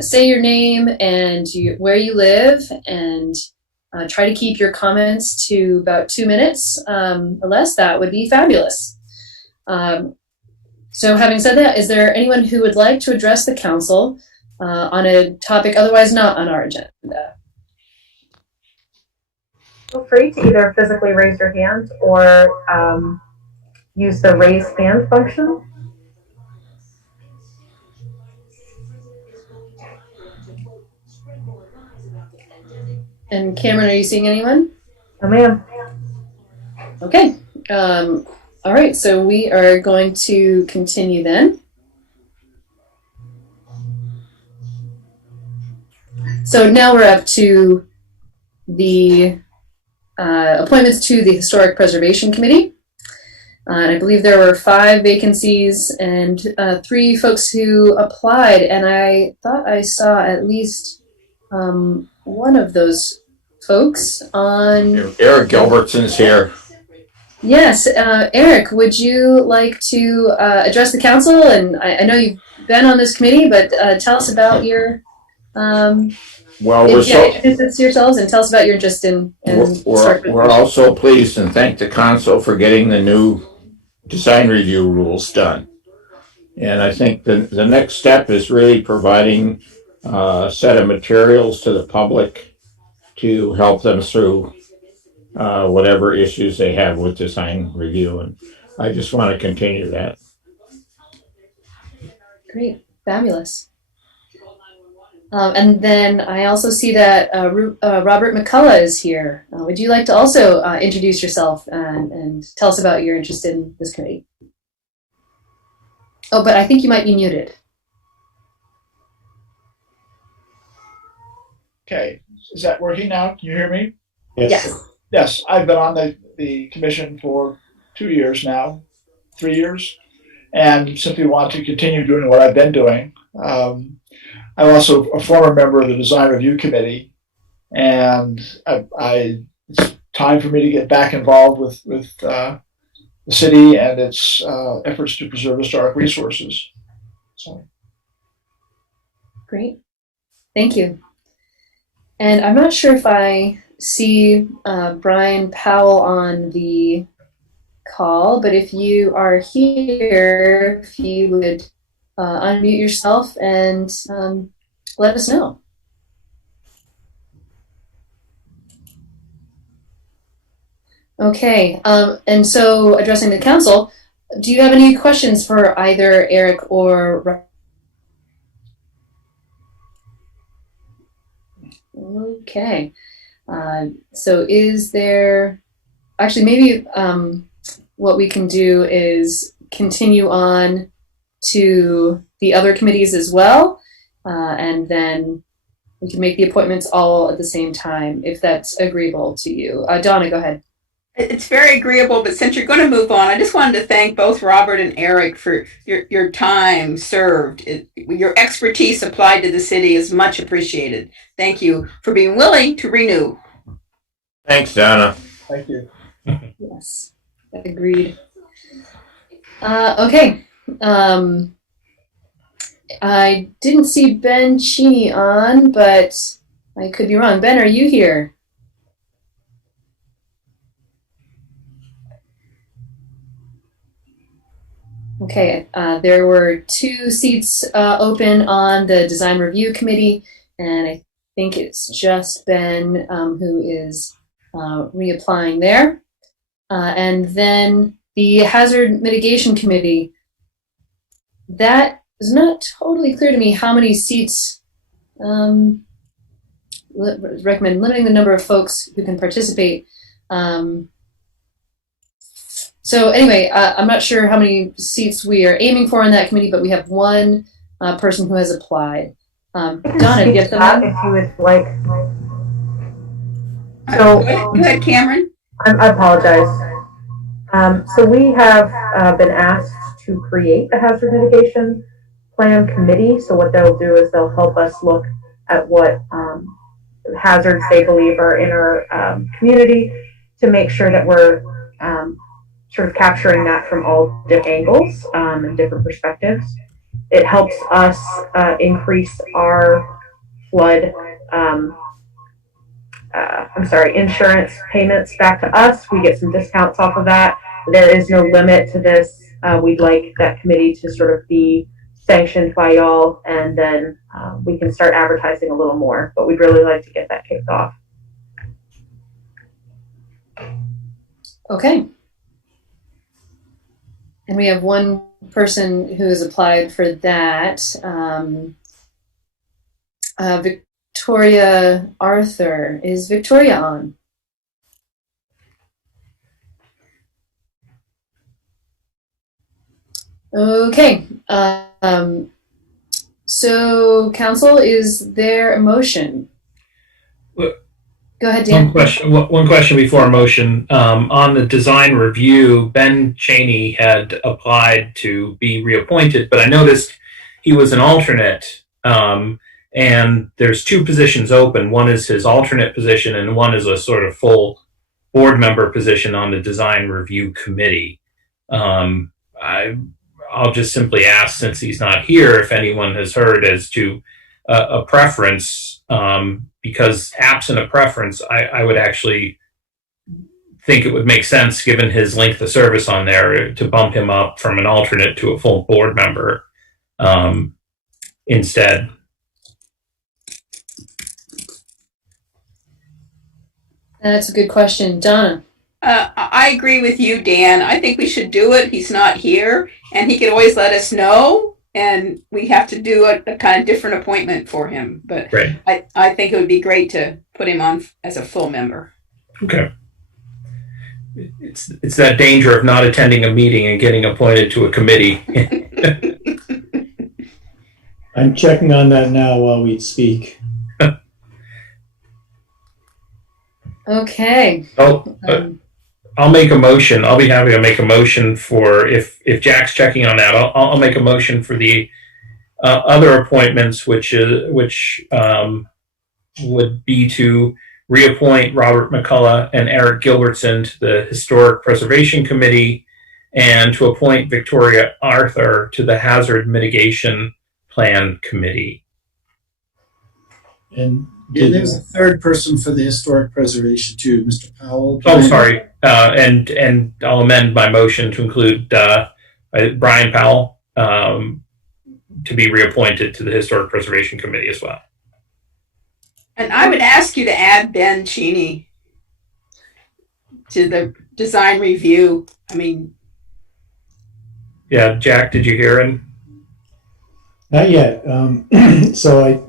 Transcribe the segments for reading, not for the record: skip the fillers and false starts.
say your name and where you live, and try to keep your comments to about 2 minutes or less. That would be fabulous. So having said that, is there anyone who would like to address the council on a topic otherwise not on our agenda? Feel free to either physically raise your hand or use the raise hand function. And Cameron, are you seeing anyone? Oh, ma'am. Okay. All right, so we are going to continue then. So now we're up to the appointments to the Historic Preservation Committee. And I believe there were 5 vacancies and 3 folks who applied, and I thought I saw at least one of those folks on... Eric Gilbertson's here. Yes, Eric, would you like to address the council? And I know you've been on this committee, but tell us about your... introduce yourselves and tell us about your interest in... We're also pleased and thank the council for getting the new design review rules done. And I think the next step is really providing a set of materials to the public to help them through whatever issues they have with design review. And I just want to continue that. Great, fabulous. And then I also see that Robert McCullough is here. Would you like to also introduce yourself and tell us about your interest in this committee? Oh, but I think you might be muted. Okay, is that working now? Can you hear me? Yes. Yes, I've been on the commission for 2 years now, 3 years, and simply want to continue doing what I've been doing. I'm also a former member of the Design Review Committee, and it's time for me to get back involved with the city and its efforts to preserve historic resources. So. Great, thank you. And I'm not sure if I see Brian Powell on the call, but if you are here, if you would unmute yourself and let us know. Okay, and so addressing the council, do you have any questions for either Eric or... Okay, so is there, actually maybe what we can do is continue on to the other committees as well, and then we can make the appointments all at the same time, if that's agreeable to you. Donna, go ahead. It's very agreeable, but since you're going to move on, I just wanted to thank both Robert and Eric for your time served. Your expertise applied to the city is much appreciated. Thank you for being willing to renew. Thanks, Donna. Thank you. Yes, agreed. Okay. I didn't see Ben Cheney on, but I could be wrong. Ben, are you here? Okay, there were 2 seats open on the Design Review Committee, and I think it's just Ben who is reapplying there. And then the Hazard Mitigation Committee, that is not totally clear to me how many seats, recommend limiting the number of folks who can participate. So anyway, I'm not sure how many seats we are aiming for in that committee, but we have 1 person who has applied. Donna, do you have something? If you would like. So, go ahead, Cameron. I apologize. So we have been asked to create a hazard mitigation plan committee. So what they'll do is they'll help us look at what hazards they believe are in our community to make sure that we're sort of capturing that from all different angles and different perspectives. it helps us increase our flood, insurance payments back to us. We get some discounts off of that. There is no limit to this. We'd like that committee to sort of be sanctioned by y'all, and then we can start advertising a little more, but we'd really like to get that kicked off. Okay. And we have one person who has applied for that. Victoria Arthur. Is Victoria on? Okay. So, council, is there a motion? Go ahead, Dan. One question before a motion. On the design review, Ben Cheney had applied to be reappointed, but I noticed he was an alternate. And there's two positions open. One is his alternate position, and one is a sort of full board member position on the design review committee. I'll just simply ask, since he's not here, if anyone has heard as to a preference, because absent a preference, I would actually think it would make sense, given his length of service on there, to bump him up from an alternate to a full board member instead. That's a good question. Donna? I agree with you, Dan. I think we should do it. He's not here, and he can always let us know, and we have to do a kind of different appointment for him. But Right. I think it would be great to put him on as a full member. Okay. It's that danger of not attending a meeting and getting appointed to a committee. I'm checking on that now while we speak. Okay. I'll make a motion. I'll be happy to make a motion for, if Jack's checking on that, I'll make a motion for the other appointments, which would be to reappoint Robert McCullough and Eric Gilbertson to the Historic Preservation Committee, and to appoint Victoria Arthur to the Hazard Mitigation Plan Committee. And Yeah, there's a third person for the historic preservation too, Mr. Powell. Oh, sorry. And I'll amend my motion to include Brian Powell to be reappointed to the Historic Preservation Committee as well. And I would ask you to add Ben Cheney to the design review. I mean, Yeah, Jack, did you hear him? not yet. So I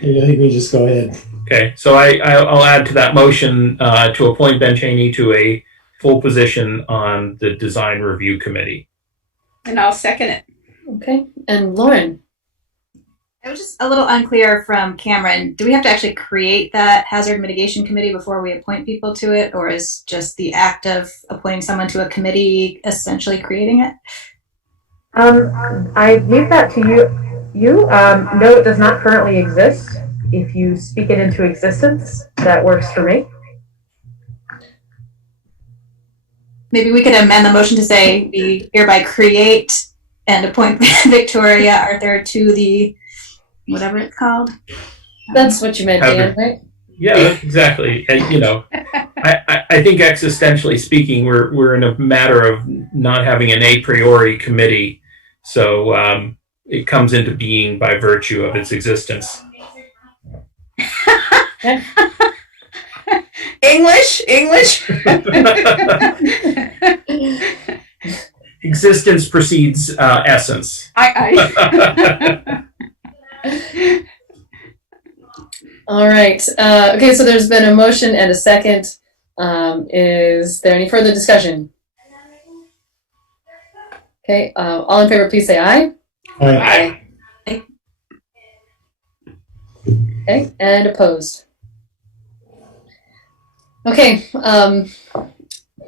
think we just go ahead. Okay, so I'll add to that motion to appoint Ben Cheney to a full position on the Design Review Committee. and I'll second it. Okay. And Lauren? I was just a little unclear from Cameron. Do we have to actually create that hazard mitigation committee before we appoint people to it, or is just the act of appointing someone to a committee essentially creating it? I leave that to you. No, it does not currently exist. If you speak it into existence, that works for me. Maybe we could amend the motion to say we hereby create and appoint Victoria Arthur to the whatever it's called. That's what you meant, Dan, right? Yeah, exactly. And, I think existentially speaking, we're in a matter of not having an a priori committee, so it comes into being by virtue of its existence. English. Existence precedes essence. All right. Okay, so there's been a motion and a second. Is there any further discussion? Okay, all in favor, please say aye. All right. Aye. Okay, and opposed. Okay,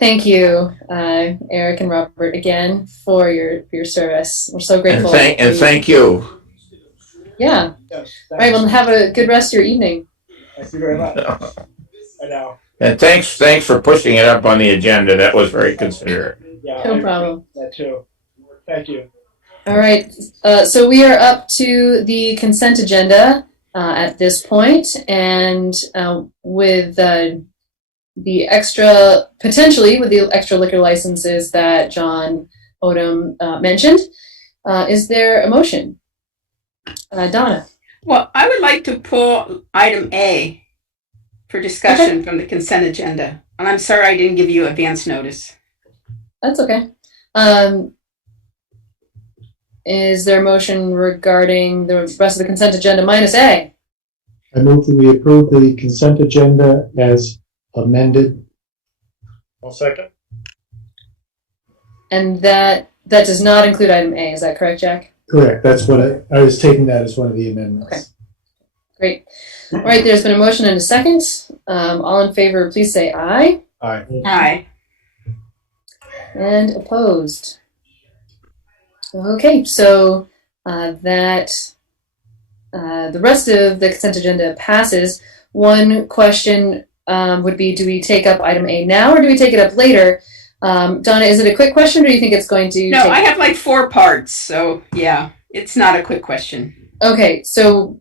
thank you, Eric and Robert, again for your service. We're so grateful. And thank you. Yeah. Yes, All right. Well, have a good rest of your evening. Thank you very much. I know. And thanks for pushing it up on the agenda. That was very considerate. Yeah, No problem. That too. Thank you. All right. So we are up to the consent agenda at this point, and with potentially with the extra liquor licenses that John Odom mentioned. Is there a motion? Donna? Well, I would like to pull item A for discussion from the consent agenda. And I'm sorry I didn't give you advance notice. That's okay. Is there a motion regarding the rest of the consent agenda minus A? I move that we approve the consent agenda as amended. I'll second. And that does not include item A, is that correct, Jack? Correct. That's what I was taking that as one of the amendments. Okay. Great. All right, there's been a motion and a second. All in favor, please say aye. Aye. Aye. And opposed. Okay, so the rest of the consent agenda passes. One question would be, do we take up item A now or do we take it up later? Donna, is it a quick question or do you think it's going to No, I have like 4 parts, so yeah, it's not a quick question. Okay, so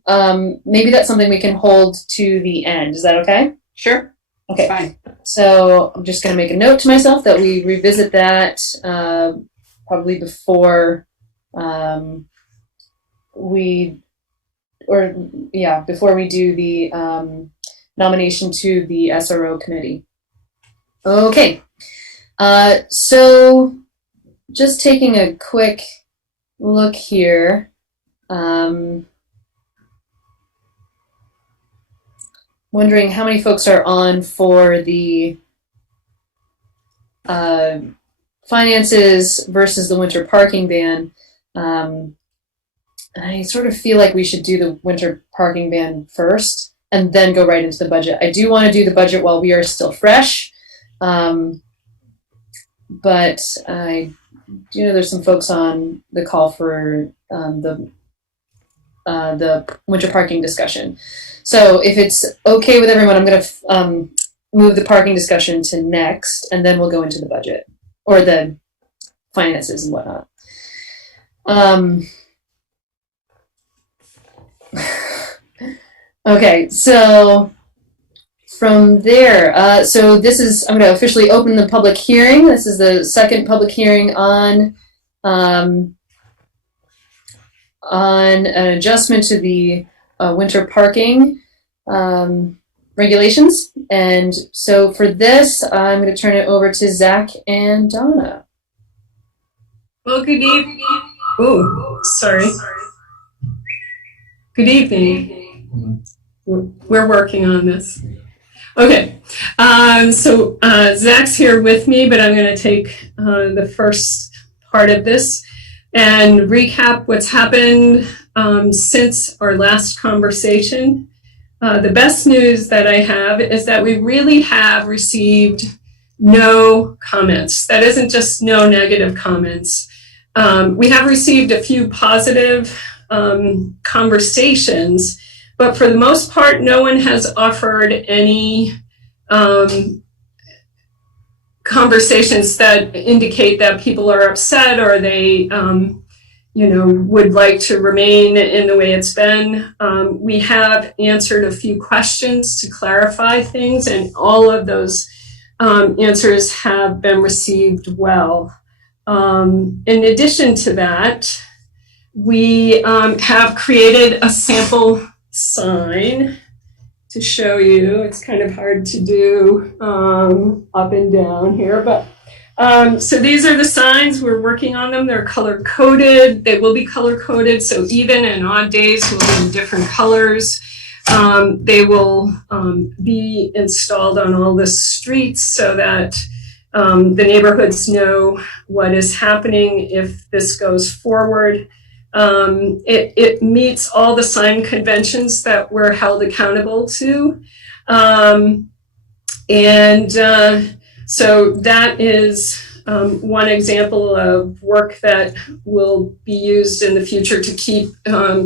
maybe that's something we can hold to the end. Is that okay? Sure. Okay. Fine. So I'm just going to make a note to myself that we revisit that probably before before we do the nomination to the SRO committee. Okay. So just taking a quick look here. Wondering how many folks are on for the finances versus the winter parking ban. I sort of feel like we should do the winter parking ban first and then go right into the budget. I do want to do the budget while we are still fresh, but I do know there's some folks on the call for the winter parking discussion. So if it's okay with everyone, I'm going to move the parking discussion to next, and then we'll go into the budget or the finances and whatnot. Okay, so from there, so this is, I'm going to officially open the public hearing. This is the second public hearing on an adjustment to the winter parking regulations. And so for this, I'm going to turn it over to Zach and Donna. Well, good evening. Oh, sorry. Good evening. We're working on this. Okay. So Zach's here with me, but I'm going to take the first part of this and recap what's happened since our last conversation. The best news that I have is that we really have received no comments. That isn't just no negative comments. We have received a few positive conversations, but for the most part, no one has offered any conversations that indicate that people are upset or they would like to remain in the way it's been. We have answered a few questions to clarify things, and all of those answers have been received well. In addition to that, we have created a sample sign to show you. It's kind of hard to do up and down here, but so these are the signs. We're working on them. They're color coded. They will be color coded, so even and odd days will be in different colors. They will be installed on all the streets so that the neighborhoods know what is happening if this goes forward. It meets all the sign conventions that we're held accountable to. So that is one example of work that will be used in the future to keep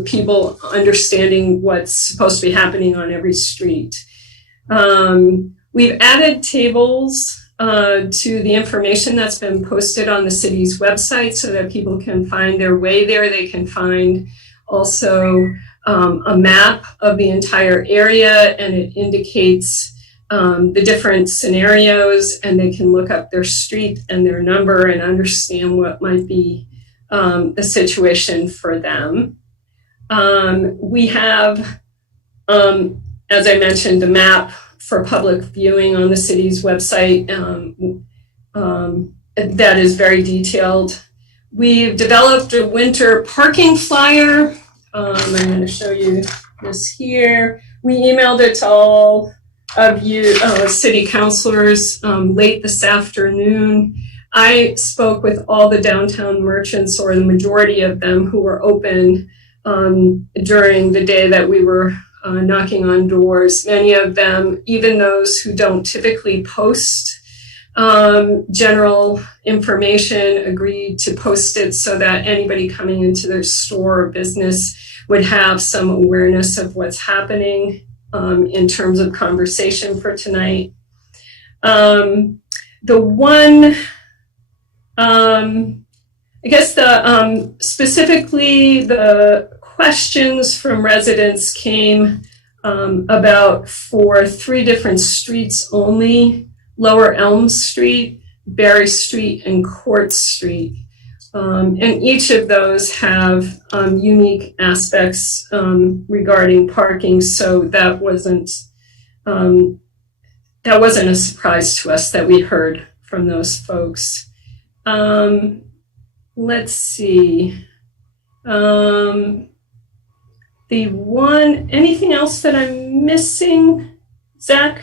people understanding what's supposed to be happening on every street. We've added tables to the information that's been posted on the city's website so that people can find their way there. They can find also a map of the entire area, and it indicates the different scenarios, and they can look up their street and their number and understand what might be the situation for them. We have, as I mentioned, a map for public viewing on the city's website that is very detailed. We've developed a winter parking flyer. I'm going to show you this here. We emailed it to all of you city councilors late this afternoon. I spoke with all the downtown merchants, or the majority of them, who were open during the day that we were knocking on doors. Many of them, even those who don't typically post general information, agreed to post it so that anybody coming into their store or business would have some awareness of what's happening in terms of conversation for tonight. The one, I guess specifically the questions from residents came about for 3 different streets only: Lower Elm Street, Berry Street, and Court Street. And each of those have unique aspects regarding parking, so that wasn't a surprise to us that we heard from those folks. Let's see. Anything else that I'm missing, Zach?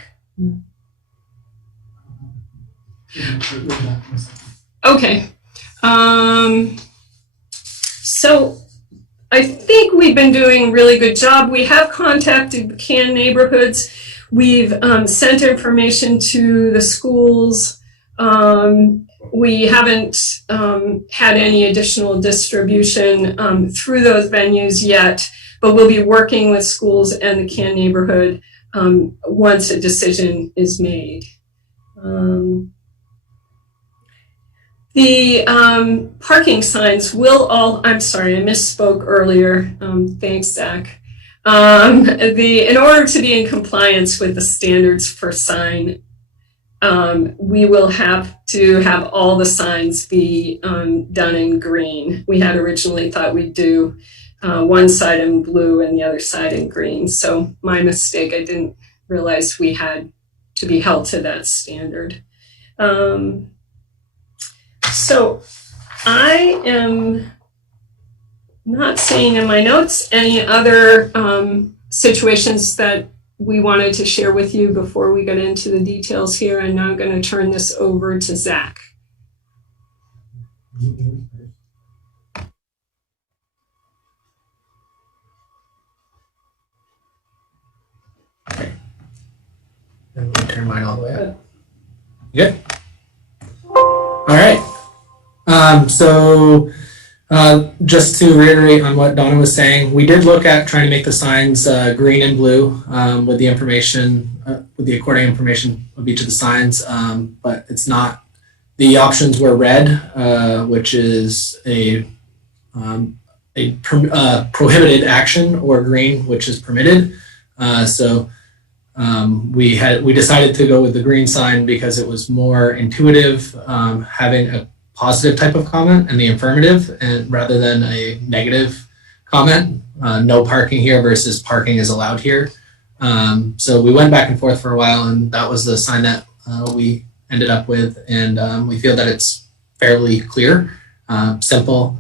Okay. So I think we've been doing a really good job. We have contacted the CAN neighborhoods. We've sent information to the schools. We haven't had any additional distribution through those venues yet, but we'll be working with schools and the CAN neighborhood once a decision is made. The parking signs will all, I'm sorry, I misspoke earlier. Thanks, Zach. In order to be in compliance with the standards for sign, we will have to have all the signs be done in green. We had originally thought we'd do one side in blue and the other side in green. So my mistake, I didn't realize we had to be held to that standard. So I am not seeing in my notes any other situations that we wanted to share with you before we get into the details here. I'm now going to turn this over to Zach. Okay. Then we'll turn mine all the way up. Good. All right. Just to reiterate on what Donna was saying, we did look at trying to make the signs green and blue with the information, with the according information of each of the signs, but it's not. The options were red, which is a prohibited action, or green, which is permitted. We decided to go with the green sign because it was more intuitive, having a positive type of comment and the affirmative, and rather than a negative comment, no parking here versus parking is allowed here. So we went back and forth for a while, and that was the sign that we ended up with, and we feel that it's fairly clear, simple.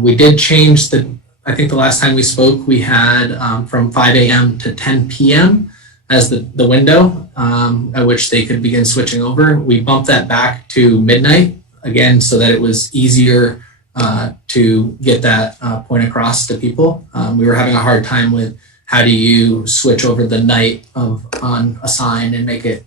We did change I think the last time we spoke, we had from 5 a.m. to 10 p.m. as the window at which they could begin switching over. We bumped that back to midnight, again, so that it was easier to get that point across to people. We were having a hard time with how do you switch over the night on a sign and make it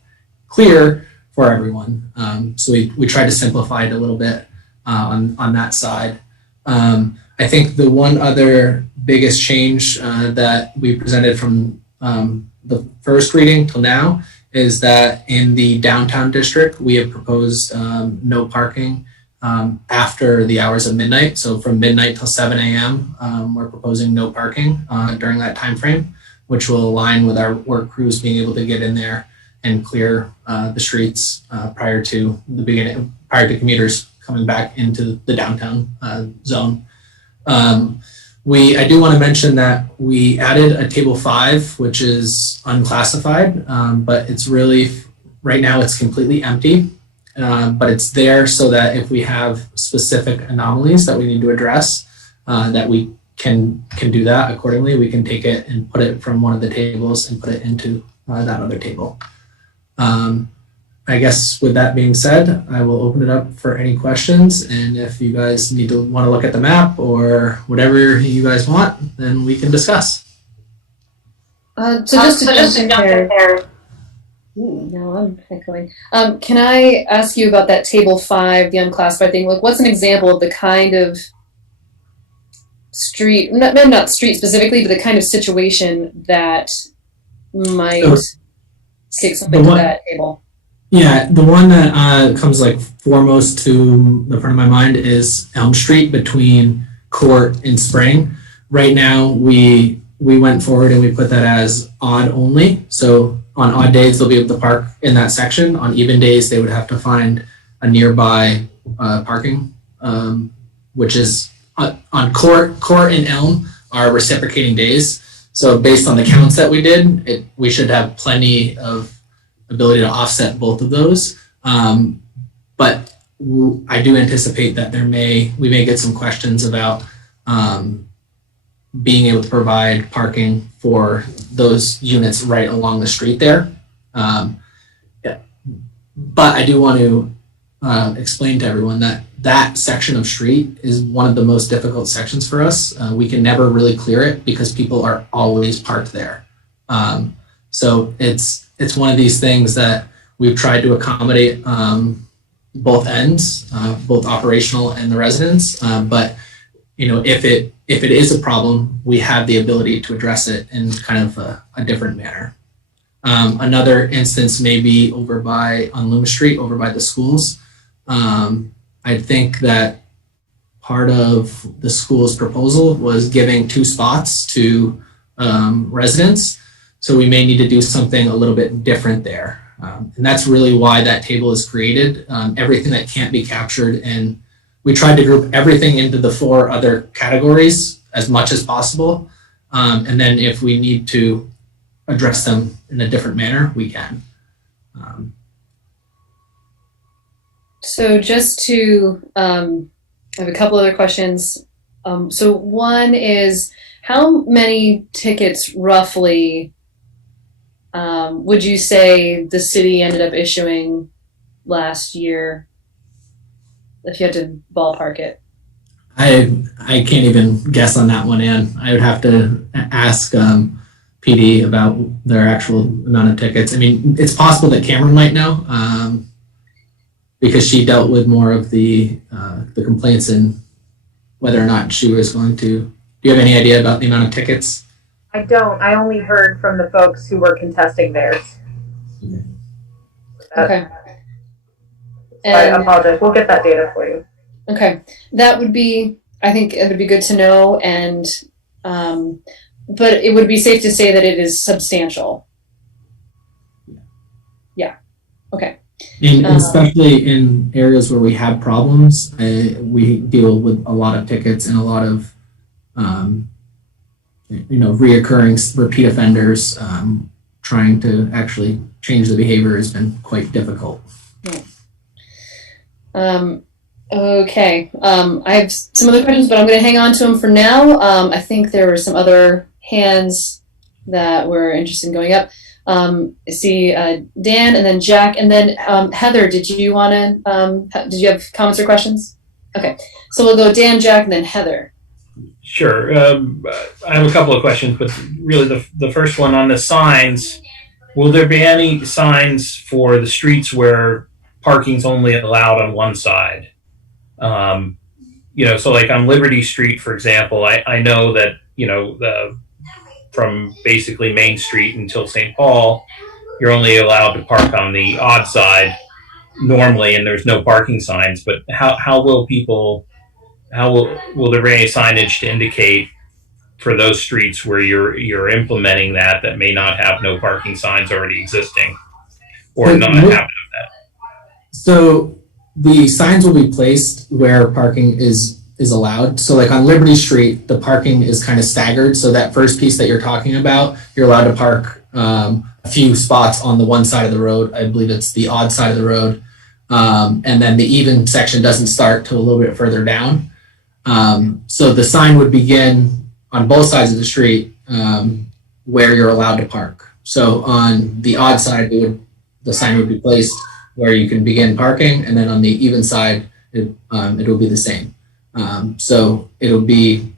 clear for everyone. So we tried to simplify it a little bit on that side. I think the one other biggest change that we presented from the first reading till now is that in the downtown district, we have proposed no parking after the hours of midnight. So from midnight till 7 a.m., we're proposing no parking during that time frame, which will align with our work crews being able to get in there and clear the streets prior to commuters coming back into the downtown zone. I do want to mention that we added a table 5, which is unclassified, but it's really, right now it's completely empty, but it's there so that if we have specific anomalies that we need to address, that we can do that accordingly. We can take it and put it from one of the tables and put it into that other table. I guess with that being said, I will open it up for any questions. And if you guys want to look at the map or whatever you guys want, then we can discuss. Just to jump in there. No, I'm echoing. Can I ask you about that table 5, the unclassified thing? Like, what's an example of the kind of street, not street specifically, but the kind of situation that might take something to that table? Yeah, the one that comes like foremost to the front of my mind is Elm Street between Court and Spring. Right now, we went forward and we put that as odd only. So on odd days, they'll be able to park in that section. On even days, they would have to find a nearby parking, which is on Court and Elm are reciprocating days. So based on the counts that we did, we should have plenty of ability to offset both of those. But I do anticipate that we may get some questions about being able to provide parking for those units right along the street there. But I do want to explain to everyone that section of street is one of the most difficult sections for us. We can never really clear it because people are always parked there. So it's one of these things that we've tried to accommodate both ends, both operational and the residents. But if it is a problem, we have the ability to address it in kind of a different manner. Another instance may be over on Loomis Street, over by the schools. I think that part of the school's proposal was giving 2 spots to residents. So we may need to do something a little bit different there. And that's really why that table is created. Everything that can't be captured, and we tried to group everything into the 4 other categories as much as possible. And then if we need to address them in a different manner, we can. So just to, I have a couple other questions. So one is, how many tickets roughly would you say the city ended up issuing last year, if you had to ballpark it? I can't even guess on that one, Ann. I would have to ask PD about their actual amount of tickets. I mean, it's possible that Cameron might know because she dealt with more of the complaints and whether or not she was going to. Do you have any idea about the amount of tickets? I don't. I only heard from the folks who were contesting theirs. Okay. I apologize. We'll get that data for you. Okay. I think it would be good to know, and but it would be safe to say that it is substantial. Yeah. Okay. And especially in areas where we have problems, we deal with a lot of tickets and a lot of reoccurring repeat offenders. Trying to actually change the behavior has been quite difficult. Yeah. Okay. I have some other questions, but I'm going to hang on to them for now. I think there were some other hands that were interested in going up. I see Dan, and then Jack, and then Heather. Did you want to? Did you have comments or questions? Okay. So we'll go Dan, Jack, and then Heather. Sure. I have a couple of questions, but really the first one on the signs, will there be any signs for the streets where parking's only allowed on one side? So like on Liberty Street, for example, I know that, from basically Main Street until St. Paul, you're only allowed to park on the odd side normally, and there's no parking signs. But how will people, will there be any signage to indicate for those streets where you're implementing that may not have no parking signs already existing, or not have? So the signs will be placed where parking is allowed. So like on Liberty Street, the parking is kind of staggered. So that first piece that you're talking about, you're allowed to park a few spots on the one side of the road. I believe it's the odd side of the road. And then the even section doesn't start till a little bit further down. So the sign would begin on both sides of the street where you're allowed to park. So on the odd side, the sign would be placed where you can begin parking, and then on the even side, it will be the same. So it'll be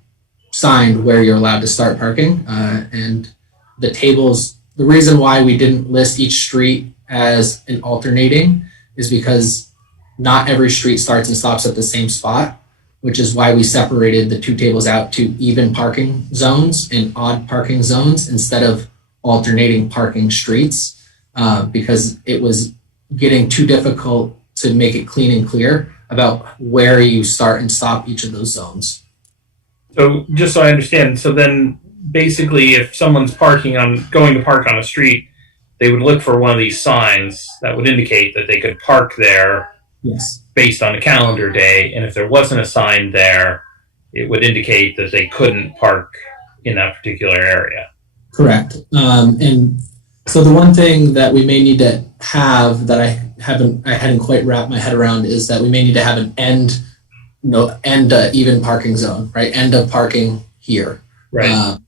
signed where you're allowed to start parking, and the tables. The reason why we didn't list each street as an alternating is because not every street starts and stops at the same spot, which is why we separated the two tables out to even parking zones and odd parking zones instead of alternating parking streets, because it was getting too difficult to make it clean and clear about where you start and stop each of those zones. So just so I understand, so then basically if someone's going to park on a street, they would look for one of these signs that would indicate that they could park there. Yes. Based on a calendar day, and if there wasn't a sign there, it would indicate that they couldn't park in that particular area. Correct. And so the one thing that we may need to have that I hadn't quite wrapped my head around is that we may need to have an end even parking zone, right? End of parking here, right?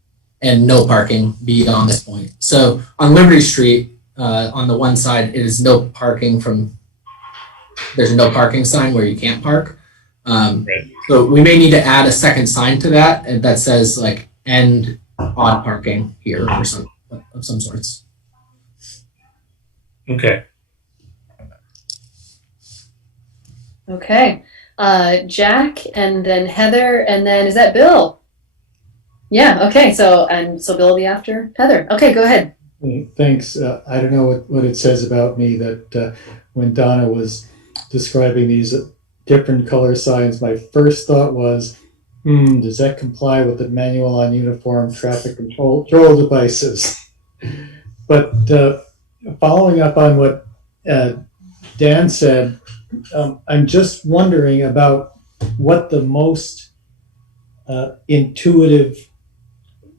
And no parking beyond this point. So on Liberty Street, on the one side, it is no parking there's a no parking sign where you can't park. Right. So we may need to add a second sign to that, and that says like end odd parking here or some of some sorts. Okay. Okay. Jack, and then Heather, and then is that Bill? Yeah. Okay. So Bill will be after Heather. Okay. Go ahead. Thanks. I don't know what it says about me that when Donna was describing these different color signs, my first thought was, does that comply with the manual on uniform traffic control devices? But following up on what Dan said, I'm just wondering about what the most intuitive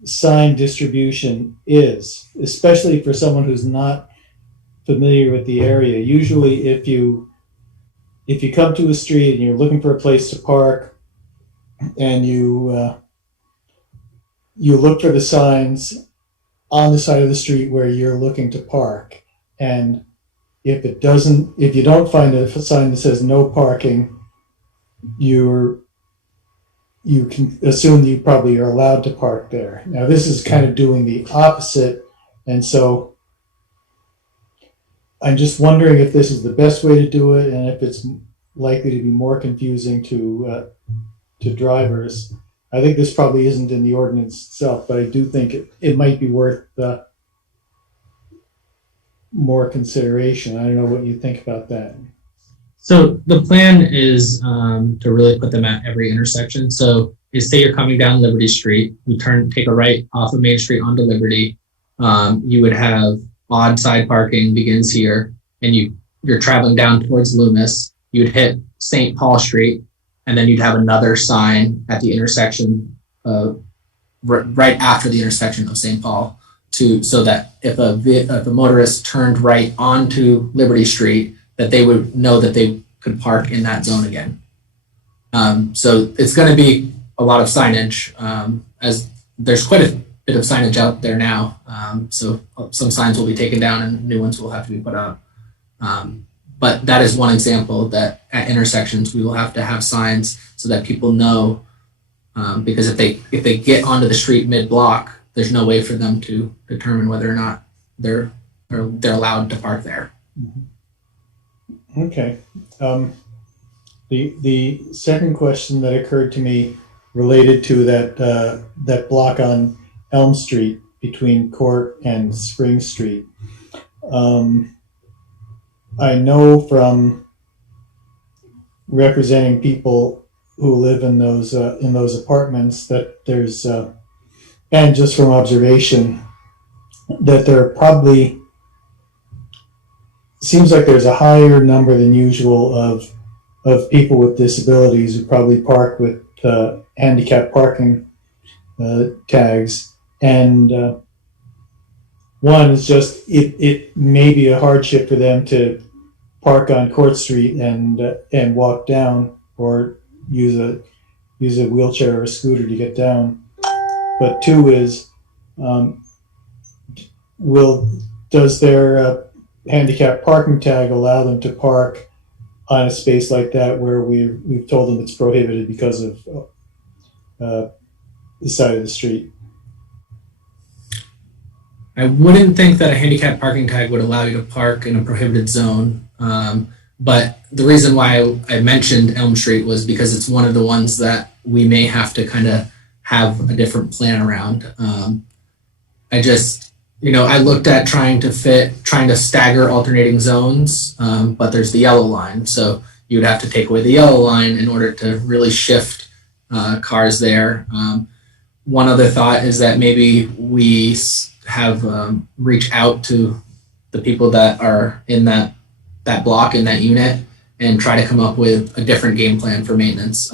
sign distribution is, especially for someone who's not familiar with the area. Usually if you come to a street and you're looking for a place to park, and you look for the signs on the side of the street where you're looking to park, and if you don't find a sign that says no parking, you can assume that you probably are allowed to park there. Now this is kind of doing the opposite, and so I'm just wondering if this is the best way to do it, and if it's likely to be more confusing to drivers. I think this probably isn't in the ordinance itself, but I do think it might be worth more consideration. I don't know what you think about that. So the plan is to really put them at every intersection. So you say you're coming down Liberty Street, you take a right off of Main Street onto Liberty. You would have odd side parking begins here, and you're traveling down towards Loomis. You'd hit St. Paul Street, and then you'd have another sign at the intersection, right after the intersection of St. Paul, so that if a motorist turned right onto Liberty Street, that they would know that they could park in that zone again. So it's going to be a lot of signage, as there's quite a bit of signage out there now. So some signs will be taken down and new ones will have to be put up. But that is one example that at intersections we will have to have signs so that people know, because if they get onto the street mid-block, there's no way for them to determine whether or not they're allowed to park there. Okay. The second question that occurred to me related to that block on Elm Street between Court and Spring Street. I know from representing people who live in those apartments that there's and just from observation that there probably seems like there's a higher number than usual of people with disabilities who probably park with handicap parking tags. And one is just it may be a hardship for them to park on Court Street and walk down, or use a wheelchair or a scooter to get down. But two is, does their handicap parking tag allow them to park on a space like that where we've told them it's prohibited because of the side of the street? I wouldn't think that a handicap parking tag would allow you to park in a prohibited zone. But the reason why I mentioned Elm Street was because it's one of the ones that we may have to kind of have a different plan around. I looked at trying to stagger alternating zones, but there's the yellow line. So you would have to take away the yellow line in order to really shift cars there. One other thought is that maybe we have reach out to the people that are in that block, in that unit, and try to come up with a different game plan for maintenance.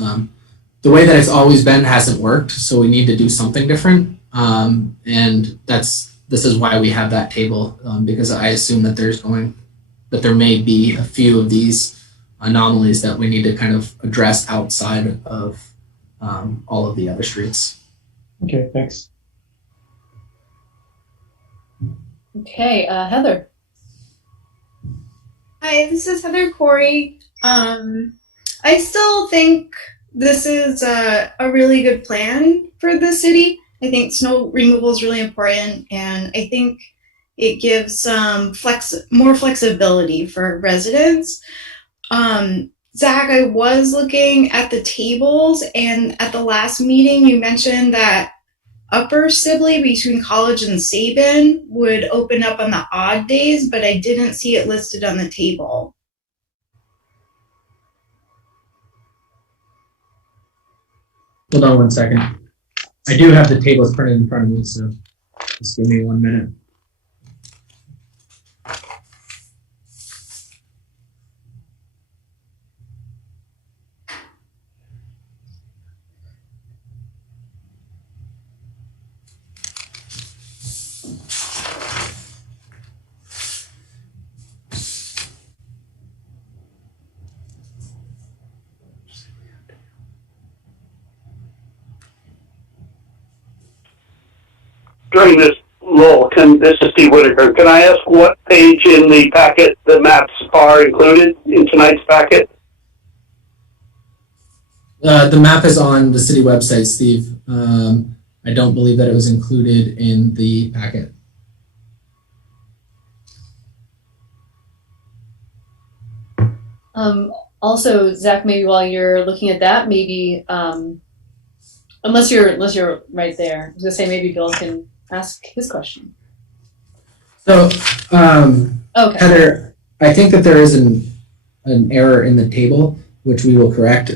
The way that it's always been hasn't worked, so we need to do something different. And this is why we have that table, because I assume that there may be a few of these anomalies that we need to kind of address outside of all of the other streets. Okay, thanks. Okay, Heather. Hi, this is Heather Corey. I still think this is a really good plan for the city. I think snow removal is really important, and I think it gives more flexibility for residents. Zach, I was looking at the tables, and at the last meeting you mentioned that Upper Sibley between College and Sabin would open up on the odd days, but I didn't see it listed on the table. Hold on one second. I do have the tables printed in front of me, so just give me 1 minute. During this lull, this is Steve Whitaker. Can I ask what page in the packet the maps are included in tonight's packet? The map is on the city website, Steve. I don't believe that it was included in the packet. Also, Zach, maybe while you're looking at that, maybe unless you're right there, I was gonna say maybe Bill can ask his question. So, Okay. Heather, I think that there is an error in the table, which we will correct.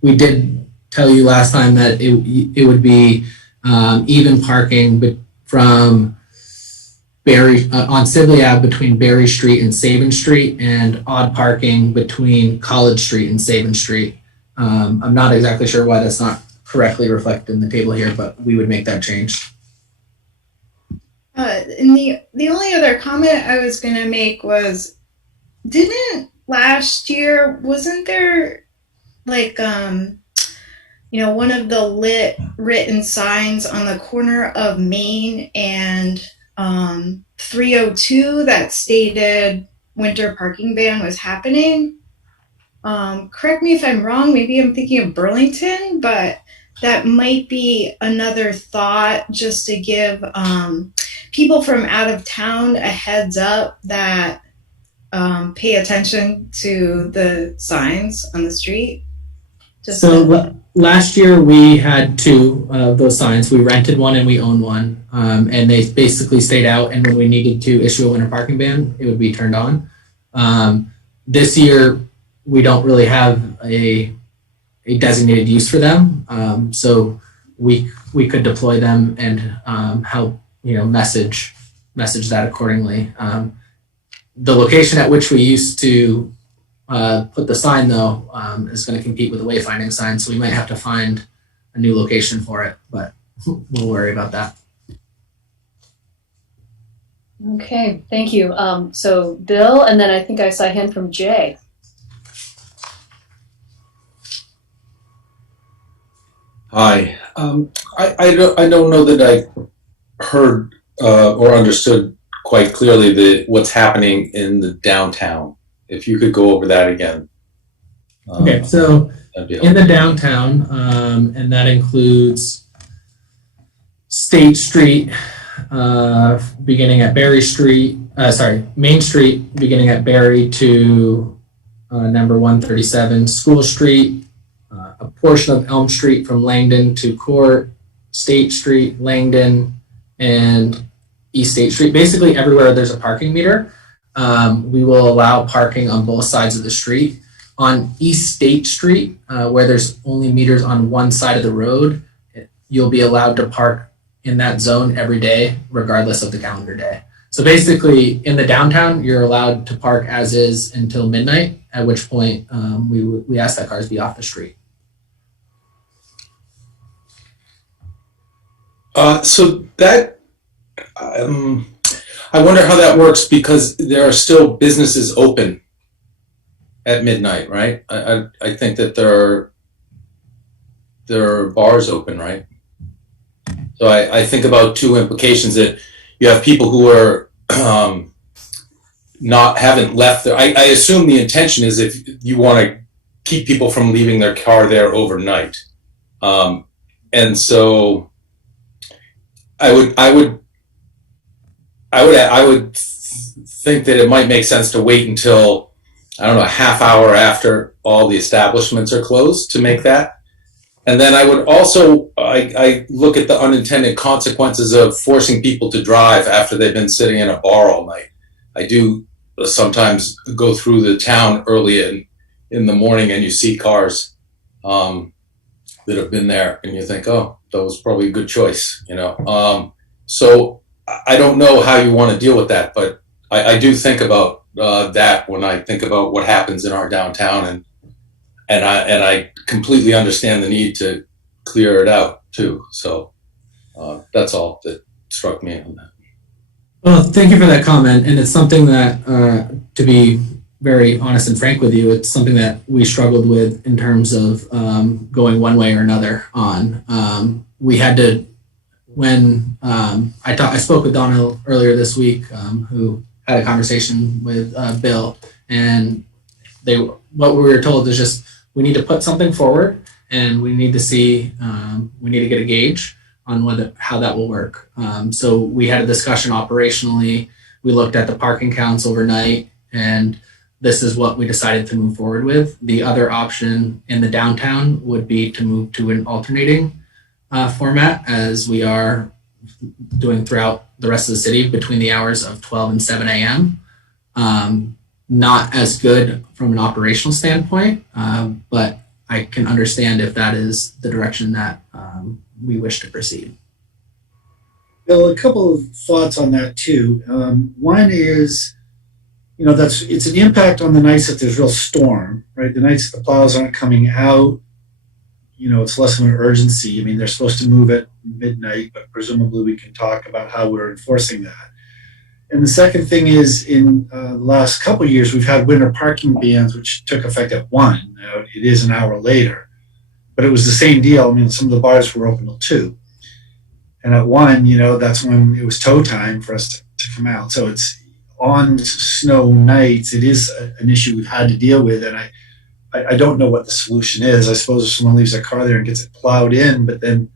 We did tell you last time that it would be even parking from on Sibley Ave between Berry Street and Sabin Street, and odd parking between College Street and Sabin Street. I'm not exactly sure why that's not correctly reflected in the table here, but we would make that change. And the only other comment I was going to make was, didn't last year, wasn't there like, one of the written signs on the corner of Main and 302 that stated winter parking ban was happening? Correct me if I'm wrong, maybe I'm thinking of Burlington, but that might be another thought, just to give people from out of town a heads up that pay attention to the signs on the street. So last year we had two of those signs. We rented one and we owned one, and they basically stayed out. And when we needed to issue a winter parking ban, it would be turned on. This year we don't really have a designated use for them, so we could deploy them and help message that accordingly. The location at which we used to put the sign, though, is going to compete with the wayfinding sign, so we might have to find a new location for it, but we'll worry about that. Okay, thank you. So Bill, and then I think I saw a hand from Jay. Hi. I don't know that I heard or understood quite clearly what's happening in the downtown. If you could go over that again. Okay, so in the downtown, and that includes State Street, beginning at Main Street, beginning at Berry to number 137, School Street, a portion of Elm Street from Langdon to Court, State Street, Langdon, and East State Street. Basically everywhere there's a parking meter, we will allow parking on both sides of the street. On East State Street, where there's only meters on one side of the road, you'll be allowed to park in that zone every day, regardless of the calendar day. So basically in the downtown, you're allowed to park as is until midnight, at which point we ask that cars be off the street. So that, I wonder how that works, because there are still businesses open at midnight, right? I think that there are bars open, right? So I think about two implications: that you have people who are haven't left there. I assume the intention is if you want to keep people from leaving their car there overnight, and so I would think that it might make sense to wait until, I don't know, a half hour after all the establishments are closed to make that. And then I would also, I look at the unintended consequences of forcing people to drive after they've been sitting in a bar all night. I do sometimes go through the town early in the morning, and you see cars that have been there, and you think, oh, that was probably a good choice, So I don't know how you want to deal with that, but I do think about that when I think about what happens in our downtown, and I completely understand the need to clear it out too. So that's all that struck me on that. Well, thank you for that comment, and it's something that, to be very honest and frank with you, it's something that we struggled with in terms of going one way or another on. We had to, when I spoke with Donna earlier this week, who had a conversation with Bill, and what we were told is just, we need to put something forward, and we need to see, we need to get a gauge on how that will work. So we had a discussion operationally. We looked at the parking counts overnight, and this is what we decided to move forward with. The other option in the downtown would be to move to an alternating format, as we are doing throughout the rest of the city between the hours of 12 and 7 a.m. Not as good from an operational standpoint, but I can understand if that is the direction that we wish to proceed. Bill, a couple of thoughts on that too. One is, it's an impact on the nights that there's real storm, right? The nights that the plows aren't coming out, it's less of an urgency. I mean, they're supposed to move at midnight, but presumably we can talk about how we're enforcing that. And the second thing is, in the last couple of years, we've had winter parking bans, which took effect at 1. Now, it is an hour later, but it was the same deal. I mean, some of the bars were open till 2. And at 1, that's when it was tow time for us to come out. So it's on snow nights. It is an issue we've had to deal with. And I don't know what the solution is. I suppose if someone leaves their car there and gets it plowed in, but then,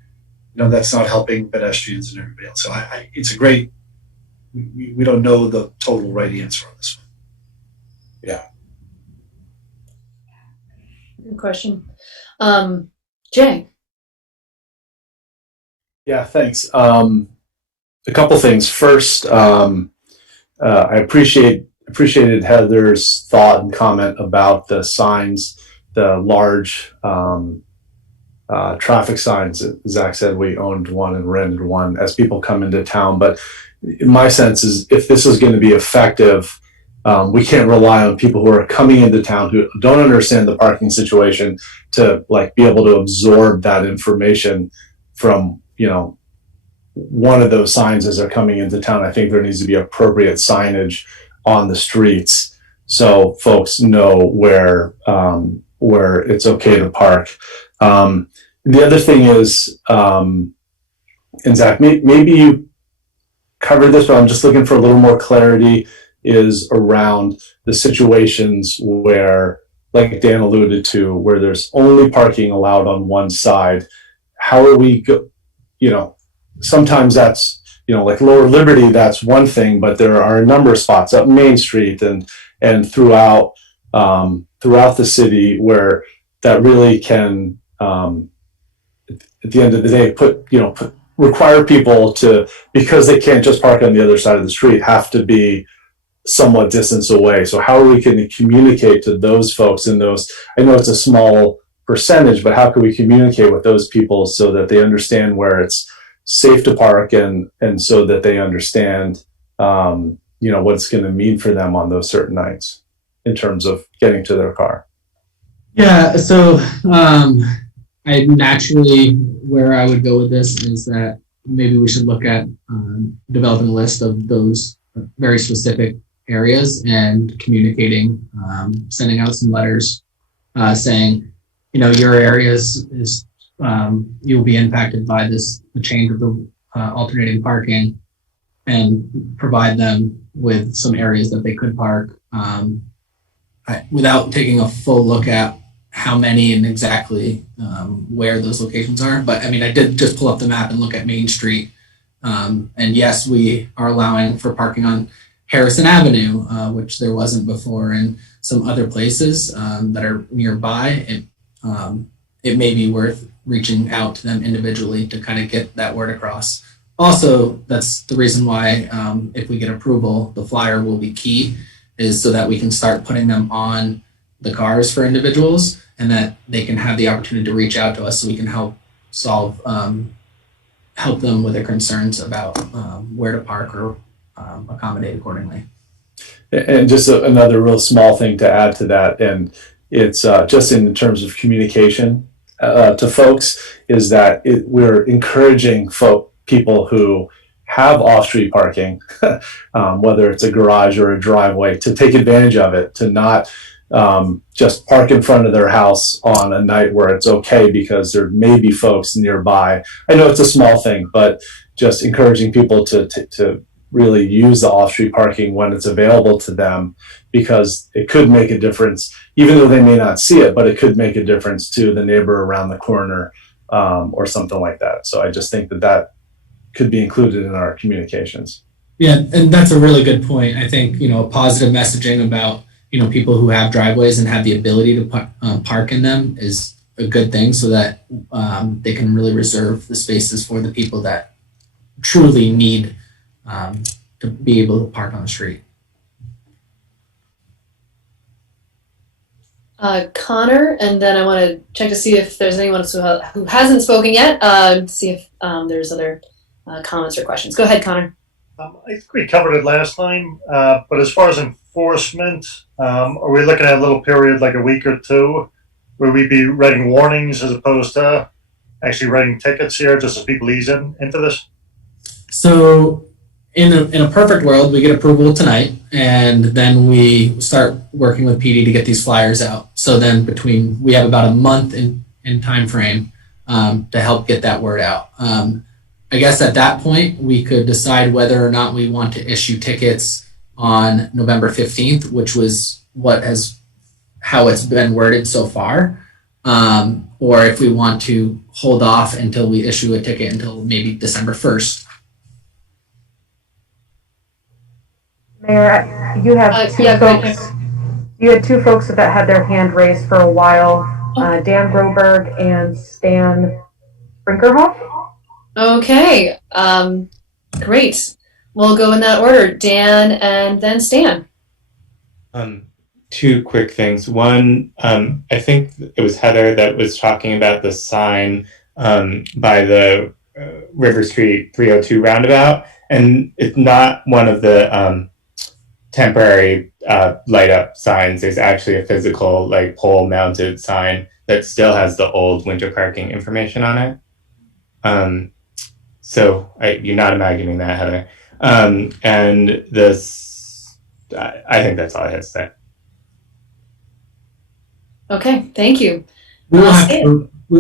that's not helping pedestrians and everybody else. So it's a great, we don't know the total right answer on this one. Yeah. Good question. Jay. Yeah, thanks. A couple things. First, I appreciated Heather's thought and comment about the signs, the large traffic signs. Zach said we owned one and rented one as people come into town. But my sense is if this is going to be effective, we can't rely on people who are coming into town who don't understand the parking situation to like be able to absorb that information from, one of those signs as they're coming into town. I think there needs to be appropriate signage on the streets so folks know where it's okay to park. The other thing is, and Zach, maybe you covered this, but I'm just looking for a little more clarity, is around the situations where, like Dan alluded to, where there's only parking allowed on one side. How are we sometimes that's, like Lower Liberty, that's one thing, but there are a number of spots up Main Street and throughout the city where that really can, at the end of the day, require people to, because they can't just park on the other side of the street, have to be somewhat distance away. So how are we going to communicate to those folks in those, I know it's a small percentage, but how can we communicate with those people so that they understand where it's safe to park and so that they understand, what it's going to mean for them on those certain nights in terms of getting to their car? Yeah, so I naturally, where I would go with this is that maybe we should look at developing a list of those very specific areas and communicating, sending out some letters saying, your areas is you'll be impacted by the change of the alternating parking, and provide them with some areas that they could park without taking a full look at how many and exactly where those locations are. But I mean, I did just pull up the map and look at Main Street. And yes, we are allowing for parking on Harrison Avenue, which there wasn't before, and some other places that are nearby. It may be worth reaching out to them individually to kind of get that word across. Also, that's the reason why if we get approval, the flyer will be key, is so that we can start putting them on the cars for individuals, and that they can have the opportunity to reach out to us so we can help them with their concerns about where to park or accommodate accordingly. And just another real small thing to add to that, and it's just in terms of communication to folks, is that we're encouraging people who have off-street parking, whether it's a garage or a driveway, to take advantage of it, to not just park in front of their house on a night where it's okay because there may be folks nearby. I know it's a small thing, but just encouraging people to really use the off-street parking when it's available to them, because it could make a difference, even though they may not see it, but it could make a difference to the neighbor around the corner or something like that. So I just think that could be included in our communications. Yeah, and that's a really good point. I think, positive messaging about, people who have driveways and have the ability to park in them is a good thing, so that they can really reserve the spaces for the people that truly need to be able to park on the street. Connor, and then I want to check to see if there's anyone who hasn't spoken yet, see if there's other comments or questions. Go ahead, Connor. I think we covered it last time, but as far as enforcement, are we looking at a little period, like a week or two, where we'd be writing warnings as opposed to actually writing tickets here, just as people ease into this? So in a perfect world, we get approval tonight, and then we start working with PD to get these flyers out. So then we have about a month in time frame to help get that word out. I guess at that point, we could decide whether or not we want to issue tickets on November 15th, which was how it's been worded so far, or if we want to hold off until we issue a ticket until maybe December 1st. Mayor, you have two folks. You had two folks that had their hand raised for a while. Dan Groberg and Stan Brinkerhoff. Okay, great. We'll go in that order. Dan and then Stan. Two quick things. One, I think it was Heather that was talking about the sign by the River Street 302 roundabout, and it's not one of the temporary light up signs. There's actually a physical, like, pole mounted sign that still has the old winter parking information on it. So you're not imagining that, Heather. And this, I think that's all I had to say. Okay, thank you. We will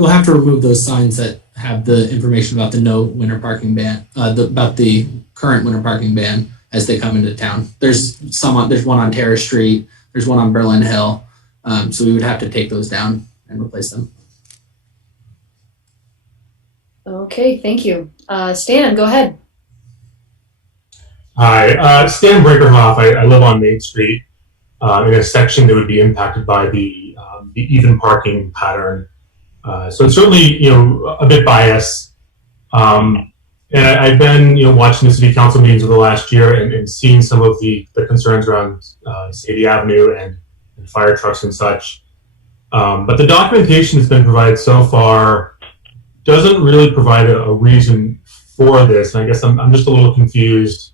have to remove those signs that have the information about the no winter parking ban, about the current winter parking ban as they come into town. There's one on Terrace Street, there's one on Berlin Hill, so we would have to take those down and replace them. Okay, thank you. Stan, go ahead. Hi, Stan Brinkerhoff. I live on Main Street in a section that would be impacted by the even parking pattern. So it's certainly, a bit biased. And I've been, watching the city council meetings over the last year and seeing some of the concerns around Sadie Avenue and fire trucks and such. But the documentation that's been provided so far doesn't really provide a reason for this. And I guess I'm just a little confused.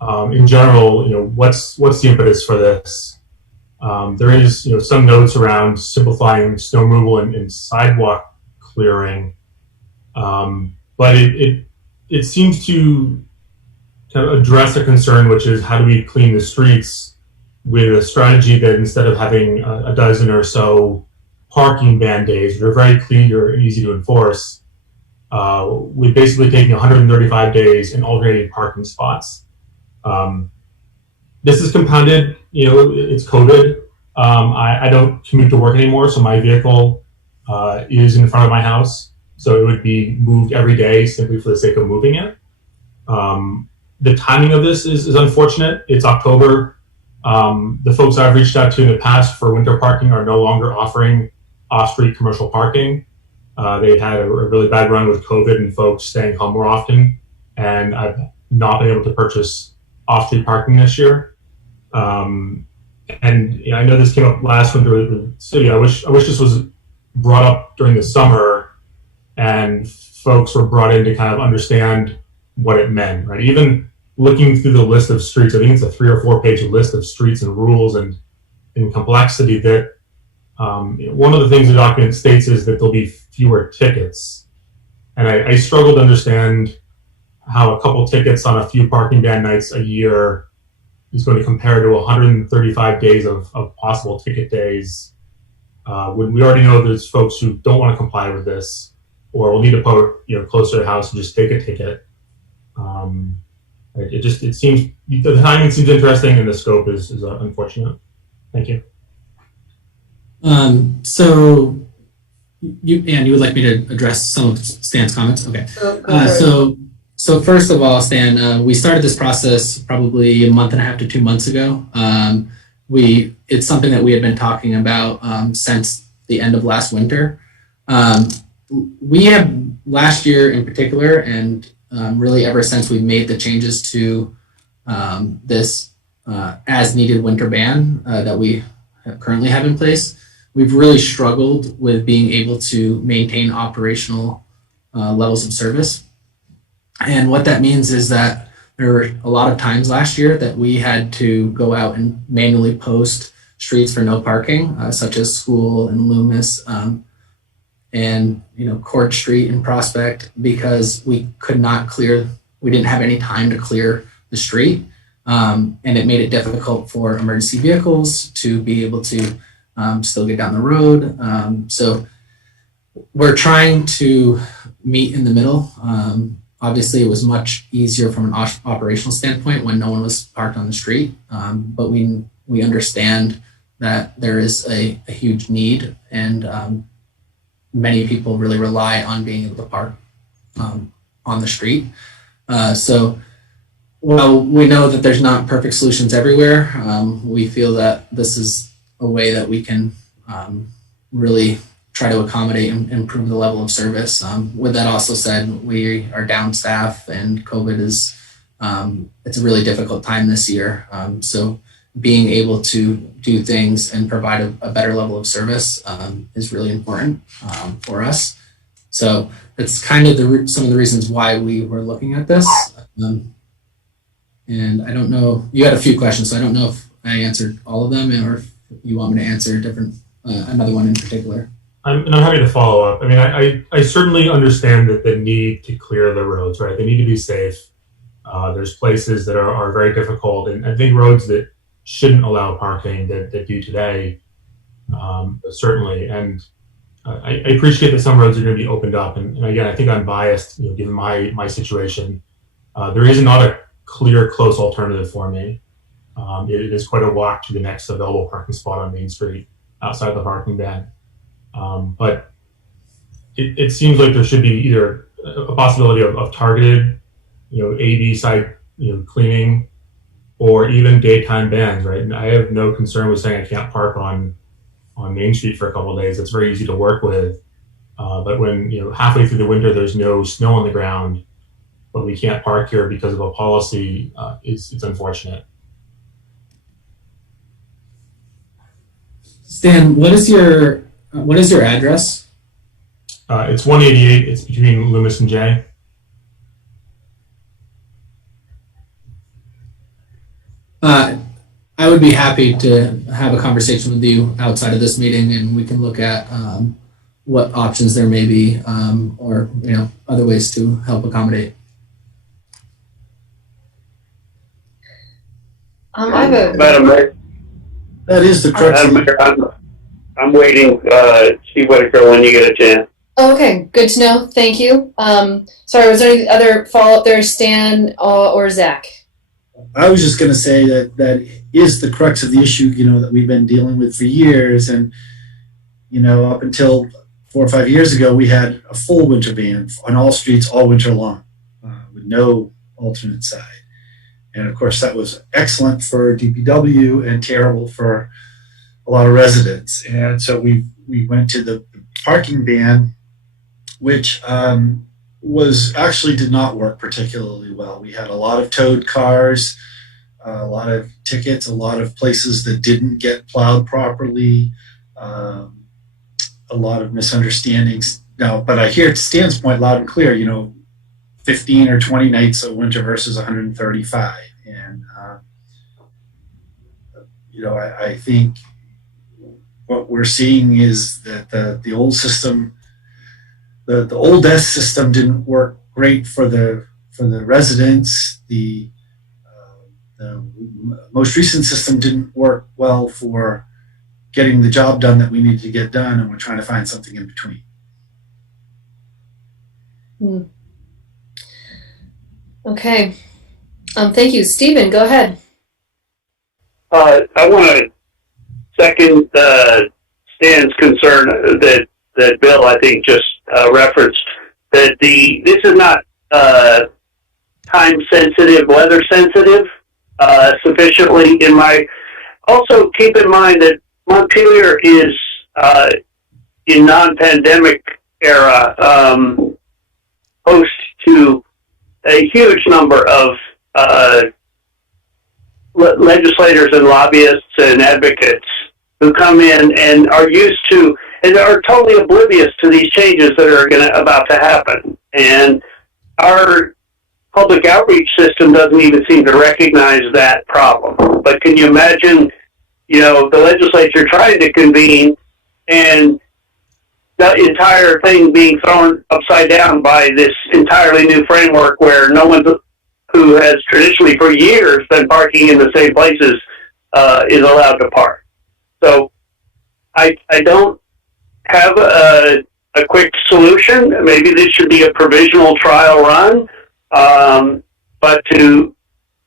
In general, what's the impetus for this? There is, some notes around simplifying snow removal and sidewalk clearing, but it seems to kind of address a concern, which is how do we clean the streets with a strategy that instead of having a dozen or so parking ban days, which are very clear and easy to enforce, we're basically taking 135 days and alternating parking spots. This is compounded, it's COVID. I don't commute to work anymore, so my vehicle is in front of my house. So it would be moved every day simply for the sake of moving it. The timing of this is unfortunate. It's October. The folks I've reached out to in the past for winter parking are no longer offering off-street commercial parking. They had a really bad run with COVID and folks staying home more often. And I've not been able to purchase off-street parking this year. And I know this came up last winter with the city. I wish this was brought up during the summer and folks were brought in to kind of understand what it meant, right? Even looking through the list of streets, I think it's a 3 or 4 page list of streets and rules and complexity that one of the things the document states is that there'll be fewer tickets. And I struggle to understand how a couple tickets on a few parking ban nights a year is going to compare to 135 days of possible ticket days. When we already know there's folks who don't want to comply with this or will need to put closer to the house and just take a ticket. It seems, the timing seems interesting and the scope is unfortunate. Thank you. So you would like me to address some of Stan's comments? Okay. So first of all, Stan, we started this process probably a month and a half to 2 months ago. It's something that we had been talking about since the end of last winter. We have last year in particular, and really ever since we made the changes to this as needed winter ban that we currently have in place, we've really struggled with being able to maintain operational levels of service. And what that means is that there were a lot of times last year that we had to go out and manually post streets for no parking, such as School and Loomis, and Court Street and Prospect, because we didn't have any time to clear the street, and it made it difficult for emergency vehicles to be able to still get down the road. So we're trying to meet in the middle. Obviously, it was much easier from an operational standpoint when no one was parked on the street, but we understand that there is a huge need, and many people really rely on being able to park on the street. So while we know that there's not perfect solutions everywhere, we feel that this is a way that we can really try to accommodate and improve the level of service. With that also said, we are down staff and COVID is, it's a really difficult time this year. So being able to do things and provide a better level of service is really important for us. So it's kind of some of the reasons why we were looking at this. And I don't know, you had a few questions, so I don't know if I answered all of them or if you want me to answer another one in particular. I'm happy to follow up. I mean, I certainly understand that the need to clear the roads, right? They need to be safe. There's places that are very difficult, and I think roads that shouldn't allow parking that do today, certainly. And I appreciate that some roads are going to be opened up. And again, I think I'm biased, given my situation. There is not a clear, close alternative for me. It is quite a walk to the next available parking spot on Main Street outside the parking ban. But it seems like there should be either a possibility of targeted, A/B side, cleaning, or even daytime bans, right? And I have no concern with saying I can't park on Main Street for a couple of days. It's very easy to work with. But when halfway through the winter there's no snow on the ground, but we can't park here because of a policy, it's unfortunate. Stan, what is your address? It's 188. It's between Loomis and Jay. I would be happy to have a conversation with you outside of this meeting, and we can look at what options there may be, or other ways to help accommodate. Madam Mayor. That is the crux. Madam Mayor, I'm waiting, Steve Whitaker, when you get a chance. Okay, good to know. Thank you. Sorry, was there any other follow-up there, Stan or Zach? I was just going to say that is the crux of the issue, that we've been dealing with for years. And, up until 4 or 5 years ago, we had a full winter ban on all streets all winter long with no alternate side. And of course, that was excellent for DPW and terrible for a lot of residents. And so we went to the parking ban, which was actually did not work particularly well. We had a lot of towed cars, a lot of tickets, a lot of places that didn't get plowed properly, a lot of misunderstandings. Now, but I hear Stan's point loud and clear, 15 or 20 nights of winter versus 135. And, I think what we're seeing is that the old system, the old S system didn't work great for the residents. The most recent system didn't work well for getting the job done that we needed to get done, and we're trying to find something in between. Okay. Thank you. Stephen, go ahead. I want to second Stan's concern that Bill, I think, just referenced, that this is not time sensitive, weather sensitive sufficiently. Also keep in mind that Montpelier is in non-pandemic era host to a huge number of legislators and lobbyists and advocates who come in and are used to and are totally oblivious to these changes that are about to happen. And our public outreach system doesn't even seem to recognize that problem. But can you imagine, the legislature trying to convene and the entire thing being thrown upside down by this entirely new framework where no one who has traditionally for years been parking in the same places is allowed to park. So I don't have a quick solution. Maybe this should be a provisional trial run, but to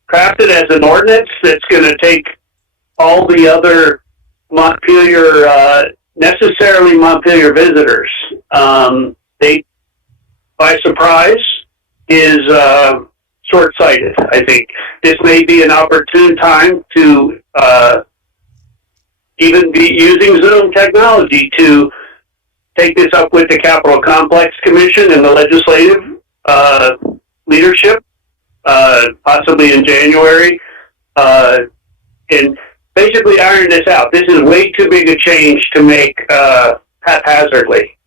craft it as an ordinance that's going to take all the other necessarily Montpelier visitors by surprise is short-sighted. I think this may be an opportune time to even be using Zoom technology to take this up with the Capitol Complex Commission and the legislative leadership, possibly in January, and basically iron this out. This is way too big a change to make haphazardly.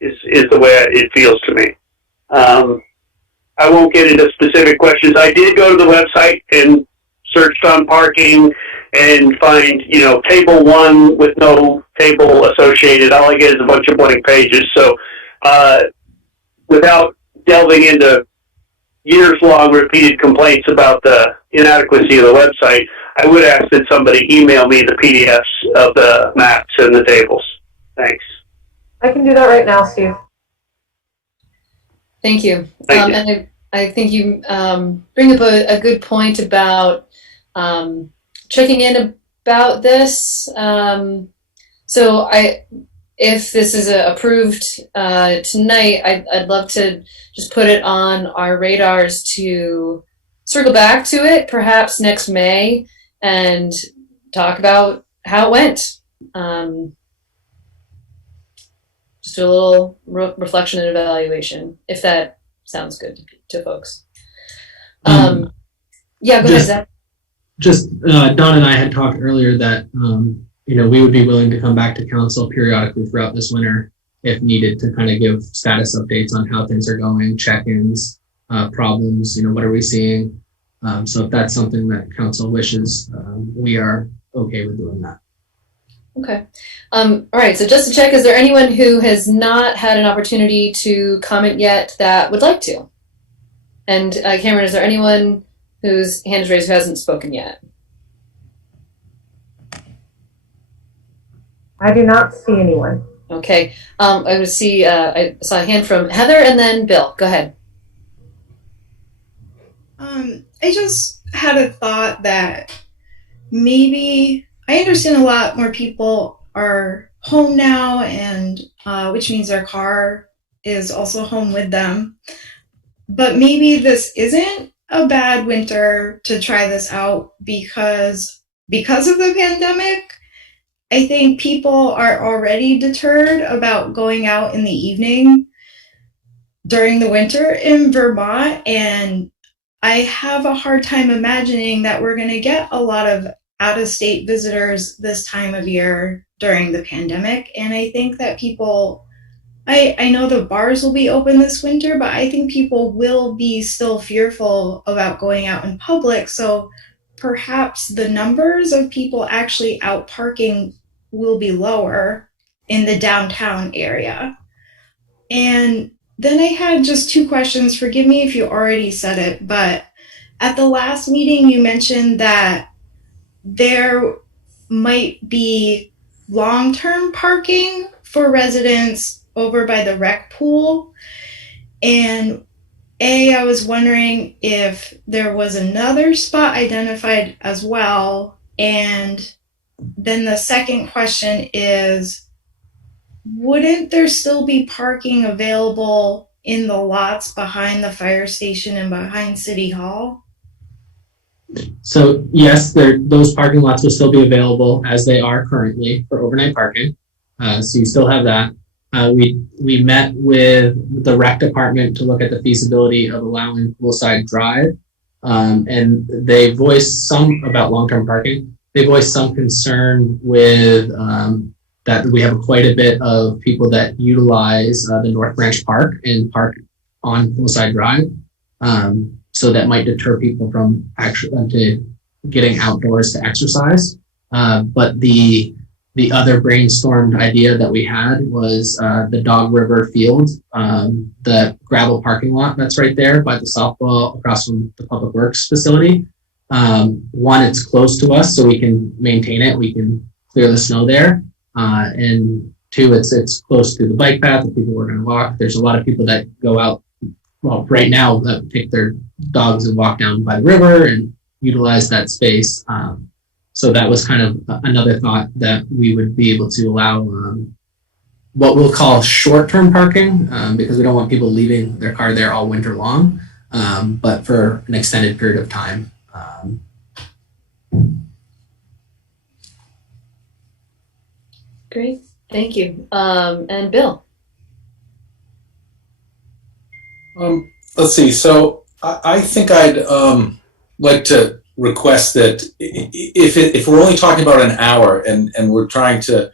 Is the way it feels to me. I won't get into specific questions. I did go to the website and searched on parking and find, table 1 with no table associated. All I get is a bunch of blank pages. So without delving into years-long repeated complaints about the inadequacy of the website, I would ask that somebody email me the PDFs of the maps and the tables. Thanks. I can do that right now, Steve. Thank you. Thank you. And I think you bring up a good point about checking in about this. So if this is approved tonight, I'd love to just put it on our radars to circle back to it, perhaps next May, and talk about how it went. Just a little reflection and evaluation, if that sounds good to folks. Yeah, go ahead, Zach. Just Don and I had talked earlier that we would be willing to come back to council periodically throughout this winter if needed to kind of give status updates on how things are going, check-ins, problems. What are we seeing? So if that's something that council wishes, we are okay with doing that. Okay. All right. So just to check, is there anyone who has not had an opportunity to comment yet that would like to? And Cameron, is there anyone whose hand is raised who hasn't spoken yet? I do not see anyone. Okay. I would see. I saw a hand from Heather, and then Bill. Go ahead. I just had a thought that maybe I understand a lot more people are home now, and which means their car is also home with them. But maybe this isn't a bad winter to try this out because of the pandemic. I think people are already deterred about going out in the evening during the winter in Vermont, and I have a hard time imagining that we're going to get a lot of out-of-state visitors this time of year during the pandemic. And I think that people, I know the bars will be open this winter, but I think people will be still fearful about going out in public. So perhaps the numbers of people actually out parking will be lower in the downtown area. And then I had just 2 questions. Forgive me if you already said it, but at the last meeting you mentioned that there might be long-term parking for residents over by the rec pool. And I was wondering if there was another spot identified as well. And then the second question is, wouldn't there still be parking available in the lots behind the fire station and behind City Hall? So yes, those parking lots will still be available as they are currently for overnight parking. So you still have that. We met with the rec department to look at the feasibility of allowing poolside drive, and they voiced some about long-term parking. They voiced some concern with that we have quite a bit of people that utilize the North Branch Park and park on poolside drive. So that might deter people from actually getting outdoors to exercise. But the other brainstormed idea that we had was the Dog River Field, the gravel parking lot that's right there by the softball across from the Public Works facility. One, it's close to us, so we can maintain it. We can clear the snow there. And 2, it's close to the bike path that people are going to walk. There's a lot of people that go out, well, right now, that take their dogs and walk down by the river and utilize that space. So that was kind of another thought, that we would be able to allow what we'll call short-term parking, because we don't want people leaving their car there all winter long, but for an extended period of time. Great. Thank you. And Bill. Let's see. So I think I'd like to request that if we're only talking about an hour and we're trying to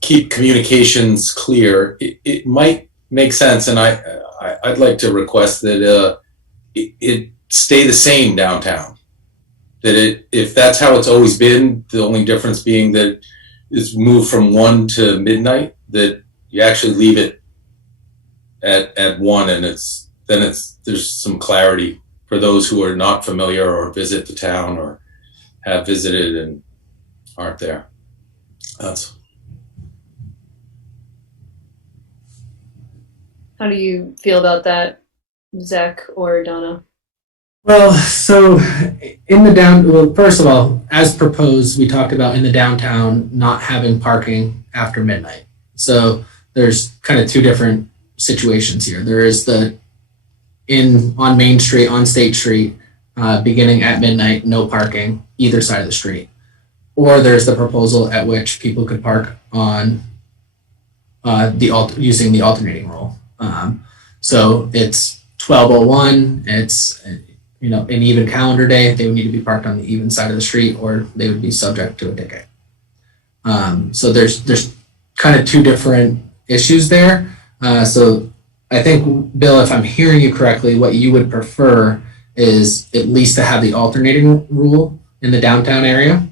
keep communications clear, it might make sense, and I'd like to request that it stay the same downtown. That if that's how it's always been, the only difference being that it's moved from 1 to midnight, that you actually leave it at 1, and there's some clarity for those who are not familiar or visit the town or have visited and aren't there. How do you feel about that, Zach or Donna? Well, so first of all, as proposed, we talked about in the downtown not having parking after midnight. So there's kind of two different situations here. There is on Main Street, on State Street, beginning at midnight, no parking either side of the street. Or there's the proposal at which people could park on using the alternating rule. So it's 12:01. It's an even calendar day. They would need to be parked on the even side of the street, or they would be subject to a ticket. So there's kind of two different issues there. So I think, Bill, if I'm hearing you correctly, what you would prefer is at least to have the alternating rule in the downtown area.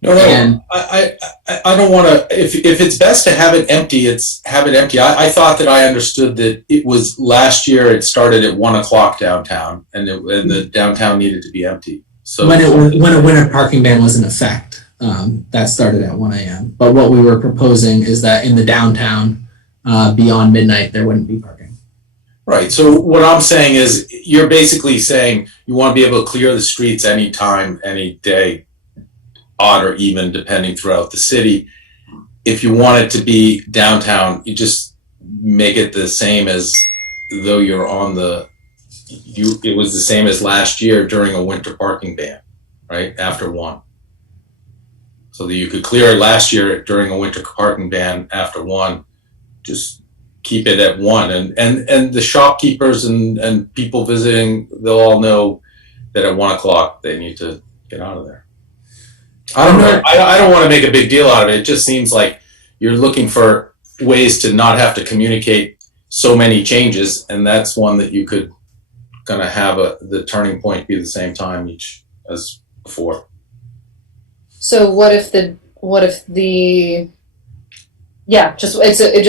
No, I don't want to. If it's best to have it empty, have it empty. I thought that I understood that it was last year. It started at 1 o'clock downtown, and the downtown needed to be empty. So when a winter parking ban was in effect, that started at 1 a.m. But what we were proposing is that in the downtown, beyond midnight, there wouldn't be parking. Right. So what I'm saying is, you're basically saying you want to be able to clear the streets anytime, any day, odd or even, depending throughout the city. If you want it to be downtown, you just make it the same as though you're on it was the same as last year during a winter parking ban, right? After 1. So that you could clear it last year during a winter parking ban after 1, just keep it at 1. And the shopkeepers and people visiting, they'll all know that at 1 o'clock they need to get out of there. I don't know. I don't want to make a big deal out of it. It just seems like you're looking for ways to not have to communicate so many changes, and that's one that you could kind of have the turning point be the same time each as before. So what if it'd just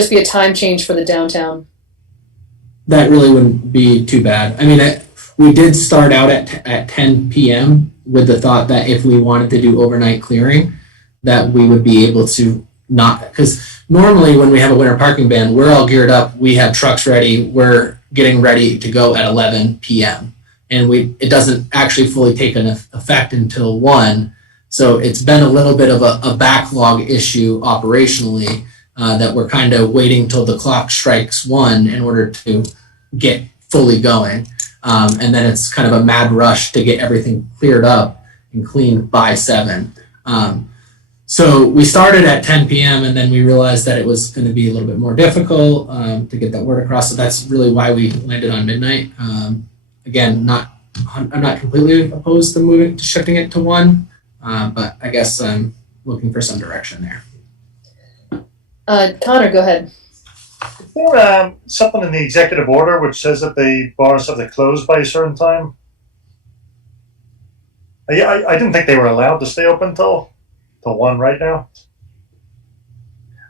be a time change for the downtown? That really wouldn't be too bad. I mean, we did start out at 10 p.m. with the thought that if we wanted to do overnight clearing, that we would be able to not, because normally when we have a winter parking ban, we're all geared up, we have trucks ready, we're getting ready to go at 11 p.m. And it doesn't actually fully take an effect until 1. So it's been a little bit of a backlog issue operationally, that we're kind of waiting till the clock strikes 1 in order to get fully going. And then it's kind of a mad rush to get everything cleared up and cleaned by 7. So we started at 10 p.m. and then we realized that it was going to be a little bit more difficult to get that word across. So that's really why we landed on midnight. Again, I'm not completely opposed to shifting it to 1, but I guess I'm looking for some direction there. Connor, go ahead. Is there something in the executive order which says that the bars have to close by a certain time? I didn't think they were allowed to stay open till 1 right now.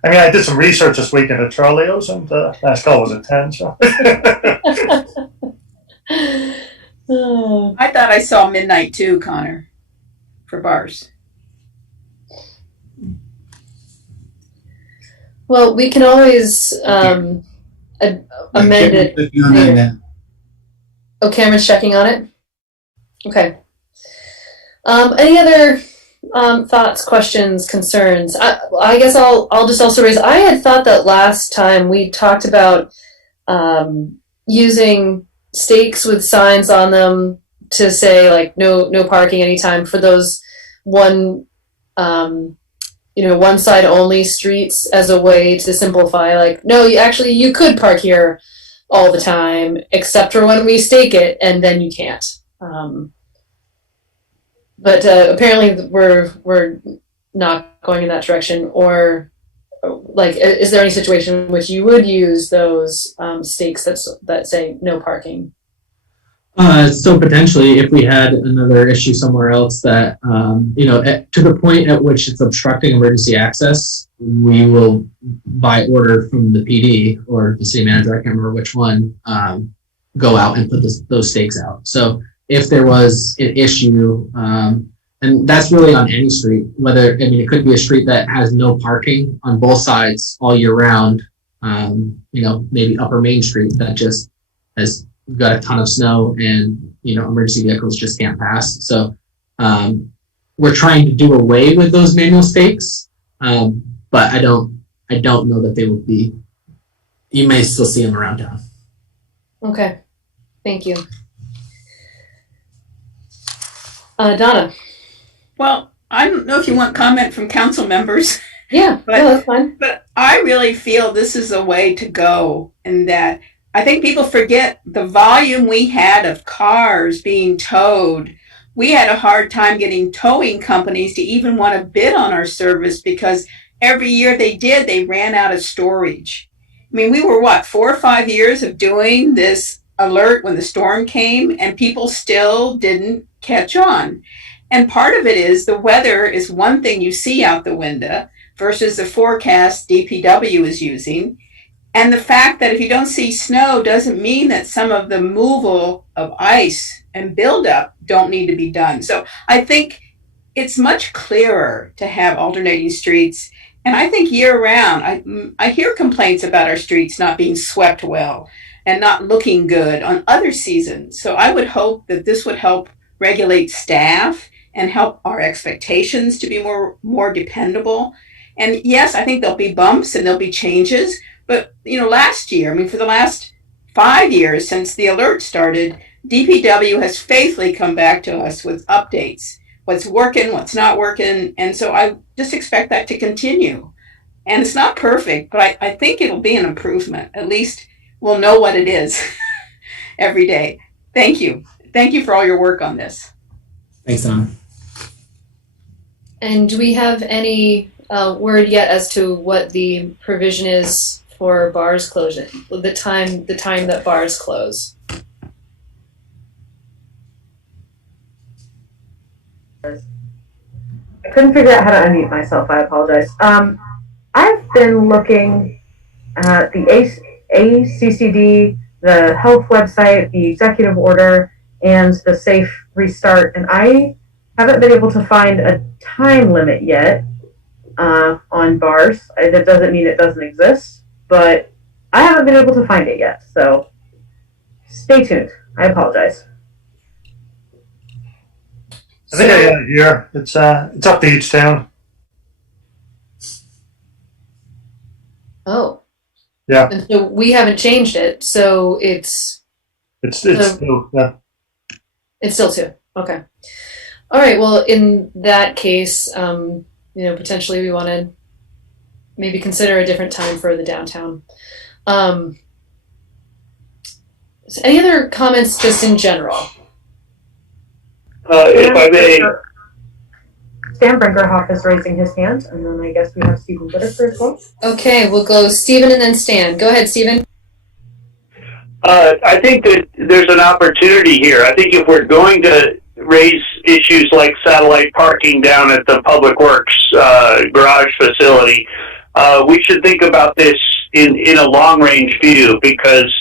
I mean, I did some research this week into Charlio's, and last call was at 10. So. I thought I saw midnight too, Connor, for bars. Well, we can always amend it later. Oh, Cameron's checking on it? Okay. Any other thoughts, questions, concerns? I guess I'll just also raise, I had thought that last time we talked about using stakes with signs on them to say like no parking anytime for those 1 one side only streets as a way to simplify, like, no, you could park here all the time, except for when we stake it, and then you can't. But apparently we're not going in that direction. Or like, is there any situation in which you would use those stakes that say no parking? So potentially, if we had another issue somewhere else that, to the point at which it's obstructing emergency access, we will, by order from the PD or the city manager, I can't remember which one, go out and put those stakes out. So if there was an issue, and that's really on any street, it could be a street that has no parking on both sides all year round, maybe Upper Main Street that just has got a ton of snow and emergency vehicles just can't pass. So we're trying to do away with those manual stakes, but I don't know that they will be. You may still see them around town. Okay, thank you. Donna. Well, I don't know if you want comment from council members. Yeah, that's fine. But I really feel this is a way to go, and that I think people forget the volume we had of cars being towed. We had a hard time getting towing companies to even want to bid on our service because every year they ran out of storage. I mean, we were 4 or 5 years of doing this alert when the storm came, and people still didn't catch on. And part of it is the weather is one thing you see out the window versus the forecast DPW is using. And the fact that if you don't see snow doesn't mean that some of the removal of ice and buildup don't need to be done. So I think it's much clearer to have alternating streets. And I think year round, I hear complaints about our streets not being swept well and not looking good on other seasons. So I would hope that this would help regulate staff and help our expectations to be more dependable. And yes, I think there'll be bumps and there'll be changes. But, last year, for the last 5 years since the alert started, DPW has faithfully come back to us with updates, what's working, what's not working. And so I just expect that to continue. And it's not perfect, but I think it'll be an improvement. At least we'll know what it is every day. Thank you. Thank you for all your work on this. Thanks, Donna. And do we have any word yet as to what the provision is for bars closing? The time that bars close? I couldn't figure out how to unmute myself. I apologize. I've been looking at the ACCD, the health website, the executive order, and the safe restart, and I haven't been able to find a time limit yet on bars. That doesn't mean it doesn't exist, but I haven't been able to find it yet. So stay tuned. I apologize. I think I have it here. It's up to each town. Oh. Yeah. And so we haven't changed it, so it's still, yeah. It's still 2. Okay. All right. Well, in that case, potentially we want to maybe consider a different time for the downtown. So any other comments just in general? If I may. Stan Brinkerhoff is raising his hand, and then I guess we have Stephen Whitaker as well. Okay, we'll go Stephen and then Stan. Go ahead, Stephen. I think that there's an opportunity here. I think if we're going to raise issues like satellite parking down at the Public Works garage facility, we should think about this in a long-range view, because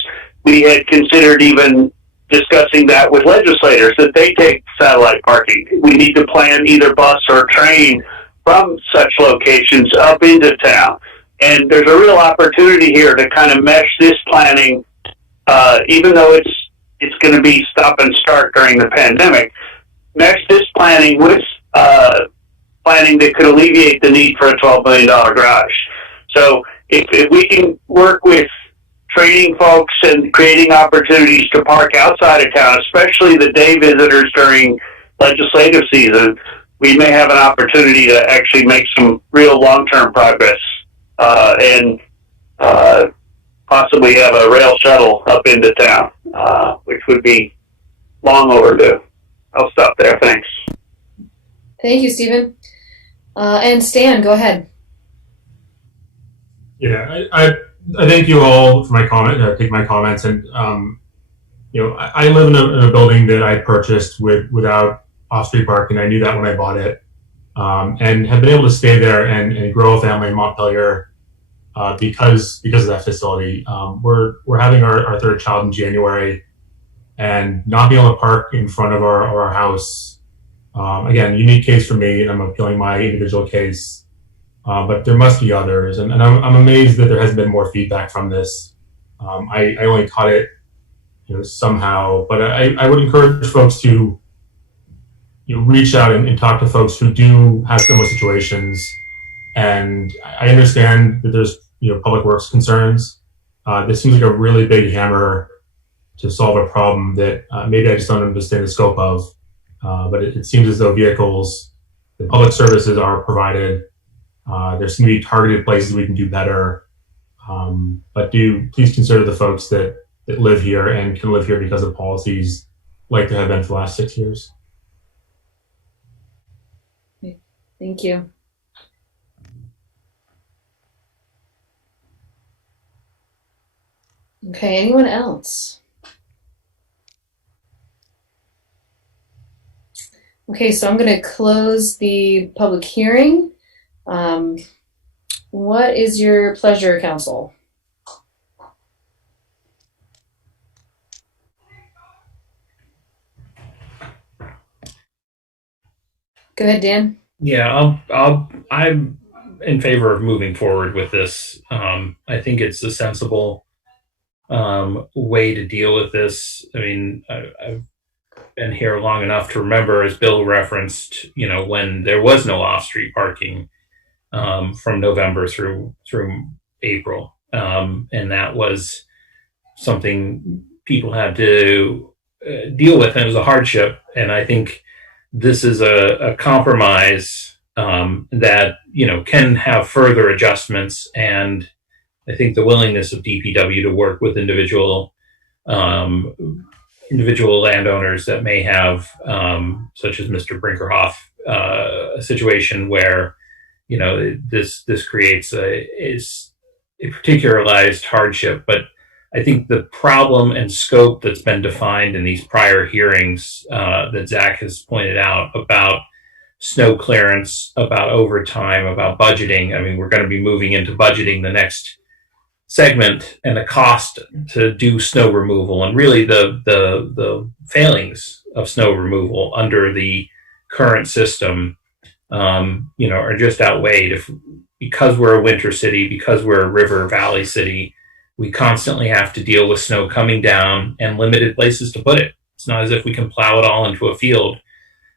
we had considered even discussing that with legislators, that they take satellite parking. We need to plan either bus or train from such locations up into town. And there's a real opportunity here to kind of mesh this planning, even though it's going to be stop and start during the pandemic, mesh this planning with planning that could alleviate the need for a $12 million garage. So if we can work with training folks and creating opportunities to park outside of town, especially the day visitors during legislative season, we may have an opportunity to actually make some real long-term progress and possibly have a rail shuttle up into town, which would be long overdue. I'll stop there. Thanks. Thank you, Stephen. And Stan, go ahead. Yeah, I thank you all for my comment. Take my comments, and I live in a building that I purchased without off-street parking. I knew that when I bought it, and have been able to stay there and grow a family in Montpelier because of that facility. We're having our third child in January, and not being able to park in front of our house. Again, unique case for me, and I'm appealing my individual case. But there must be others, and I'm amazed that there hasn't been more feedback from this. I only caught it, somehow, but I would encourage folks to reach out and talk to folks who do have similar situations. And I understand that there's public works concerns. This seems like a really big hammer to solve a problem that maybe I just don't understand the scope of. But it seems as though vehicles, the public services are provided. There's going to be targeted places we can do better. But do please consider the folks that live here and can live here because of policies like there have been for the last 6 years. Thank you. Okay, anyone else? Okay, so I'm going to close the public hearing. What is your pleasure, council? Go ahead, Dan. Yeah, I'm in favor of moving forward with this. I think it's a sensible way to deal with this. I mean, I've been here long enough to remember, as Bill referenced, when there was no off-street parking from November through April, and that was something people had to deal with, and it was a hardship. And I think this is a compromise that can have further adjustments, and I think the willingness of DPW to work with individual landowners that may have, such as Mr. Brinkerhoff, a situation where this creates a particularized hardship. But I think the problem and scope that's been defined in these prior hearings that Zach has pointed out about snow clearance, about overtime, about budgeting. I mean, we're going to be moving into budgeting the next segment, and the cost to do snow removal, and really the failings of snow removal under the current system, are just outweighed. Because we're a winter city, because we're a river valley city, we constantly have to deal with snow coming down and limited places to put it. It's not as if we can plow it all into a field.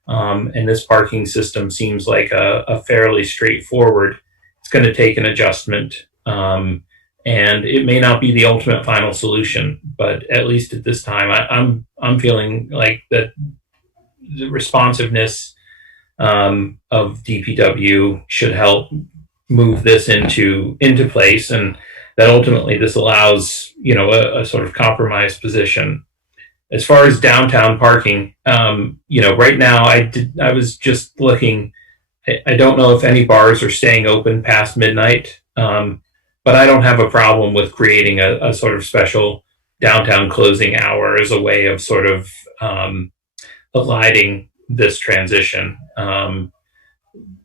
And this parking system seems like a fairly straightforward. It's going to take an adjustment, and it may not be the ultimate final solution, but at least at this time, I'm feeling like that the responsiveness of DPW should help move this into place, and that ultimately this allows a sort of compromise position. As far as downtown parking, right now I was just looking. I don't know if any bars are staying open past midnight, but I don't have a problem with creating a sort of special downtown closing hour as a way of sort of eliding this transition.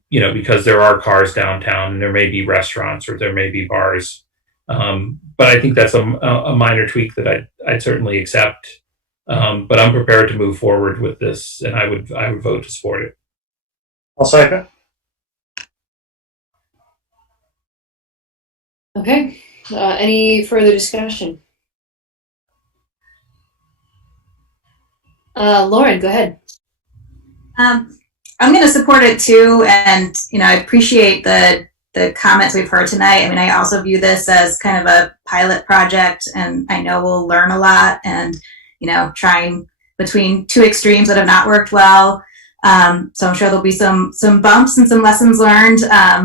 Because there are cars downtown, and there may be restaurants or there may be bars. But I think that's a minor tweak that I'd certainly accept. But I'm prepared to move forward with this, and I would vote to support it. I'll second. Okay. Any further discussion? Lauren, go ahead. I'm going to support it too, and I appreciate the comments we've heard tonight. I mean, I also view this as kind of a pilot project, and I know we'll learn a lot, and trying between two extremes that have not worked well. So I'm sure there'll be some bumps and some lessons learned,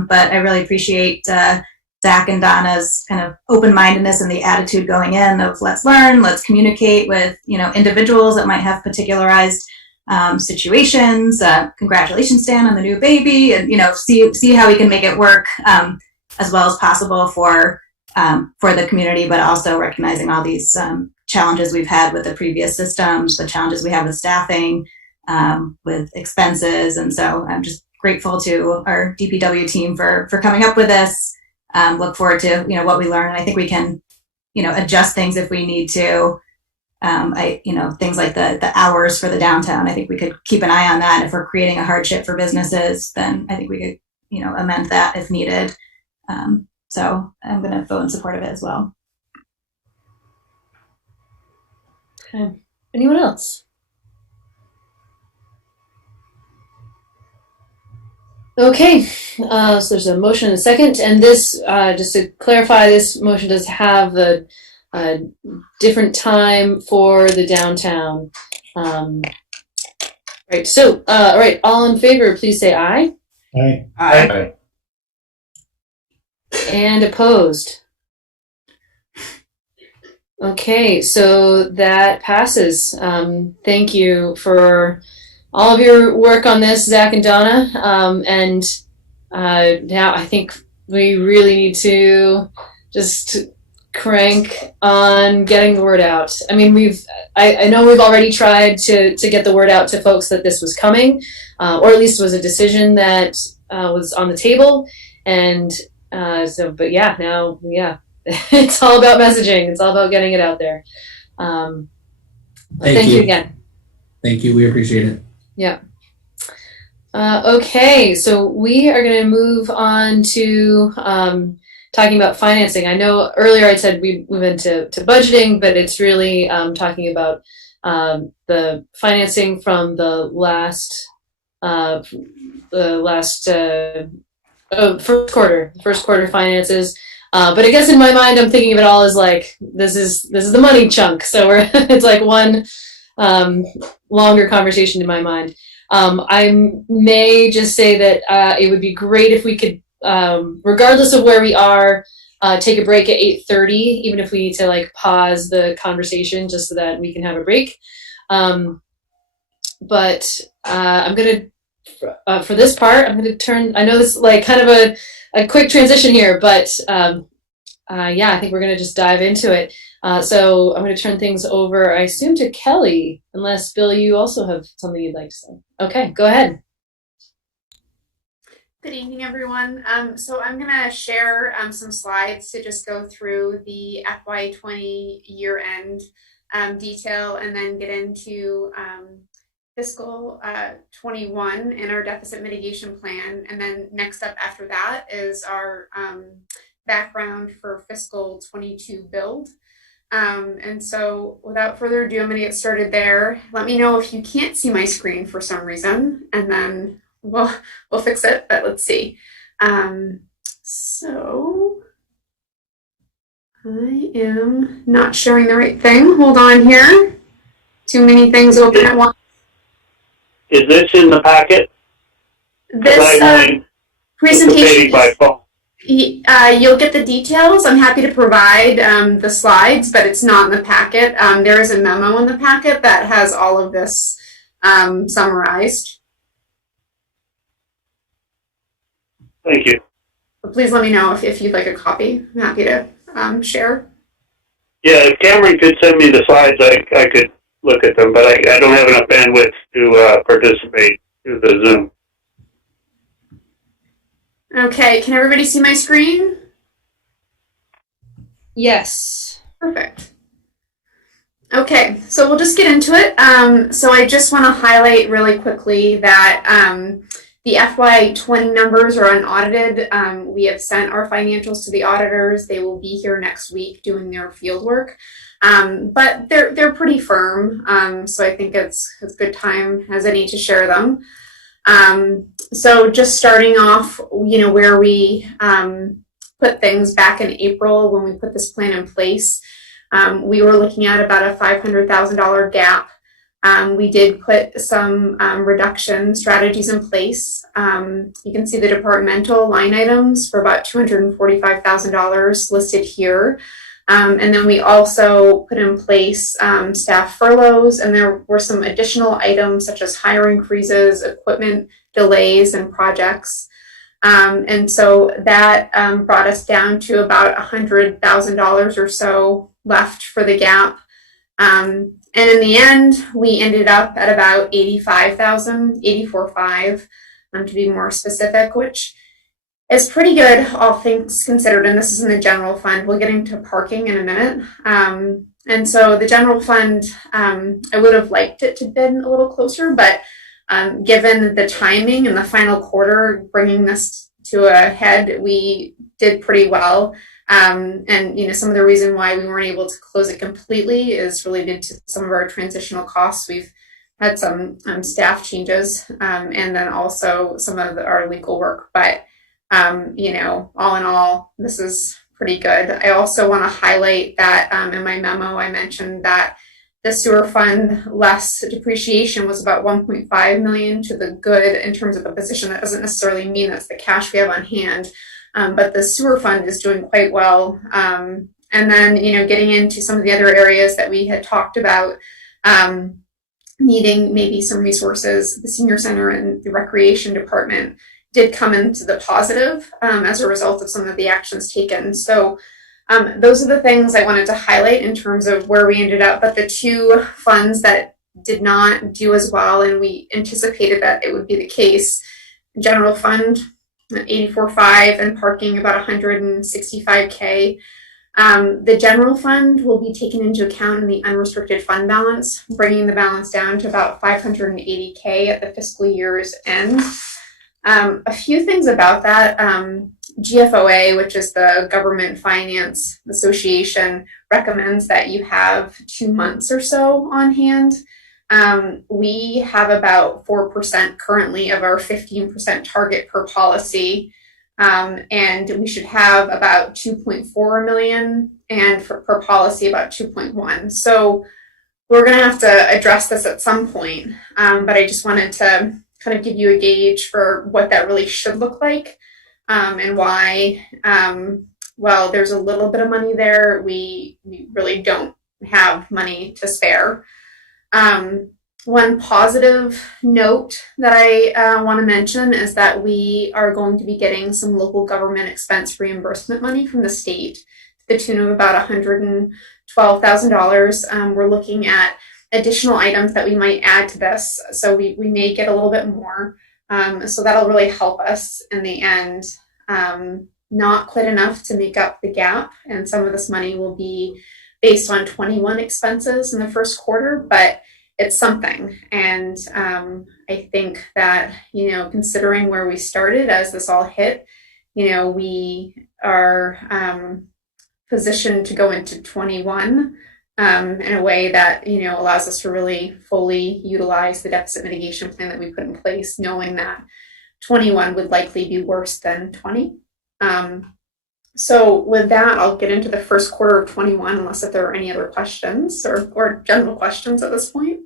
but I really appreciate Zach and Donna's kind of open-mindedness and the attitude going in of let's learn, let's communicate with individuals that might have particularized situations. Congratulations, Stan, on the new baby, and see how we can make it work as well as possible for the community, but also recognizing all these challenges we've had with the previous systems, the challenges we have with staffing, with expenses, and so I'm just grateful to our DPW team for coming up with this. Look forward to what we learn, and I think we can adjust things if we need to. Things like the hours for the downtown, I think we could keep an eye on that. If we're creating a hardship for businesses, then I think we could amend that if needed. So I'm going to vote in support of it as well. Okay. Anyone else? Okay, so there's a motion and a second, and this, just to clarify, this motion does have a different time for the downtown. Right, so, all right, all in favor, please say aye. Aye. Aye. And opposed? Okay, so that passes. Thank you for all of your work on this, Zach and Donna. And now I think we really need to just crank on getting the word out. I mean, I know we've already tried to get the word out to folks that this was coming, or at least was a decision that was on the table. And but yeah, now, yeah, it's all about messaging. It's all about getting it out there. Thank you again. Thank you. We appreciate it. Yeah. Okay, so we are going to move on to talking about financing. I know earlier I said we move into budgeting, but it's really talking about the financing from the last first quarter finances. But I guess in my mind, I'm thinking of it all as like this is the money chunk. So it's like one longer conversation in my mind. I may just say that it would be great if we could, regardless of where we are, take a break at 8:30, even if we need to like pause the conversation just so that we can have a break. But I'm gonna, for this part, I'm gonna turn. I know this is like kind of a quick transition here, but yeah, I think we're gonna just dive into it. So I'm going to turn things over, I assume, to Kelly, unless, Bill, you also have something you'd like to say. Okay, go ahead. Good evening, everyone. So I'm going to share some slides to just go through the FY20 year-end detail and then get into fiscal 21 and our deficit mitigation plan. And then next up after that is our background for fiscal 22 build. And so without further ado, I'm going to get started there. Let me know if you can't see my screen for some reason, and then we'll fix it, but let's see. So I am not showing the right thing. Hold on here. Too many things open at once. Is this in the packet? This presentation by phone. You'll get the details. I'm happy to provide the slides, but it's not in the packet. There is a memo in the packet that has all of this summarized. Thank you. But please let me know if you'd like a copy. I'm happy to share. Yeah, if Cameron could send me the slides, I could look at them, but I don't have enough bandwidth to participate through the Zoom. Okay, can everybody see my screen? Yes. Perfect. Okay, so we'll just get into it. So I just want to highlight really quickly that the FY20 numbers are unaudited. We have sent our financials to the auditors. They will be here next week doing their field work. But they're pretty firm, so I think it's good time as any to share them. So just starting off, where we put things back in April when we put this plan in place, we were looking at about a $500,000 gap We did put some reduction strategies in place. You can see the departmental line items for about $245,000 listed here. And then we also put in place staff furloughs, and there were some additional items such as hiring freezes, equipment delays, and projects. And so that brought us down to about $100,000 or so left for the gap. And in the end, we ended up at about $85,000, $84,500 to be more specific, which is pretty good, all things considered. And this is in the general fund. We'll get into parking in a minute. And so the general fund, I would have liked it to have been a little closer, but given the timing and the final quarter, bringing this to a head, we did pretty well. And some of the reason why we weren't able to close it completely is related to some of our transitional costs. We've had some staff changes, and then also some of our legal work. But all in all, this is pretty good. I also want to highlight that in my memo, I mentioned that the sewer fund less depreciation was about $1.5 million to the good in terms of the position. That doesn't necessarily mean that's the cash we have on hand, but the sewer fund is doing quite well. And then, getting into some of the other areas that we had talked about, needing maybe some resources, the senior center and the recreation department did come into the positive as a result of some of the actions taken. So those are the things I wanted to highlight in terms of where we ended up. But the two funds that did not do as well, and we anticipated that it would be the case, general fund, $84,500, and parking about $165K. The general fund will be taken into account in the unrestricted fund balance, bringing the balance down to about $580K at the fiscal year's end. A few things about that. GFOA, which is the Government Finance Association, recommends that you have 2 months or so on hand. We have about 4% currently of our 15% target per policy, and we should have about 2.4 million, and per policy about 2.1. So we're going to have to address this at some point, but I just wanted to kind of give you a gauge for what that really should look like, and why, well, there's a little bit of money there. We really don't have money to spare. One positive note that I want to mention is that we are going to be getting some local government expense reimbursement money from the state to the tune of about $112,000. We're looking at additional items that we might add to this, so we may get a little bit more. So that'll really help us in the end. Not quite enough to make up the gap, and some of this money will be based on 21 expenses in the first quarter, but it's something. And I think that, considering where we started as this all hit, we are positioned to go into 21 in a way that, allows us to really fully utilize the deficit mitigation plan that we put in place, knowing that 21 would likely be worse than 20. So with that, I'll get into the first quarter of 21, unless if there are any other questions or general questions at this point.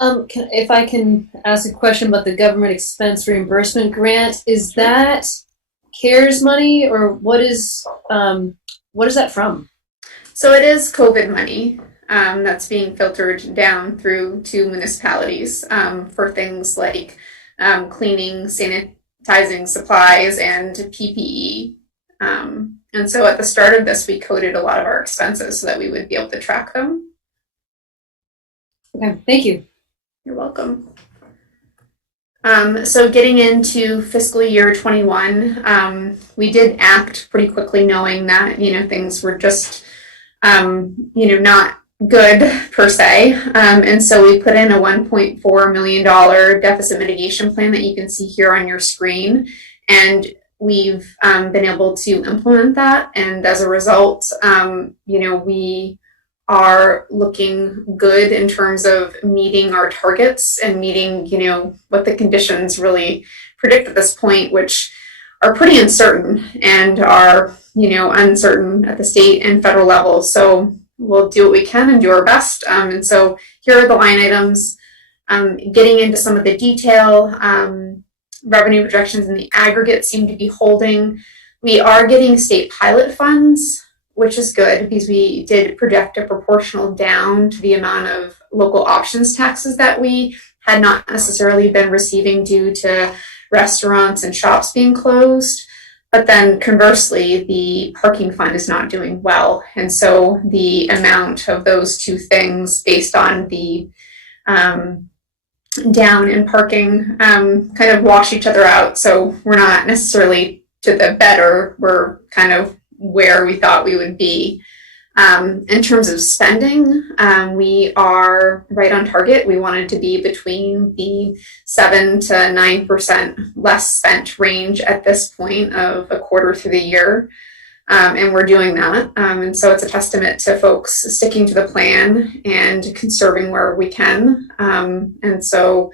If I can ask a question about the government expense reimbursement grant, is that CARES money, or what is that from? So it is COVID money that's being filtered down through to municipalities for things like cleaning, sanitizing supplies, and PPE. And so at the start of this, we coded a lot of our expenses so that we would be able to track them. Okay, thank you. You're welcome. So getting into fiscal year 21, we did act pretty quickly, knowing that, things were just, not good per se. And so we put in a $1.4 million deficit mitigation plan that you can see here on your screen. And we've been able to implement that. And as a result, we are looking good in terms of meeting our targets and meeting, what the conditions really predict at this point, which are pretty uncertain and are, uncertain at the state and federal level. So we'll do what we can and do our best. And so here are the line items. Getting into some of the detail, revenue projections in the aggregate seem to be holding. We are getting state pilot funds, which is good because we did project a proportional down to the amount of local options taxes that we had not necessarily been receiving due to restaurants and shops being closed. But then conversely, the parking fund is not doing well. And so the amount of those two things based on the down in parking kind of wash each other out. So we're not necessarily to the better, we're kind of where we thought we would be. In terms of spending, we are right on target. We wanted to be between the 7 to 9% less spent range at this point of a quarter through the year. And we're doing that. And so it's a testament to folks sticking to the plan and conserving where we can. And so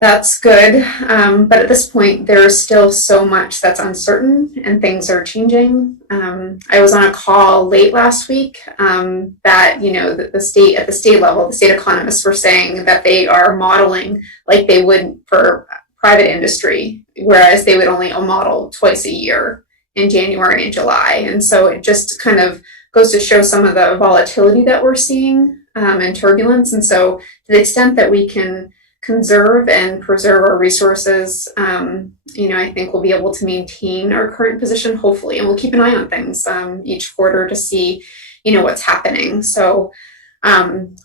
that's good. But at this point, there's still so much that's uncertain and things are changing. I was on a call late last week that, you know, the state, at the state level, the state economists were saying that they are modeling like they would for private industry, whereas they would only model twice a year in January and July. And so it just kind of goes to show some of the volatility that we're seeing and turbulence. And so to the extent that we can conserve and preserve our resources, you know, I think we'll be able to maintain our current position, hopefully, and we'll keep an eye on things each quarter to see, you know, what's happening. So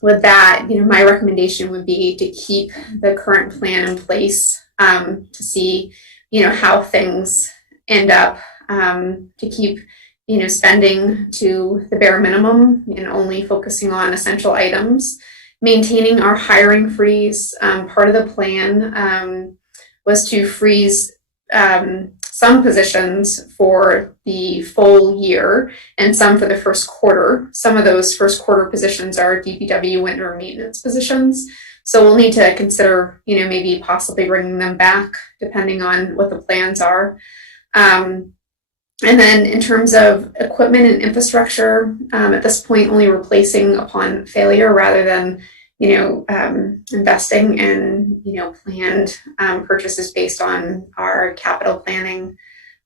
with that, you know, my recommendation would be to keep the current plan in place to see, you know, how things end up, to keep, you know, spending to the bare minimum and only focusing on essential items. Maintaining our hiring freeze. Part of the plan was to freeze some positions for the full year and some for the first quarter. Some of those first quarter positions are DPW winter maintenance positions. So we'll need to consider, you know, maybe possibly bringing them back depending on what the plans are. And then in terms of equipment and infrastructure, at this point, only replacing upon failure rather than, you know, investing in, you know, planned purchases based on our capital planning.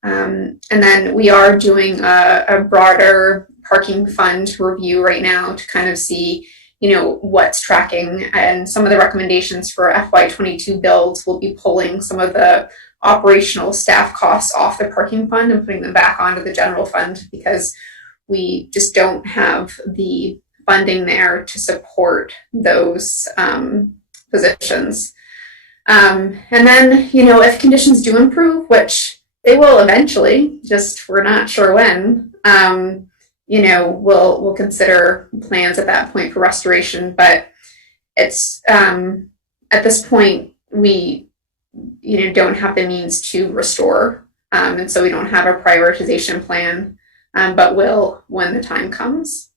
And then we are doing a broader parking fund review right now to kind of see, you know, what's tracking, and some of the recommendations for FY22 builds will be pulling some of the operational staff costs off the parking fund and putting them back onto the general fund because we just don't have the funding there to support those positions. And then, you know, if conditions do improve, which they will eventually, just we're not sure when, you know, we'll consider plans at that point for restoration. But it's at this point we, you know, don't have the means to restore, and so we don't have a prioritization plan, but will when the time comes.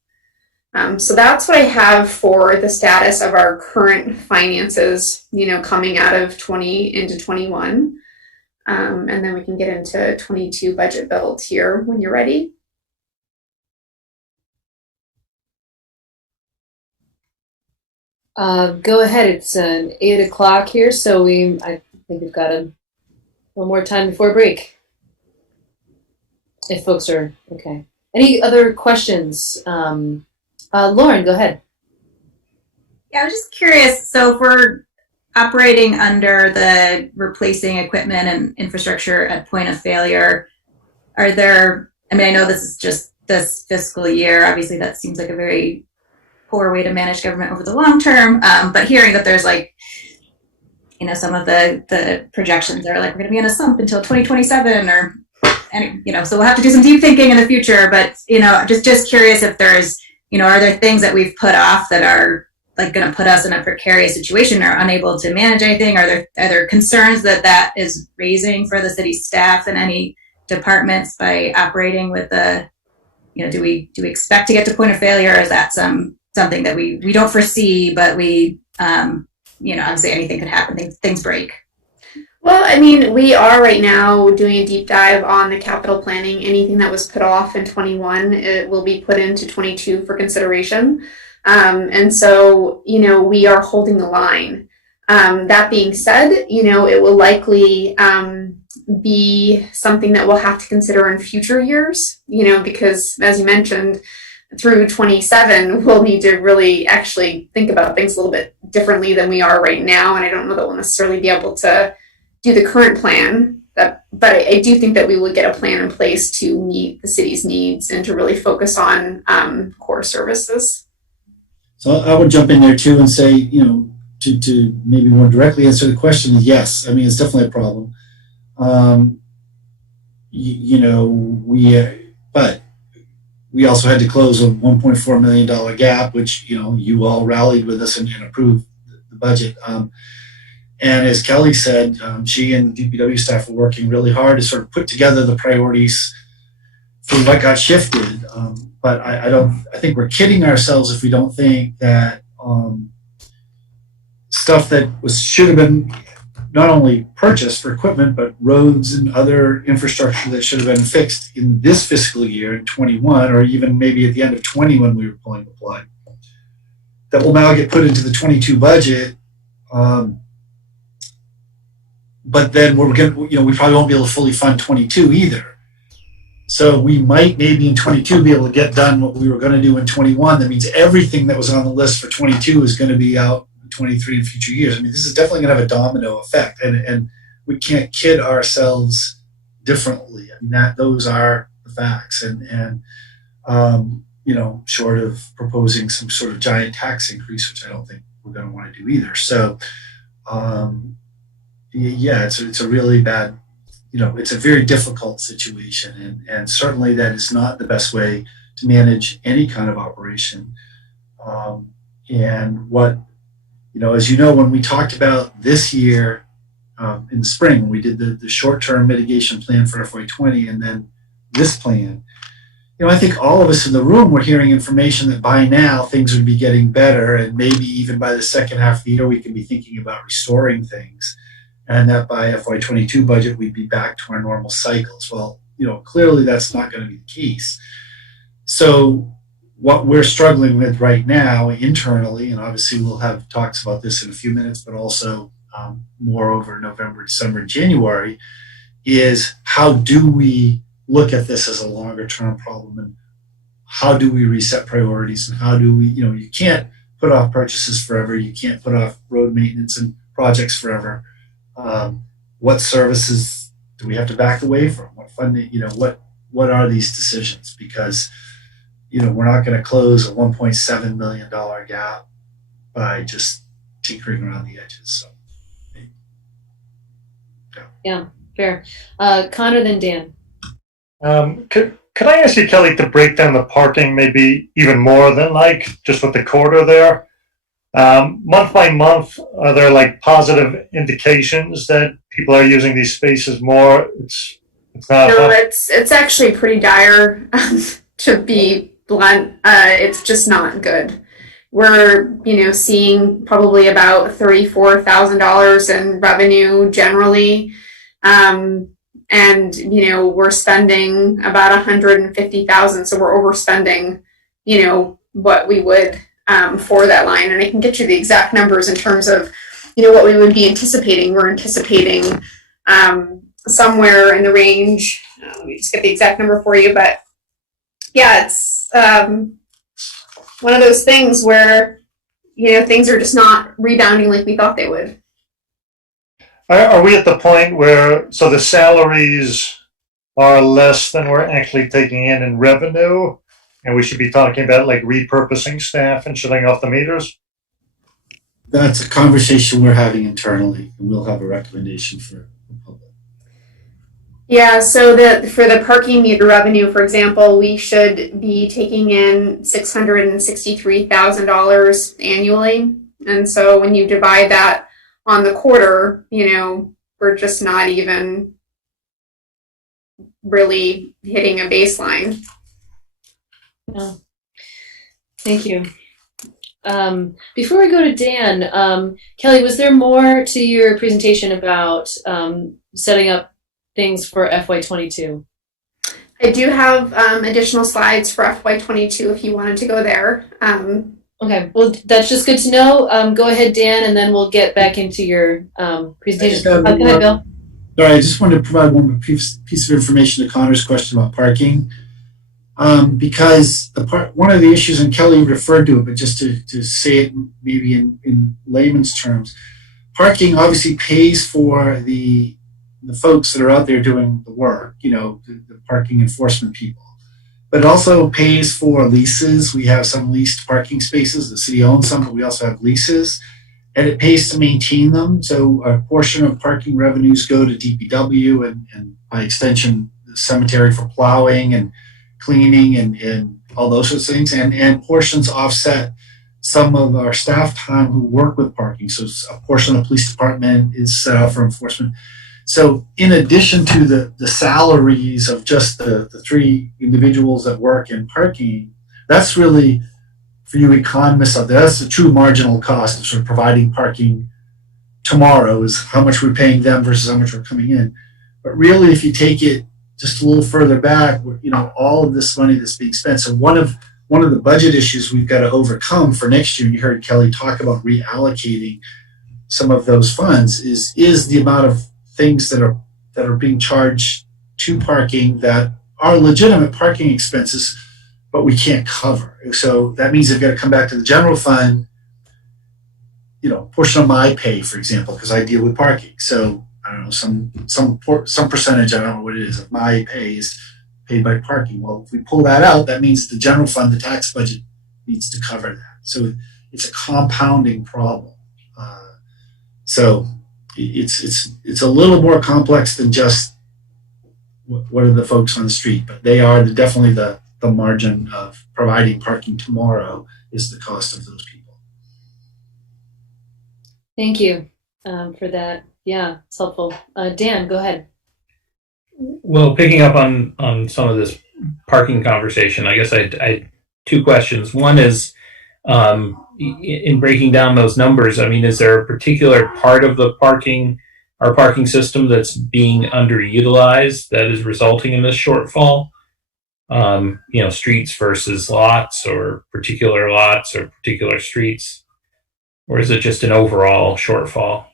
So that's what I have for the status of our current finances, you know, coming out of 20 into 21. And then we can get into 22 budget build here when you're ready. Go ahead. It's 8 o'clock here, so I think we've got a little more time before break. If folks are okay. Any other questions? Lauren, go ahead. Yeah, I was just curious. So if we're operating under the replacing equipment and infrastructure at point of failure, are there, I mean, I know this is just this fiscal year. Obviously, that seems like a very poor way to manage government over the long term. But hearing that there's like, you know, some of the projections are like, we're going to be in a slump until 2027 or, and, you know, so we'll have to do some deep thinking in the future. But, you know, just curious if there's, you know, are there things that we've put off that are like going to put us in a precarious situation or unable to manage anything? Are there concerns that is raising for the city staff and any departments by operating with the, you know, do we expect to get to point of failure? Or is that something that we don't foresee, but we, you know, obviously anything could happen, things break. Well, I mean, we are right now doing a deep dive on the capital planning. Anything that was put off in 21, it will be put into 22 for consideration. And so, we are holding the line. That being said, it will likely be something that we'll have to consider in future years, because as you mentioned, through 27, we'll need to really actually think about things a little bit differently than we are right now. And I don't know that we'll necessarily be able to do the current plan, but I do think that we will get a plan in place to meet the city's needs and to really focus on core services. So I would jump in there too and say, to maybe more directly answer the question, yes, I mean, it's definitely a problem. But we also had to close a $1.4 million gap, which, you all rallied with us and approved the budget. And as Kelly said, she and the DPW staff were working really hard to sort of put together the priorities for what got shifted. But I think we're kidding ourselves if we don't think that stuff that should have been not only purchased for equipment, but roads and other infrastructure that should have been fixed in this fiscal year in 21, or even maybe at the end of 20 when we were pulling the plug, that will now get put into the 22 budget. But then we probably won't be able to fully fund 22 either. So we might maybe in 22 be able to get done what we were going to do in 21. That means everything that was on the list for 22 is going to be out 23 in future years. I mean, this is definitely going to have a domino effect, and we can't kid ourselves differently. I mean, those are the facts, and short of proposing some sort of giant tax increase, which I don't think we're going to want to do either. So, it's a really bad, it's a very difficult situation, and certainly that is not the best way to manage any kind of operation. And what as when we talked about this year in the spring, when we did the short-term mitigation plan for FY20 and then this plan, I think all of us in the room were hearing information that by now things would be getting better, and maybe even by the second half of the year we could be thinking about restoring things, and that by FY22 budget we'd be back to our normal cycles. Well, clearly that's not going to be the case. So what we're struggling with right now internally, and obviously we'll have talks about this in a few minutes, but also more over November, December, January, is how do we look at this as a longer term problem, and how do we reset priorities, and how do we, you can't put off purchases forever, you can't put off road maintenance and projects forever. What services do we have to back away from? What funding, what are these decisions? Because we're not going to close a $1.7 million gap by just tinkering around the edges. So, yeah, fair. Connor, then Dan. Could I ask you, Kelly, to break down the parking maybe even more than just with the quarter there? Month by month, are there positive indications that people are using these spaces more? It's not. No, it's actually pretty dire. To be blunt, it's just not good. We're seeing probably about $34,000 in revenue generally, and we're spending about $150,000, so we're overspending what we would for that line. And I can get you the exact numbers in terms of what we would be anticipating. We're anticipating somewhere in the range, let me just get the exact number for you, but yeah, it's one of those things where things are just not rebounding like we thought they would. Are we at the point where the salaries are less than we're actually taking in revenue, and we should be talking about repurposing staff and shutting off the meters? That's a conversation we're having internally, and we'll have a recommendation for the public. Yeah, so for the parking meter revenue, for example, we should be taking in $663,000 annually. And so when you divide that on the quarter, we're just not even really hitting a baseline. No. Thank you. Before we go to Dan, Kelly, was there more to your presentation about setting up things for FY22? I do have additional slides for FY22 if you wanted to go there. Okay, well, that's just good to know. Go ahead, Dan, and then we'll get back into your presentation. Go ahead, Bill. Sorry, I just wanted to provide one piece of information to Connor's question about parking. Because one of the issues, and Kelly referred to it, but just to say it maybe in layman's terms, parking obviously pays for the folks that are out there doing the work, the parking enforcement people. But it also pays for leases. We have some leased parking spaces. The city owns some, but we also have leases. And it pays to maintain them. So a portion of parking revenues go to DPW and by extension, the cemetery for plowing and cleaning and all those sorts of things. And portions offset some of our staff time who work with parking. So a portion of the police department is set out for enforcement. So in addition to the salaries of just the three individuals that work in parking, that's really, for you economists out there, that's the true marginal cost of sort of providing parking tomorrow, is how much we're paying them versus how much we're coming in. But really, if you take it just a little further back, all of this money that's being spent. So one of the budget issues we've got to overcome for next year, and you heard Kelly talk about reallocating some of those funds, is the amount of things that are being charged to parking that are legitimate parking expenses, but we can't cover. So that means they've got to come back to the general fund, portion of my pay, for example, because I deal with parking. So I don't know, some percentage, I don't know what it is, of my pay is paid by parking. Well, if we pull that out, that means the general fund, the tax budget, needs to cover that. So it's a compounding problem. So it's a little more complex than just what are the folks on the street, but they are definitely the margin of providing parking tomorrow is the cost of those people. Thank you for that. Yeah, it's helpful. Dan, go ahead. Well, picking up on some of this parking conversation, I guess I two questions. One is, in breaking down those numbers, I mean, is there a particular part of our parking system that's being underutilized that is resulting in this shortfall? Streets versus lots, or particular streets, or is it just an overall shortfall?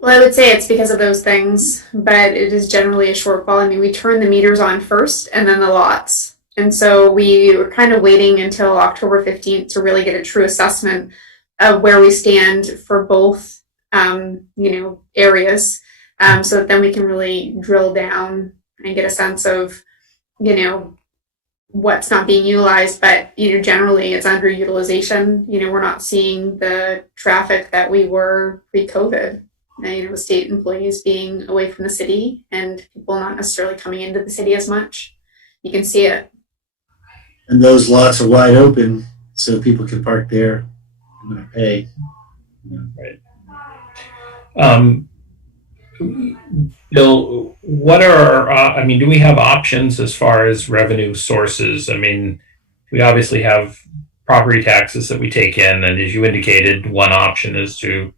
Well, I would say it's because of those things, but it is generally a shortfall. I mean, we turn the meters on first and then the lots. And so we were kind of waiting until October 15th to really get a true assessment of where we stand for both, areas, so that then we can really drill down and get a sense of, what's not being utilized. But, generally it's underutilization. We're not seeing the traffic that we were pre-COVID. With state employees being away from the city and people not necessarily coming into the city as much. You can see it. And those lots are wide open, so people can park there and not pay. Right. Bill, what are do we have options as far as revenue sources? I mean, we obviously have property taxes that we take in, and as you indicated, one option is to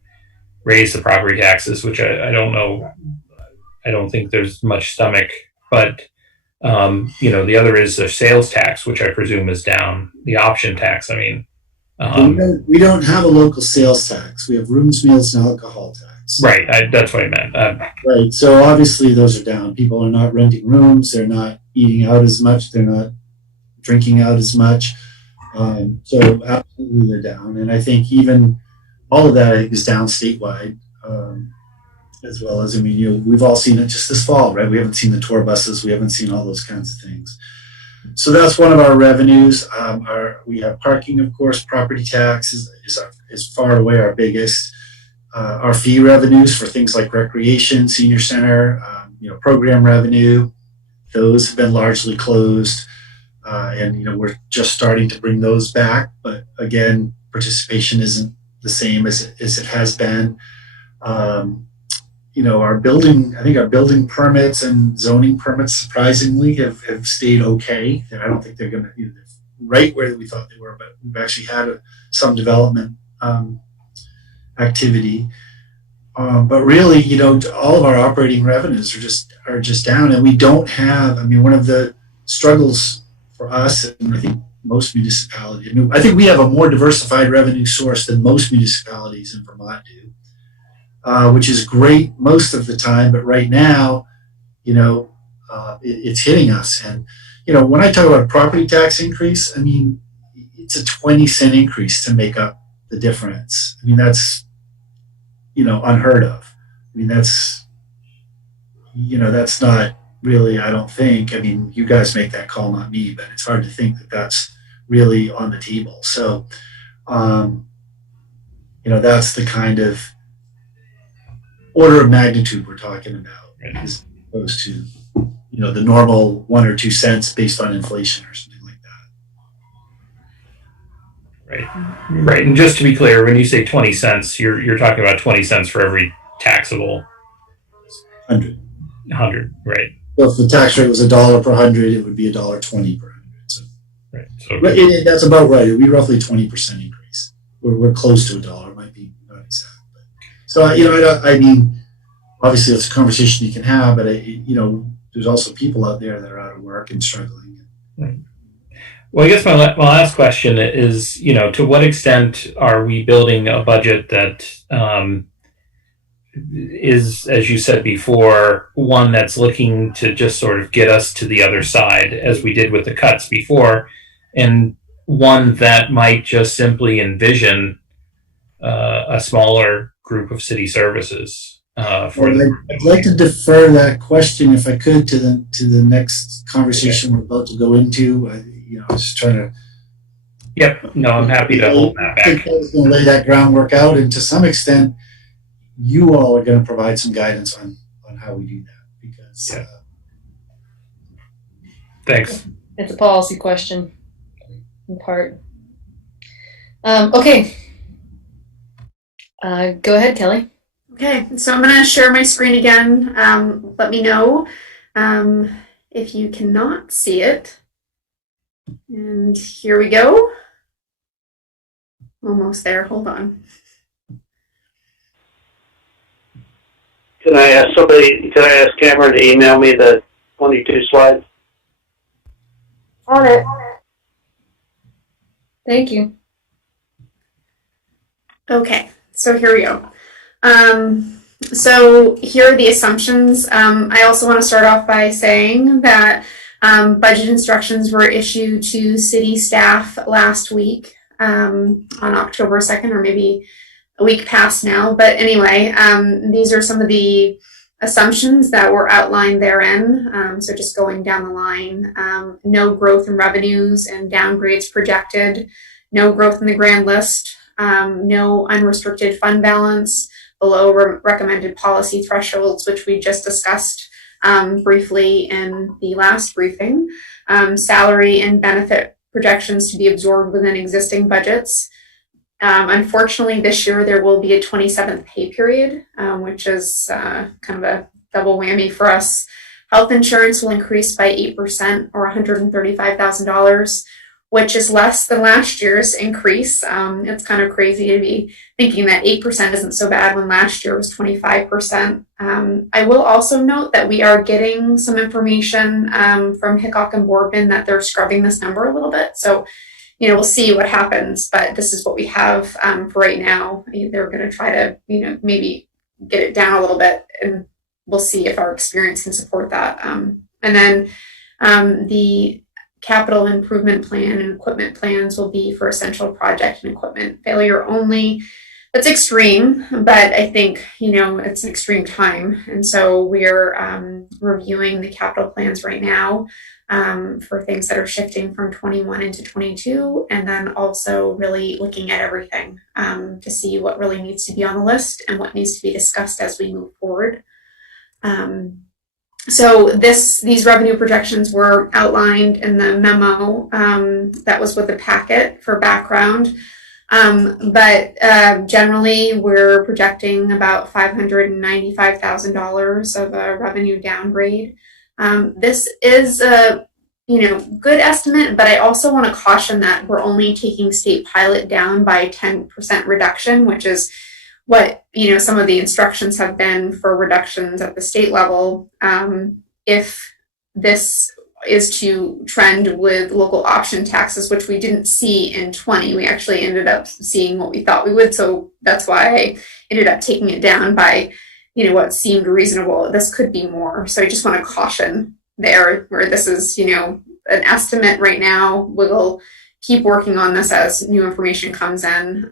raise the property taxes, which I don't know. I don't think there's much stomach, but the other is the sales tax, which I presume is down. The option tax. I mean, we don't have a local sales tax. We have rooms, meals, and alcohol tax. Right. That's what I meant. Right. So obviously those are down. People are not renting rooms. They're not eating out as much. They're not drinking out as much. So absolutely they're down. And I think even all of that is down statewide, as well as, we've all seen it just this fall, right? We haven't seen the tour buses. We haven't seen all those kinds of things. So that's one of our revenues. We have parking, of course. Property tax is far away our biggest. Our fee revenues for things like recreation, senior center, program revenue, those have been largely closed. And we're just starting to bring those back. But again, participation isn't the same as it has been. Our building permits and zoning permits surprisingly have stayed okay. I don't think they're going to be right where we thought they were, but we've actually had some development activity. But really, all of our operating revenues are just down, and we don't have. One of the struggles for us, and I think most municipalities. I mean, I think we have a more diversified revenue source than most municipalities in Vermont do, which is great most of the time. But right now, it's hitting us. And when I talk about a property tax increase, I mean it's a 20-cent increase to make up the difference. I mean that's unheard of. I mean that's not really, I don't think. I mean, you guys make that call, not me, but it's hard to think that that's really on the table. So, that's the kind of order of magnitude we're talking about, as opposed to, the normal 1 or 2 cents based on inflation or something like that. Right. And just to be clear, when you say 20 cents, you're talking about 20 cents for every taxable 100, right? So if the tax rate was $1 per 100, it would be $1.20 per 100. So, right. So that's about right. It would be roughly 20% increase. We're close to $1. It might be not exact. But, so I mean, obviously it's a conversation you can have, but there's also people out there that are out of work and struggling. Right. Well, I guess my last question is, to what extent are we building a budget that is, as you said before, one that's looking to just sort of get us to the other side, as we did with the cuts before, and one that might just simply envision a smaller group of city services? I'd like to defer that question, if I could, to the next conversation we're about to go into. I was just trying to. Yep. No, I'm happy to hold that back. I think I was going to lay that groundwork out, and to some extent, you all are going to provide some guidance on how we do that. Because thanks. It's a policy question, in part. Okay. Go ahead, Kelly. Okay, so I'm going to share my screen again. Let me know if you cannot see it. And here we go. Almost there. Hold on. Can I ask Cameron to email me the 22 slides? On it. Thank you. Okay, so here we go. So here are the assumptions. I also want to start off by saying that budget instructions were issued to city staff last week on October 2nd, or maybe a week past now. But anyway, these are some of the assumptions that were outlined therein. So just going down the line, no growth in revenues and downgrades projected, no growth in the grand list, no unrestricted fund balance below recommended policy thresholds, which we just discussed briefly in the last briefing, salary and benefit projections to be absorbed within existing budgets. Unfortunately, this year there will be a 27th pay period, which is kind of a double whammy for us. Health insurance will increase by 8% or $135,000, which is less than last year's increase. It's kind of crazy to be thinking that 8% isn't so bad when last year was 25%. I will also note that we are getting some information from Hickok and Boardman that they're scrubbing this number a little bit. So, we'll see what happens, but this is what we have for right now. They're going to try to, maybe get it down a little bit, and we'll see if our experience can support that. And then the capital improvement plan and equipment plans will be for essential project and equipment failure only. That's extreme, but I think, it's an extreme time. And so we're reviewing the capital plans right now for things that are shifting from 21 into 22, and then also really looking at everything to see what really needs to be on the list and what needs to be discussed as we move forward. So these revenue projections were outlined in the memo that was with the packet for background. But generally, we're projecting about $595,000 of a revenue downgrade. This is a good estimate, but I also want to caution that we're only taking state pilot down by 10% reduction, which is what some of the instructions have been for reductions at the state level. If this is to trend with local option taxes, which we didn't see in 20. We actually ended up seeing what we thought we would. So that's why I ended up taking it down by, what seemed reasonable. This could be more. So I just want to caution there, where this is, an estimate right now. We'll keep working on this as new information comes in.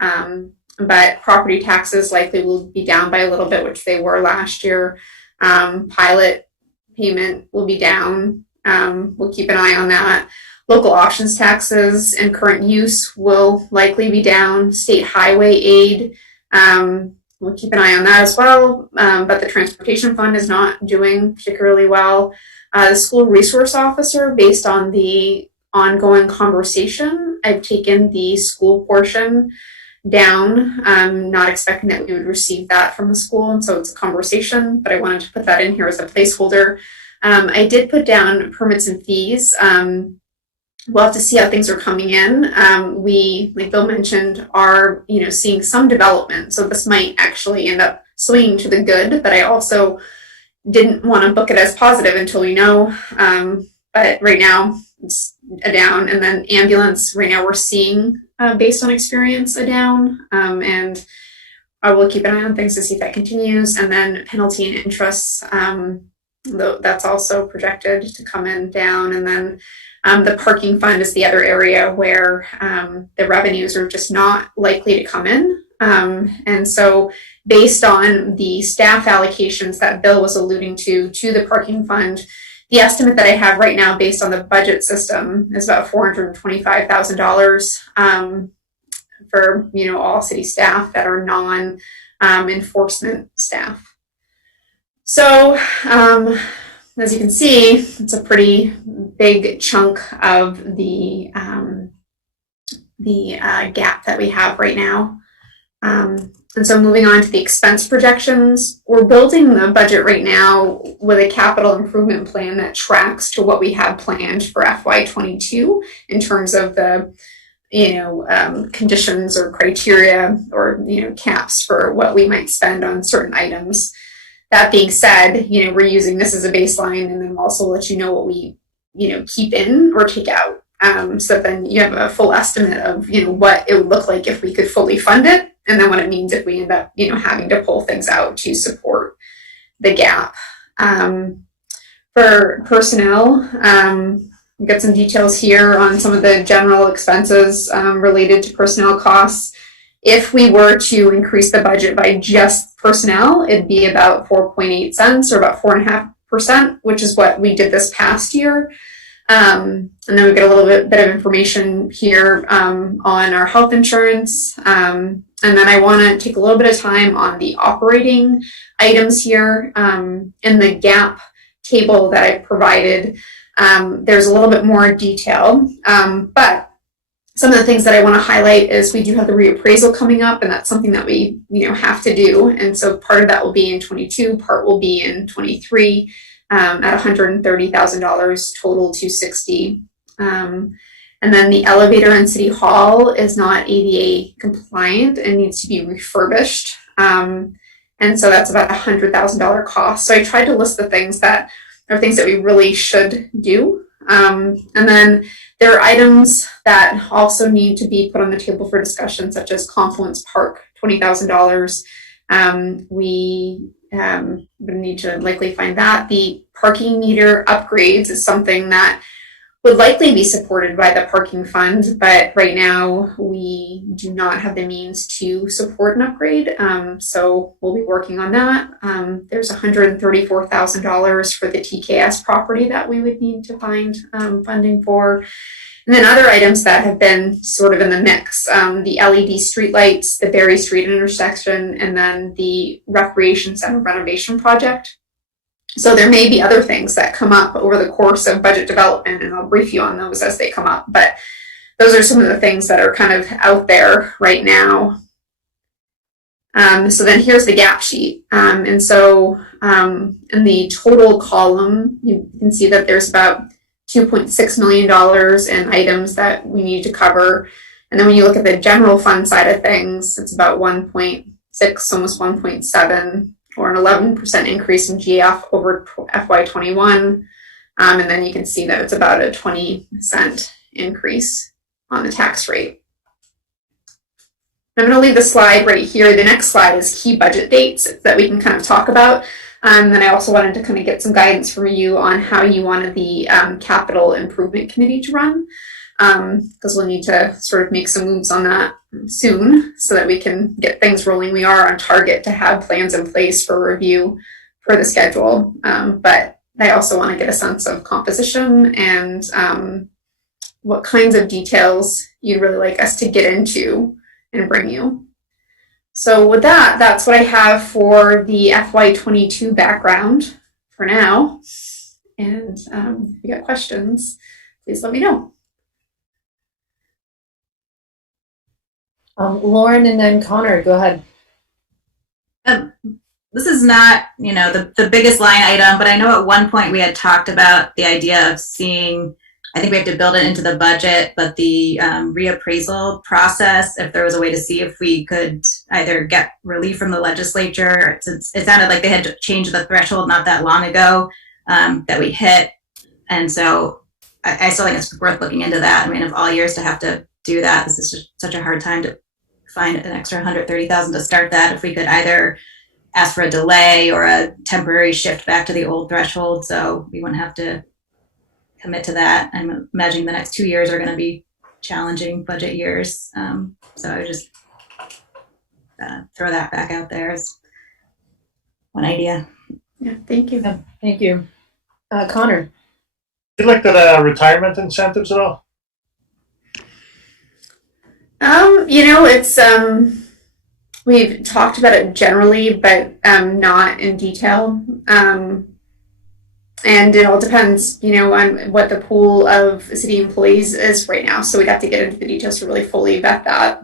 But property taxes likely will be down by a little bit, which they were last year. Pilot payment will be down. We'll keep an eye on that. Local options taxes and current use will likely be down. State highway aid, we'll keep an eye on that as well. But the transportation fund is not doing particularly well. The school resource officer, based on the ongoing conversation, I've taken the school portion down. I'm not expecting that we would receive that from the school, and so it's a conversation, but I wanted to put that in here as a placeholder. I did put down permits and fees. We'll have to see how things are coming in. We, like Bill mentioned, are seeing some development, so this might actually end up swinging to the good, but I also didn't want to book it as positive until we know. But right now it's a down, and then ambulance right now we're seeing, based on experience, a down, and I will keep an eye on things to see if that continues. And then penalty and interest, that's also projected to come in down. And then the parking fund is the other area where the revenues are just not likely to come in. And so based on the staff allocations that Bill was alluding to the parking fund, the estimate that I have right now based on the budget system is about $425,000 for all city staff that are non-enforcement staff. So as you can see, it's a pretty big chunk of the gap that we have right now. And so moving on to the expense projections, we're building the budget right now with a capital improvement plan that tracks to what we have planned for FY22 in terms of the conditions or criteria or caps for what we might spend on certain items. That being said, we're using this as a baseline, and then also let you know what we keep in or take out. So then you have a full estimate of what it would look like if we could fully fund it, and then what it means if we end up having to pull things out to support the gap. For personnel, we've got some details here on some of the general expenses related to personnel costs. If we were to increase the budget by just personnel, it'd be about 4.8 cents or about 4.5%, which is what we did this past year. And then we've got a little bit of information here on our health insurance. And then I want to take a little bit of time on the operating items here. In the gap table that I provided, there's a little bit more detail. But some of the things that I want to highlight is we do have the reappraisal coming up, and that's something that we have to do. And so part of that will be in 22, part will be in 23. At $130,000 total, $260,000. And then the elevator in City Hall is not ADA compliant and needs to be refurbished. And so that's about $100,000 cost. So I tried to list the things that are things that we really should do. And then there are items that also need to be put on the table for discussion, such as Confluence Park, $20,000. We need to likely find that. The parking meter upgrades is something that would likely be supported by the parking fund, but right now we do not have the means to support an upgrade. So we'll be working on that. There's $134,000 for the TKS property that we would need to find funding for. And then other items that have been sort of in the mix, the LED streetlights, the Berry Street intersection, and then the recreation center renovation project. So there may be other things that come up over the course of budget development, and I'll brief you on those as they come up. But those are some of the things that are kind of out there right now. So then here's the gap sheet. And so in the total column, you can see that there's about $2.6 million in items that we need to cover. And then when you look at the general fund side of things, it's about 1.6, almost 1.7, or an 11% increase in GF over FY21. And then you can see that it's about a 20% increase on the tax rate. I'm going to leave the slide right here. The next slide is key budget dates that we can kind of talk about. And then I also wanted to kind of get some guidance from you on how you wanted the capital improvement committee to run, because we'll need to sort of make some moves on that soon so that we can get things rolling. We are on target to have plans in place for review for the schedule, but I also want to get a sense of composition and what kinds of details you'd really like us to get into and bring you. So with that, that's what I have for the FY22 background for now. And if you got questions, please let me know. Lauren and then Connor, go ahead. This is not, the biggest line item, but I know at one point we had talked about the idea of seeing, I think we have to build it into the budget, but the reappraisal process, if there was a way to see if we could either get relief from the legislature. It sounded like they had changed the threshold not that long ago that we hit. And so I still think it's worth looking into that. I mean, of all years to have to do that, this is just such a hard time to find an extra $130,000 to start that. If we could either ask for a delay or a temporary shift back to the old threshold, so we wouldn't have to commit to that. I'm imagining the next 2 years are going to be challenging budget years. So I would just throw that back out there as one idea. Yeah, thank you. Thank you. Connor. You looked at retirement incentives at all? It's we've talked about it generally, but not in detail. And it all depends, on what the pool of city employees is right now. So we'd have to get into the details to really fully vet that.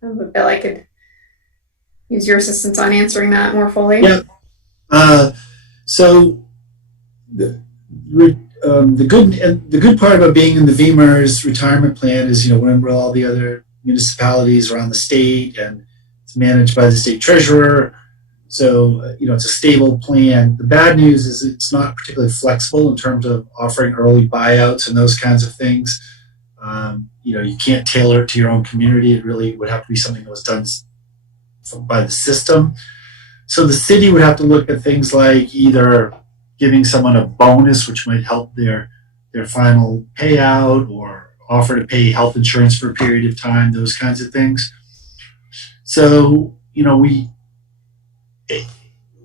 But Bill, I could use your assistance on answering that more fully. Yeah. So the good part about being in the VMERS retirement plan is, we're in all the other municipalities around the state, and it's managed by the state treasurer. So, it's a stable plan. The bad news is it's not particularly flexible in terms of offering early buyouts and those kinds of things. You can't tailor it to your own community. It really would have to be something that was done by the system. So the city would have to look at things like either giving someone a bonus, which might help their final payout, or offer to pay health insurance for a period of time, those kinds of things. So,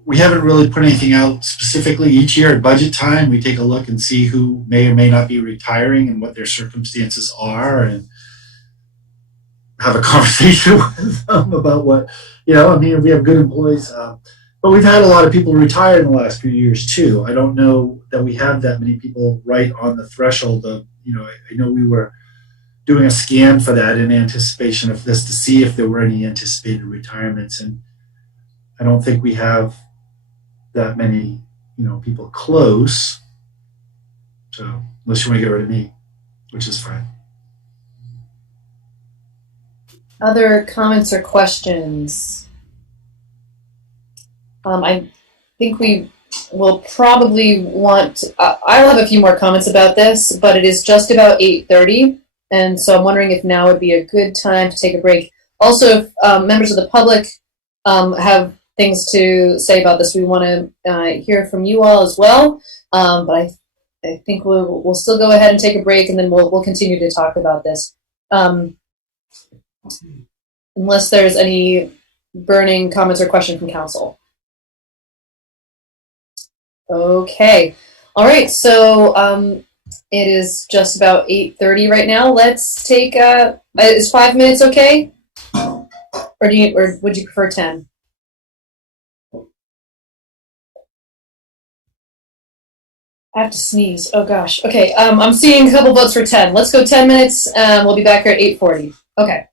we haven't really put anything out specifically. Each year at budget time, we take a look and see who may or may not be retiring and what their circumstances are, and have a conversation with them about what, we have good employees, but we've had a lot of people retire in the last few years too. I don't know that we have that many people right on the threshold of, I know we were doing a scan for that in anticipation of this to see if there were any anticipated retirements, and I don't think we have that many, people close. So unless you want to get rid of me, which is fine. Other comments or questions? I think we will probably want, I'll have a few more comments about this, but it is just about 8:30. And so I'm wondering if now would be a good time to take a break. Also, if members of the public have things to say about this, we want to hear from you all as well. But I think we'll still go ahead and take a break, and then we'll continue to talk about this. Unless there's any burning comments or questions from council. Okay. All right. So it is just about 8:30 right now. Let's take is 5 minutes okay? Or would you prefer 10? I have to sneeze. Oh gosh. Okay. I'm seeing a couple votes for 10. Let's go 10 minutes. We'll be back here at 8:40. Okay.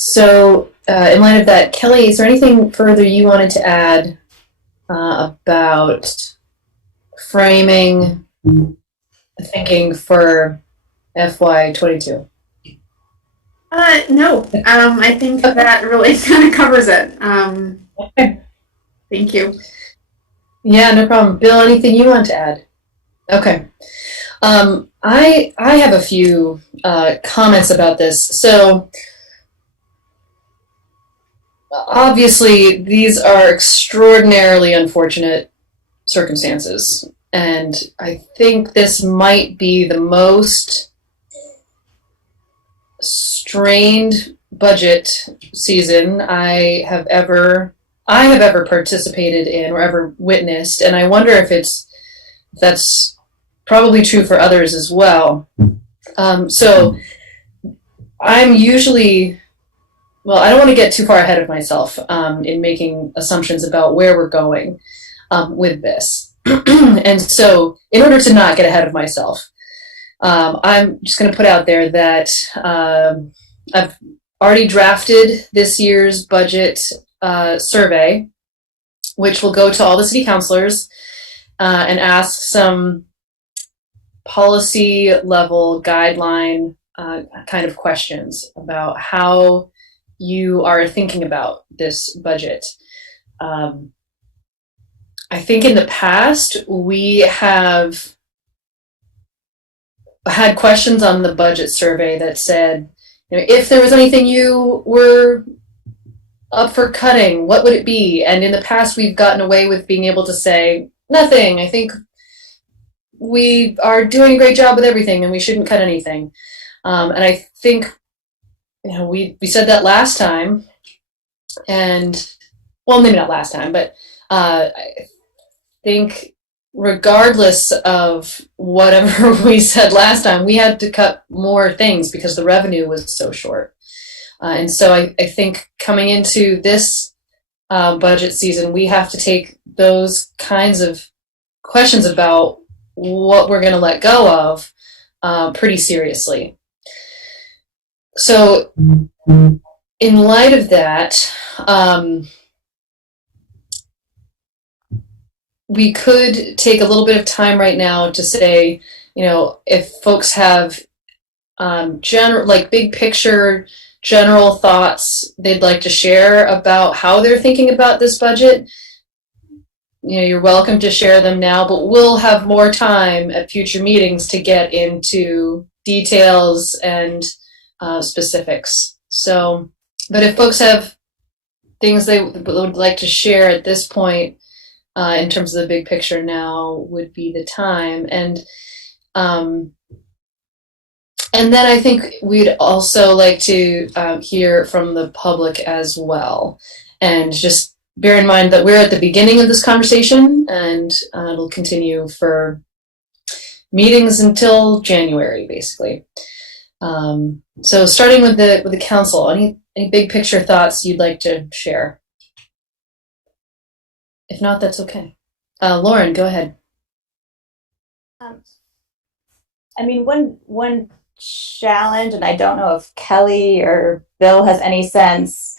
So, in light of that, Kelly, is there anything further you wanted to add about framing thinking for FY22? No. I think that really kind of covers it. Okay. Thank you. Yeah, no problem. Bill, anything you want to add? Okay. I have a few comments about this. So obviously these are extraordinarily unfortunate circumstances, and I think this might be the most strained budget season I have ever participated in or ever witnessed, and I wonder if that's probably true for others as well. So I'm usually, well, I don't want to get too far ahead of myself in making assumptions about where we're going with this. And so in order to not get ahead of myself, I'm just going to put out there that I've already drafted this year's budget survey, which will go to all the city councilors and ask some policy level guideline kind of questions about how you are thinking about this budget. I think in the past we have had questions on the budget survey that said, you know, if there was anything you were up for cutting, what would it be? And in the past we've gotten away with being able to say nothing. I think we are doing a great job with everything and we shouldn't cut anything. And I think, you know, we said that last time, and well, maybe not last time, but I think regardless of whatever we said last time, we had to cut more things because the revenue was so short. And so I think coming into this budget season, we have to take those kinds of questions about what we're going to let go of pretty seriously. So in light of that, we could take a little bit of time right now to say, you know, if folks have big picture general thoughts they'd like to share about how they're thinking about this budget, you know, you're welcome to share them now, but we'll have more time at future meetings to get into details and specifics. So, but if folks have things they would like to share at this point, in terms of the big picture, now would be the time. And then I think we'd also like to hear from the public as well. And just bear in mind that we're at the beginning of this conversation, and it'll continue for meetings until January, basically. So starting with the council, any big picture thoughts you'd like to share? If not, that's okay. Lauren, go ahead. I mean, one challenge, and I don't know if Kelly or Bill has any sense.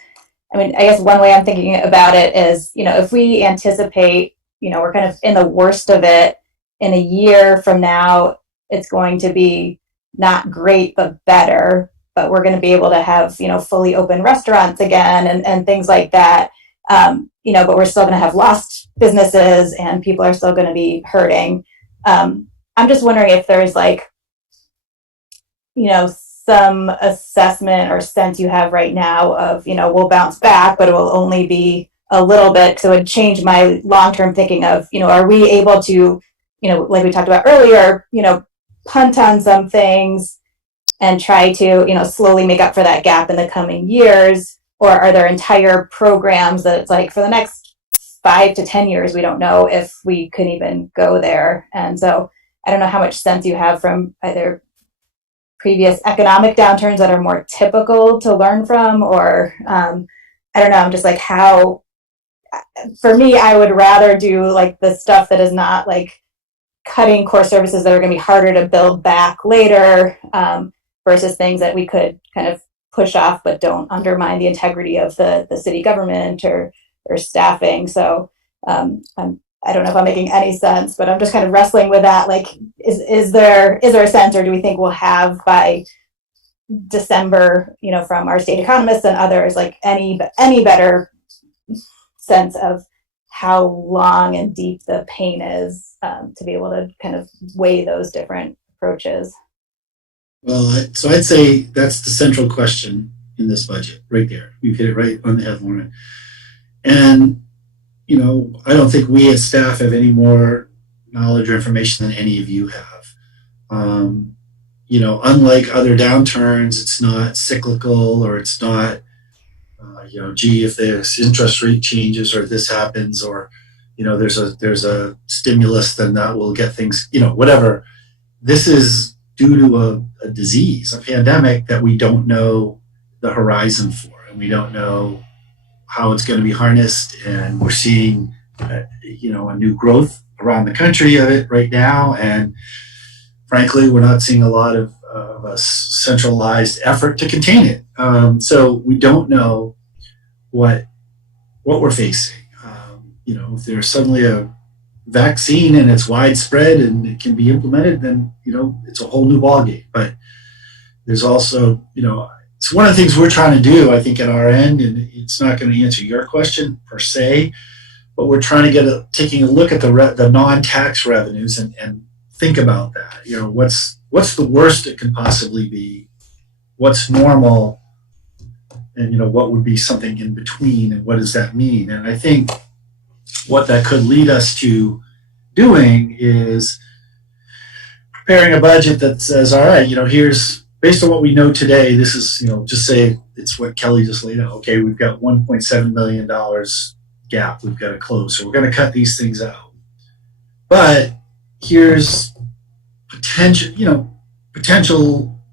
I mean, I guess one way I'm thinking about it is, you know, if we anticipate, you know, we're kind of in the worst of it, in a year from now, it's going to be not great, but better, but we're going to be able to have, you know, fully open restaurants again and things like that. You know, but we're still going to have lost businesses and people are still going to be hurting. I'm just wondering if there's like, you know, some assessment or sense you have right now of, you know, we'll bounce back, but it will only be a little bit. So it would change my long-term thinking of, you know, are we able to, you know, like we talked about earlier, you know, punt on some things and try to, you know, slowly make up for that gap in the coming years? Or are there entire programs that it's like for the next 5 to 10 years, we don't know if we could even go there. And so I don't know how much sense you have from either previous economic downturns that are more typical to learn from, or I don't know, I'm just like how, for me, I would rather do like the stuff that is not like cutting core services that are going to be harder to build back later versus things that we could kind of push off but don't undermine the integrity of the city government or staffing. So I don't know if I'm making any sense, but I'm just kind of wrestling with that. Like, is there a sense, or do we think we'll have by December, from our state economists and others, like any better sense of how long and deep the pain is, to be able to kind of weigh those different approaches? Well, so I'd say that's the central question in this budget, right there. You hit it right on the head, Lauren. And I don't think we as staff have any more knowledge or information than any of you have. Unlike other downturns, it's not cyclical, or it's not, gee, if there's interest rate changes or this happens, or, there's a stimulus, then that will get things, whatever. This is due to a disease, a pandemic that we don't know the horizon for, and we don't know how it's going to be harnessed. And we're seeing, a new growth around the country of it right now. And frankly, we're not seeing a lot of a centralized effort to contain it. So we don't know what we're facing. If there's suddenly a vaccine and it's widespread and it can be implemented, then, it's a whole new ballgame. But there's also, it's one of the things we're trying to do, I think, at our end, and it's not going to answer your question per se, but we're trying to taking a look at the non-tax revenues and think about that. What's the worst it can possibly be? What's normal? And, what would be something in between, and what does that mean? And I think what that could lead us to doing is preparing a budget that says, all right, here's, based on what we know today, this is, just say it's what Kelly just laid out. Okay, we've got $1.7 million gap we've got to close. So we're going to cut these things out. But here's potential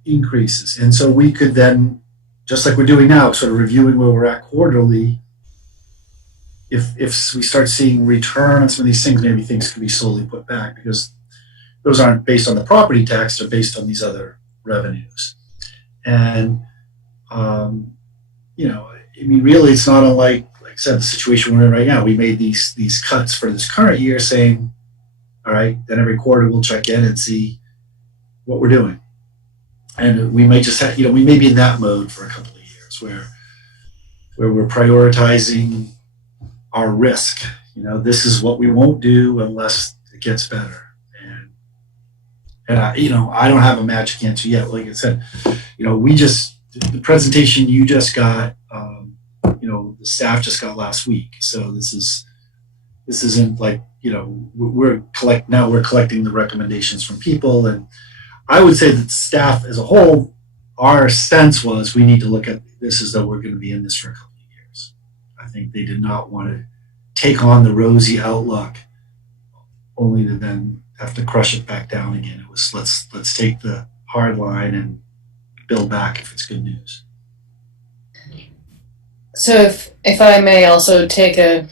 increases. And so we could then, just like we're doing now, sort of reviewing where we're at quarterly, if we start seeing return on some of these things, maybe things can be slowly put back, because those aren't based on the property tax, they're based on these other revenues. And, really, it's not unlike, like I said, the situation we're in right now. We made these cuts for this current year, saying, all right, then every quarter we'll check in and see what we're doing. And we may just have, we may be in that mode for a couple of years where we're prioritizing our risk. This is what we won't do unless it gets better. And I don't have a magic answer yet. Like I said, the presentation you just got, the staff just got last week. So this isn't like, we're collecting the recommendations from people. And I would say that staff as a whole, our sense was we need to look at this as though we're going to be in this for a couple of years. I think they did not want to take on the rosy outlook only to then have to crush it back down again. It was let's take the hard line and build back if it's good news. So if I may also take a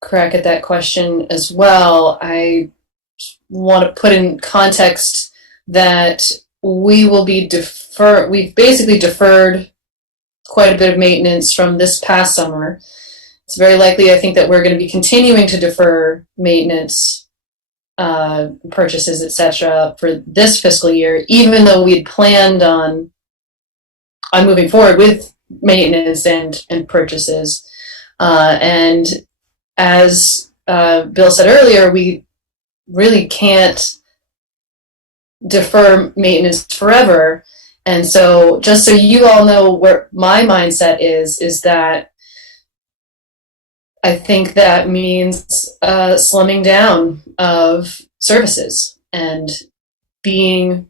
crack at that question as well, I want to put in context that we've basically deferred quite a bit of maintenance from this past summer. It's very likely, I think, that we're going to be continuing to defer maintenance purchases, etc., for this fiscal year, even though we'd planned on moving forward with maintenance and purchases. And as Bill said earlier, we really can't defer maintenance forever. And so, just so you all know where my mindset is that I think that means slimming down of services and being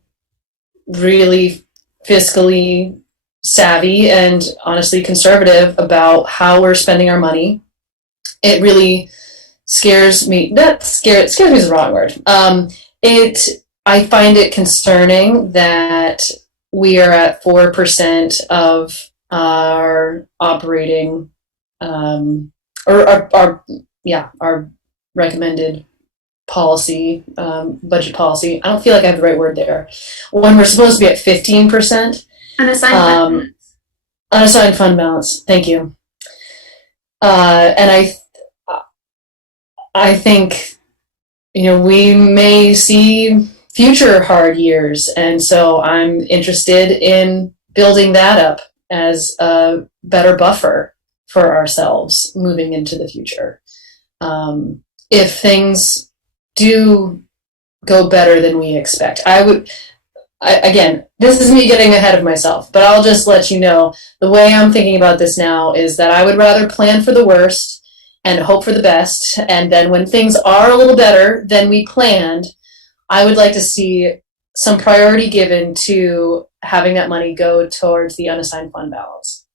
really fiscally savvy and honestly conservative about how we're spending our money. It really scares me. Scares me is the wrong word. I find it concerning that we are at 4% of our operating our recommended policy, budget policy. I don't feel like I have the right word there. When we're supposed to be at 15%. Unassigned Unassigned fund balance. Thank you. And I think, we may see future hard years, and so I'm interested in building that up as a better buffer for ourselves moving into the future. If things do go better than we expect, again, this is me getting ahead of myself, but I'll just let you know, the way I'm thinking about this now is that I would rather plan for the worst and hope for the best, and then when things are a little better than we planned, I would like to see some priority given to having that money go towards the unassigned fund balance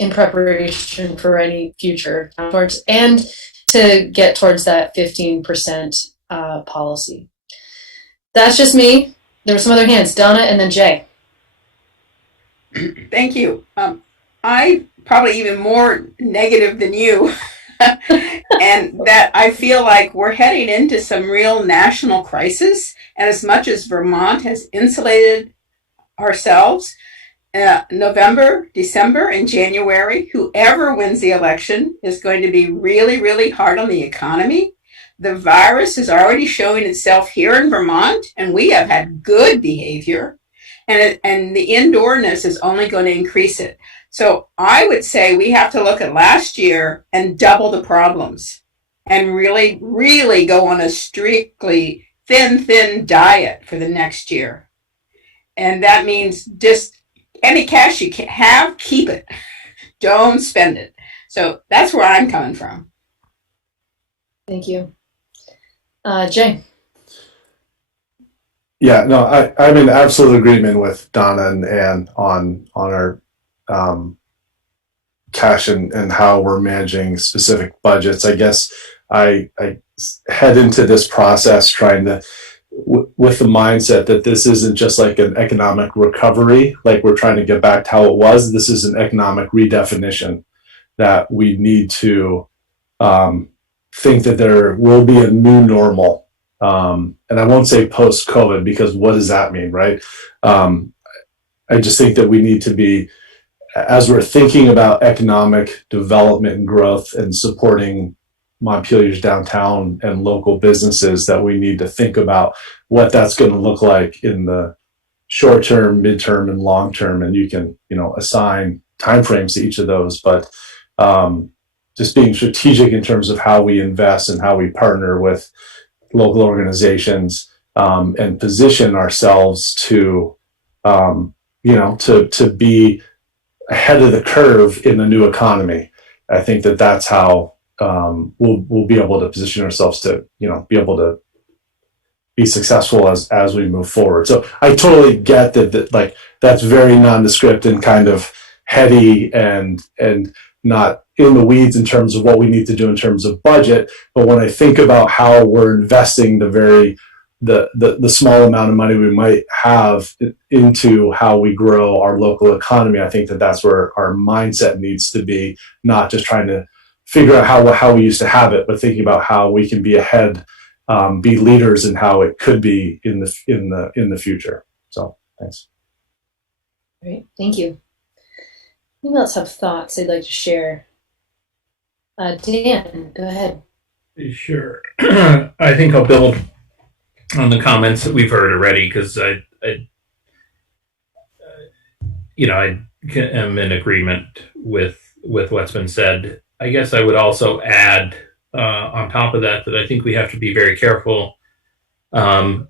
in preparation for any future towards, and to get towards that 15% policy. That's just me. There were some other hands, Donna and then Jay. Thank you. I probably even more negative than you. And that I feel like we're heading into some real national crisis. And as much as Vermont has insulated ourselves, November, December, and January, whoever wins the election is going to be really, really hard on the economy. The virus is already showing itself here in Vermont, and we have had good behavior. And the indoorness is only going to increase it. So I would say we have to look at last year and double the problems and really, really go on a strictly thin diet for the next year. And that means just any cash you can have, keep it. Don't spend it. So that's where I'm coming from. Thank you. Jay. Yeah, no, I'm in absolute agreement with Donna and Ann on our cash and how we're managing specific budgets. I guess I head into this process trying to with the mindset that this isn't just like an economic recovery, like we're trying to get back to how it was. This is an economic redefinition that we need to think that there will be a new normal. And I won't say post-COVID, because what does that mean, right? I just think that we need to be, as we're thinking about economic development and growth and supporting Montpelier's downtown and local businesses, that we need to think about what that's going to look like in the short term, midterm, and long term. And you can, assign timeframes to each of those, but just being strategic in terms of how we invest and how we partner with local organizations and position ourselves to, to be ahead of the curve in the new economy. I think that that's how we'll be able to position ourselves to, be able to be successful as we move forward. So I totally get that like that's very nondescript and kind of heady and not in the weeds in terms of what we need to do in terms of budget. But when I think about how we're investing the small amount of money we might have into how we grow our local economy, I think that that's where our mindset needs to be, not just trying to figure out how we used to have it, but thinking about how we can be ahead, be leaders in how it could be in the future. So thanks. Great, thank you. Anyone else have thoughts they'd like to share? Dan, go ahead. Sure. I think I'll build on the comments that we've heard already, because I am in agreement with what's been said. I guess I would also add on top of that I think we have to be very careful. When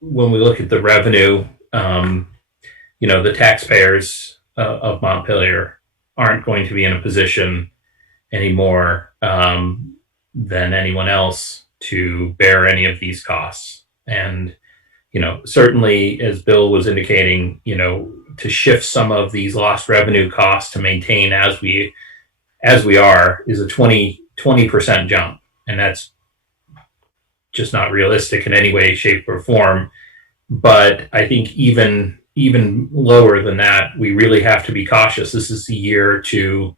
we look at the revenue, the taxpayers of Montpelier aren't going to be in a position anymore than anyone else to bear any of these costs. And, certainly, as Bill was indicating, to shift some of these lost revenue costs to maintain as we are is a 20% jump. And that's just not realistic in any way, shape, or form. But I think even lower than that, we really have to be cautious. This is the year to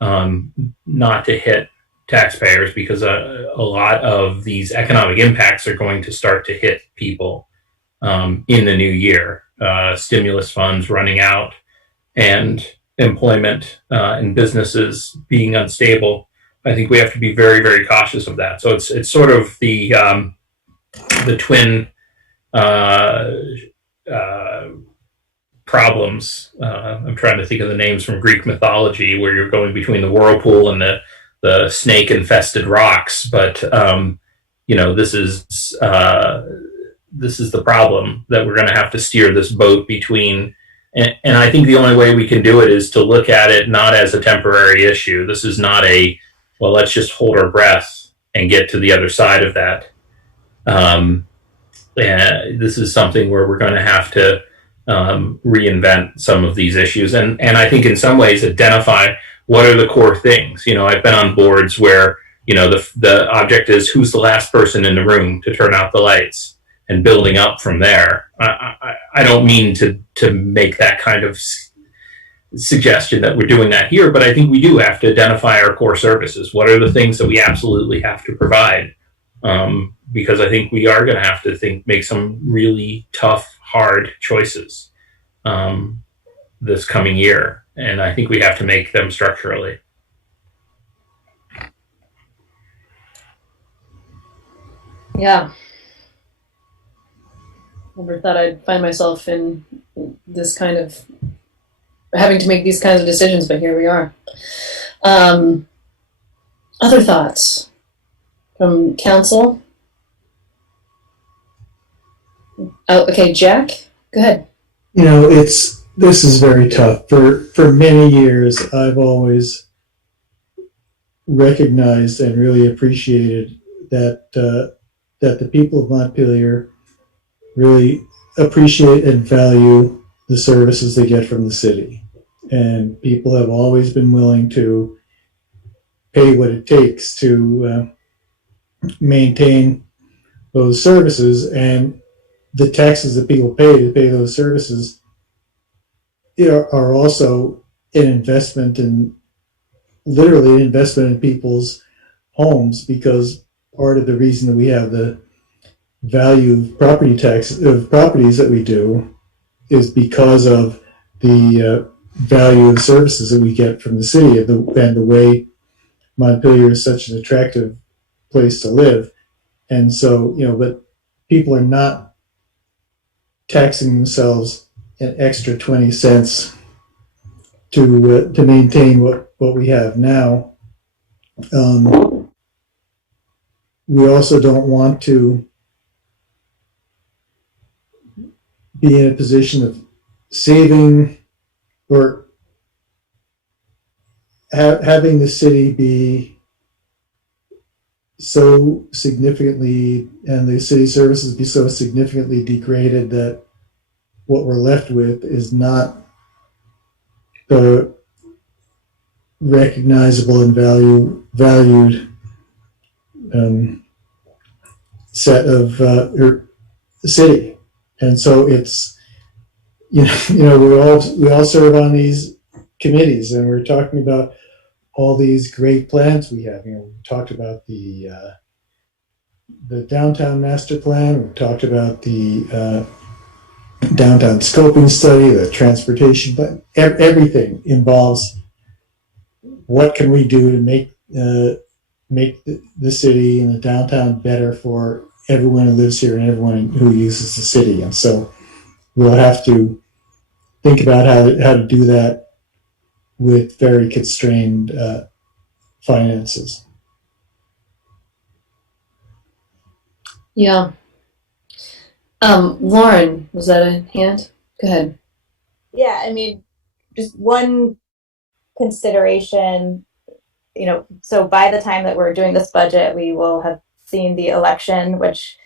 not to hit taxpayers, because a lot of these economic impacts are going to start to hit people in the new year. Stimulus funds running out, and employment and businesses being unstable, I think we have to be very, very cautious of that. So it's sort of the twin problems. I'm trying to think of the names from Greek mythology, where you're going between the whirlpool and the snake-infested rocks. But this is the problem that we're going to have to steer this boat between. And I think the only way we can do it is to look at it not as a temporary issue. This is not let's just hold our breath and get to the other side of that. This is something where we're going to have to reinvent some of these issues. And I think in some ways identify what are the core things. I've been on boards where, the object is who's the last person in the room to turn out the lights, and building up from there. I don't mean to make that kind of suggestion that we're doing that here, but I think we do have to identify our core services. What are the things that we absolutely have to provide? Because I think we are going to have to make some really tough, hard choices this coming year. And I think we have to make them structurally. Yeah. Never thought I'd find myself in this kind of having to make these kinds of decisions, but here we are. Other thoughts from council? Oh, okay, Jack, go ahead. This is very tough. For many years, I've always recognized and really appreciated that the people of Montpelier really appreciate and value the services they get from the city. And people have always been willing to pay what it takes to maintain those services, and the taxes that people pay to pay those services are also an investment literally an investment in people's homes, because part of the reason that we have the value of property tax of properties that we do is because of the value of services that we get from the city, and the way Montpelier is such an attractive place to live. And so, but people are not taxing themselves an extra 20 cents to maintain what we have now. We also don't want to be in a position of saving or having the city be so significantly, and the city services be so significantly degraded that what we're left with is not the recognizable and valued set of city. And so it's we all serve on these committees, and we're talking about all these great plans we have. We talked about the downtown master plan. We talked about the downtown scoping study, the transportation plan. Everything involves what can we do to make the city and the downtown better for everyone who lives here and everyone who uses the city. And so we'll have to think about how to do that with very constrained finances. Yeah. Lauren, was that a hand? Go ahead. Yeah, I mean, just one consideration, so by the time that we're doing this budget, we will have seen the election, which,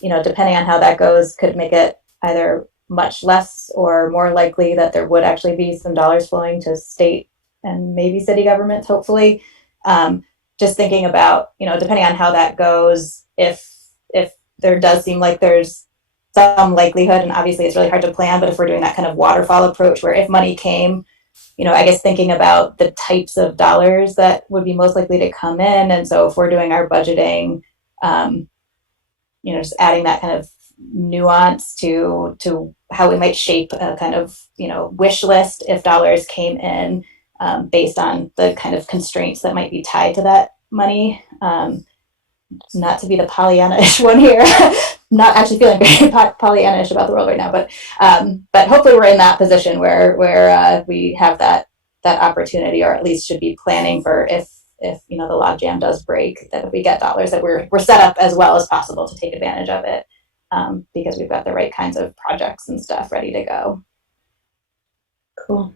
depending on how that goes, could make it either much less or more likely that there would actually be some dollars flowing to state and maybe city governments, hopefully. Just thinking about, depending on how that goes, if there does seem like there's some likelihood, and obviously it's really hard to plan, but if we're doing that kind of waterfall approach where if money came, I guess thinking about the types of dollars that would be most likely to come in. And so if we're doing our budgeting, just adding that kind of nuance to how we might shape a kind of, wish list if dollars came in based on the kind of constraints that might be tied to that money. Not to be the Pollyanna-ish one here, not actually feeling very Pollyanna-ish about the world right now, but hopefully we're in that position where we have that opportunity, or at least should be planning for if the logjam does break, that if we get dollars, that we're set up as well as possible to take advantage of it, because we've got the right kinds of projects and stuff ready to go. Cool.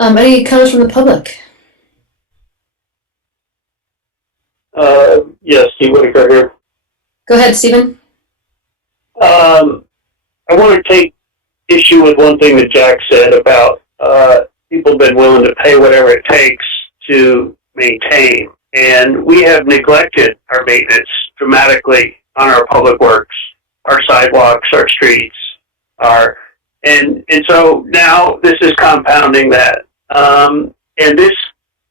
Any comments from the public? Yes, Steve Whitaker here. Go ahead, Stephen. I want to take issue with one thing that Jack said about people have been willing to pay whatever it takes to maintain. And we have neglected our maintenance dramatically on our public works, our sidewalks, our streets, and so now this is compounding that. And this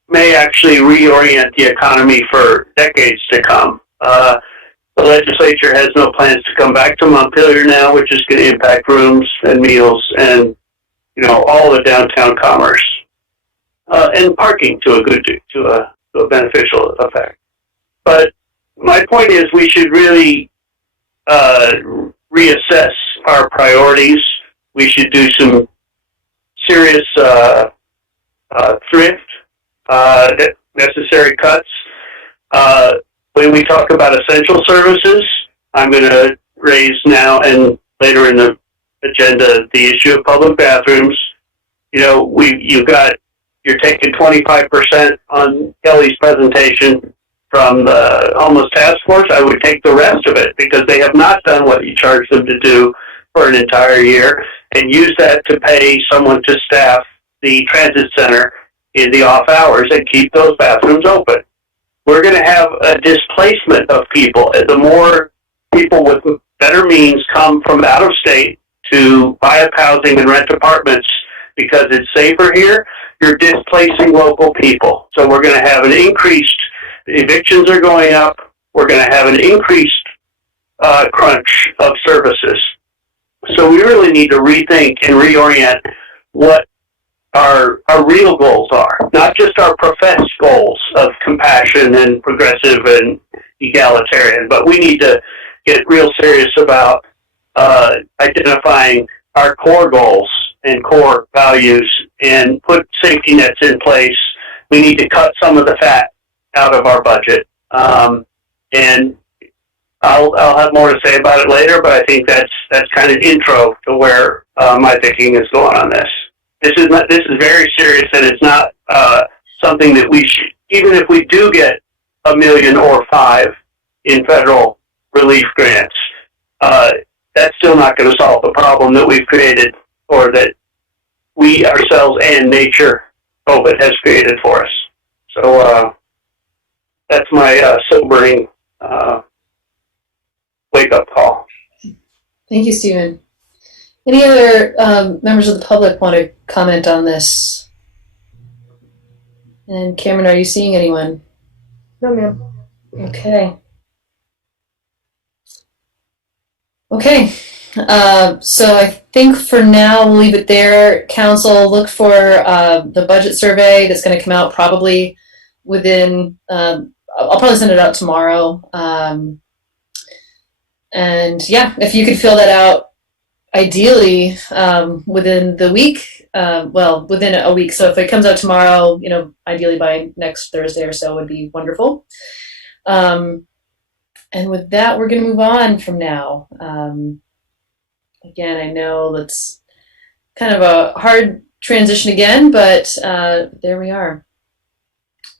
may actually reorient the economy for decades to come. The legislature has no plans to come back to Montpelier now, which is going to impact rooms and meals and, all the downtown commerce, and parking to a beneficial effect. But my point is we should really reassess our priorities. We should do some serious thrift, necessary cuts. When we talk about essential services, I'm going to raise now and later in the agenda the issue of public bathrooms. You're taking 25% on Kelly's presentation from the homeless task force. I would take the rest of it because they have not done what you charged them to do for an entire year, and use that to pay someone to staff the transit center in the off hours and keep those bathrooms open. We're going to have a displacement of people. The more people with better means come from out of state to buy up housing and rent apartments because it's safer here, you're displacing local people. So we're going to have an increased, evictions are going up, we're going to have an increased crunch of services. So we really need to rethink and reorient what our real goals are, not just our professed goals of compassion and progressive and egalitarian, but we need to get real serious about identifying our core goals and core values and put safety nets in place. We need to cut some of the fat out of our budget. And I'll have more to say about it later, but I think that's kind of intro to where my thinking is going on this. This is very serious, and it's not something that we should, even if we do get $1 million or $5 million in federal relief grants, that's still not going to solve the problem that we've created, or that we ourselves and nature, COVID, has created for us. So that's my sobering wake-up call. Thank you, Stephen. Any other members of the public want to comment on this? And Cameron, are you seeing anyone? No, ma'am. Okay. Okay. So I think for now we'll leave it there. Council, look for the budget survey that's going to come out probably within, I'll probably send it out tomorrow. And yeah, if you could fill that out ideally within the week, within a week. So if it comes out tomorrow, ideally by next Thursday or so would be wonderful. And with that, we're going to move on from now. Again, I know that's kind of a hard transition again, but there we are.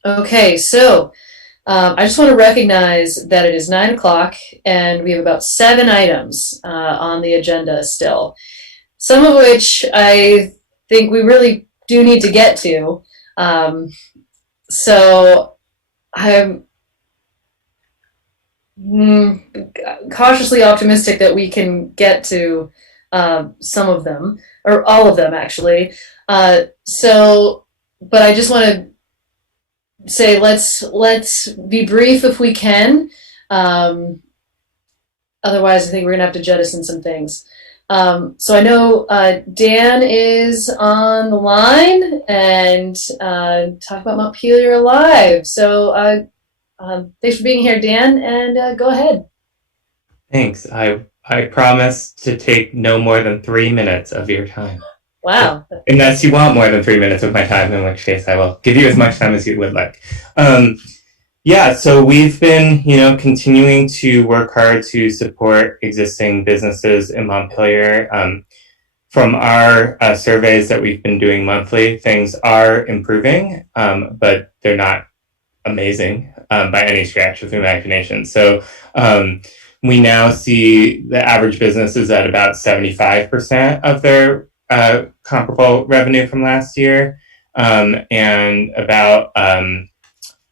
Okay, so I just want to recognize that it is 9 o'clock and we have about 7 items on the agenda still, some of which I think we really do need to get to. So I'm cautiously optimistic that we can get to some of them, or all of them actually. But I just want to say let's be brief if we can. Otherwise, I think we're gonna have to jettison some things. So I know Dan is on the line and talk about Montpelier Live. So thanks for being here, Dan, and go ahead. Thanks. I promise to take no more than 3 minutes of your time. Wow. Unless you want more than 3 minutes of my time, in which case I will give you as much time as you would like. Yeah, so we've been, continuing to work hard to support existing businesses in Montpelier. From our surveys that we've been doing monthly, things are improving, but they're not amazing by any stretch of the imagination. So we now see the average business is at about 75% of their comparable revenue from last year, and about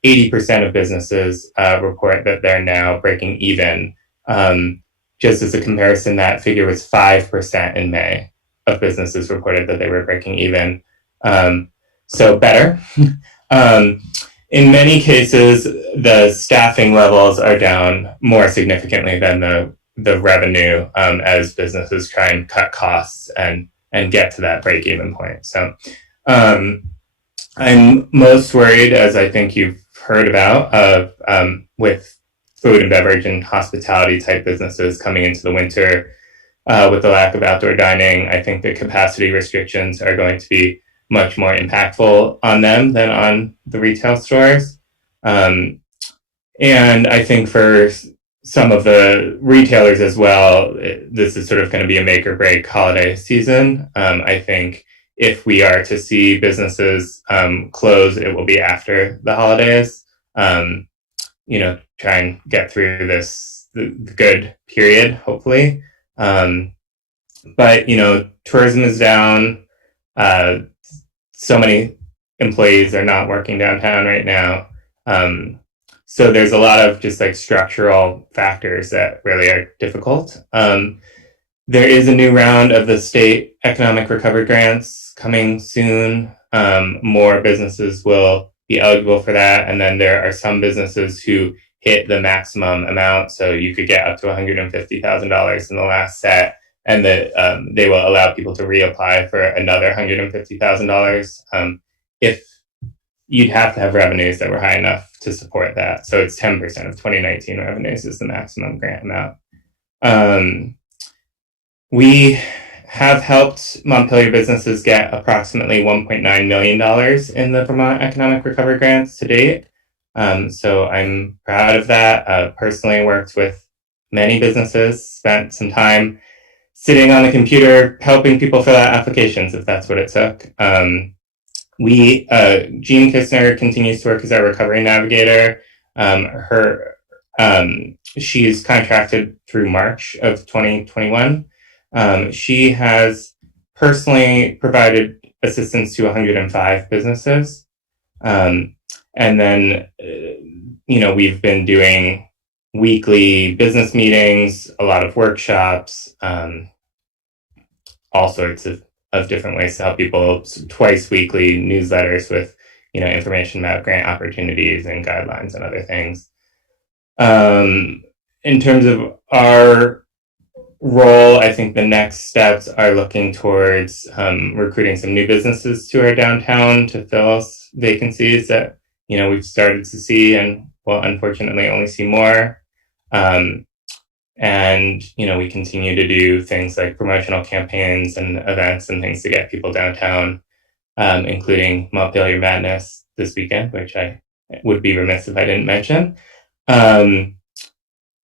80% of businesses report that they're now breaking even. Just as a comparison, that figure was 5% in May of businesses reported that they were breaking even. So better. In many cases, the staffing levels are down more significantly than the revenue as businesses try and cut costs and get to that break-even point. So I'm most worried, as I think you've heard about, with food and beverage and hospitality type businesses coming into the winter with the lack of outdoor dining. I think the capacity restrictions are going to be much more impactful on them than on the retail stores. And I think for some of the retailers as well, this is sort of going to be a make or break holiday season. I think if we are to see businesses close, it will be after the holidays. Try and get through the good period, hopefully. But tourism is down. So many employees are not working downtown right now. So there's a lot of just like structural factors that really are difficult. There is a new round of the state economic recovery grants coming soon. More businesses will be eligible for that. And then there are some businesses who hit the maximum amount. So you could get up to $150,000 in the last set. And that they will allow people to reapply for another $150,000 if you'd have to have revenues that were high enough to support that. So it's 10% of 2019 revenues is the maximum grant amount. We have helped Montpelier businesses get approximately $1.9 million in the Vermont Economic Recovery Grants to date. So I'm proud of that. Personally worked with many businesses, spent some time sitting on the computer helping people fill out applications if that's what it took. Jean Kistner continues to work as our recovery navigator. She's contracted through March of 2021. She has personally provided assistance to 105 businesses. And then, we've been doing weekly business meetings, a lot of workshops, all sorts of different ways to help people, twice weekly newsletters with, information about grant opportunities and guidelines and other things. In terms of our role, I think the next steps are looking towards recruiting some new businesses to our downtown to fill vacancies that, we've started to see and will unfortunately only see more. And, we continue to do things like promotional campaigns and events and things to get people downtown, including Montpelier Madness this weekend, which I would be remiss if I didn't mention.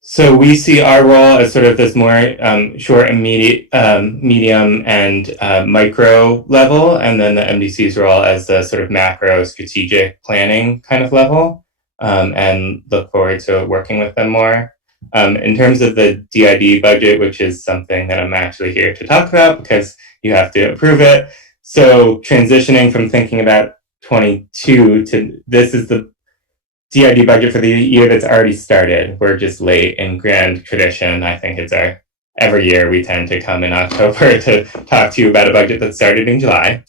So we see our role as sort of this more short and medium and micro level, and then the MDC's role as the sort of macro strategic planning kind of level, and look forward to working with them more. In terms of the DID budget, which is something that I'm actually here to talk about because you have to approve it. So transitioning from thinking about 22 to this is the DID budget for the year that's already started. We're just late in grand tradition. I think it's every year we tend to come in October to talk to you about a budget that started in July.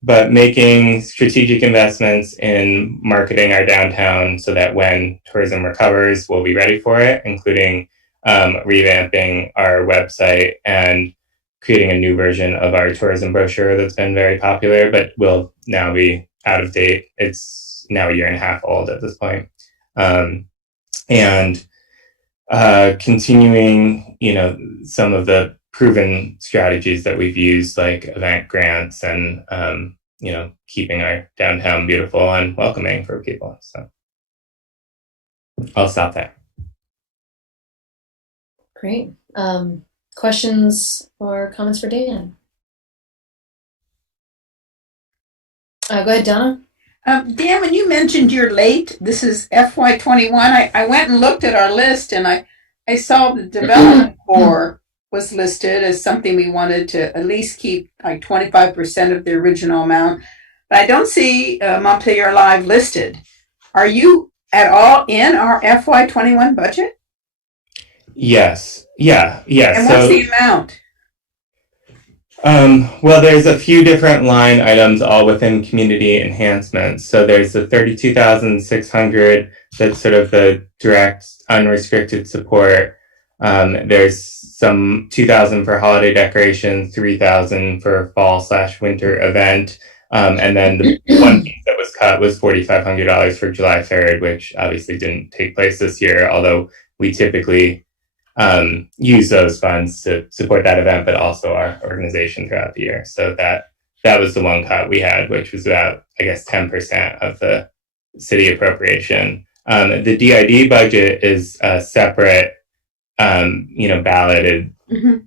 But making strategic investments in marketing our downtown so that when tourism recovers, we'll be ready for it, including revamping our website and creating a new version of our tourism brochure that's been very popular, but will now be out of date. It's now a year and a half old at this point. And continuing, some of the proven strategies that we've used, like event grants and, keeping our downtown beautiful and welcoming for people. So I'll stop there. Great. Questions or comments for Dan? Go ahead, Donna. Dan, when you mentioned you're late, this is FY21. I went and looked at our list, and I saw the development core was listed as something we wanted to at least keep like 25% of the original amount. But I don't see Montpelier Live listed. Are you at all in our FY21 budget? Yes. Yeah. And what's the amount? Well, there's a few different line items all within community enhancements. So there's the 32,600 that's sort of the direct unrestricted support. There's some 2,000 for holiday decorations, 3,000 for fall/winter event. And then the one piece that was cut was $4,500 for July 3rd, which obviously didn't take place this year, although we typically use those funds to support that event, but also our organization throughout the year. So that was the one cut we had, which was about, I guess, 10% of the city appropriation. The DID budget is a separate, balloted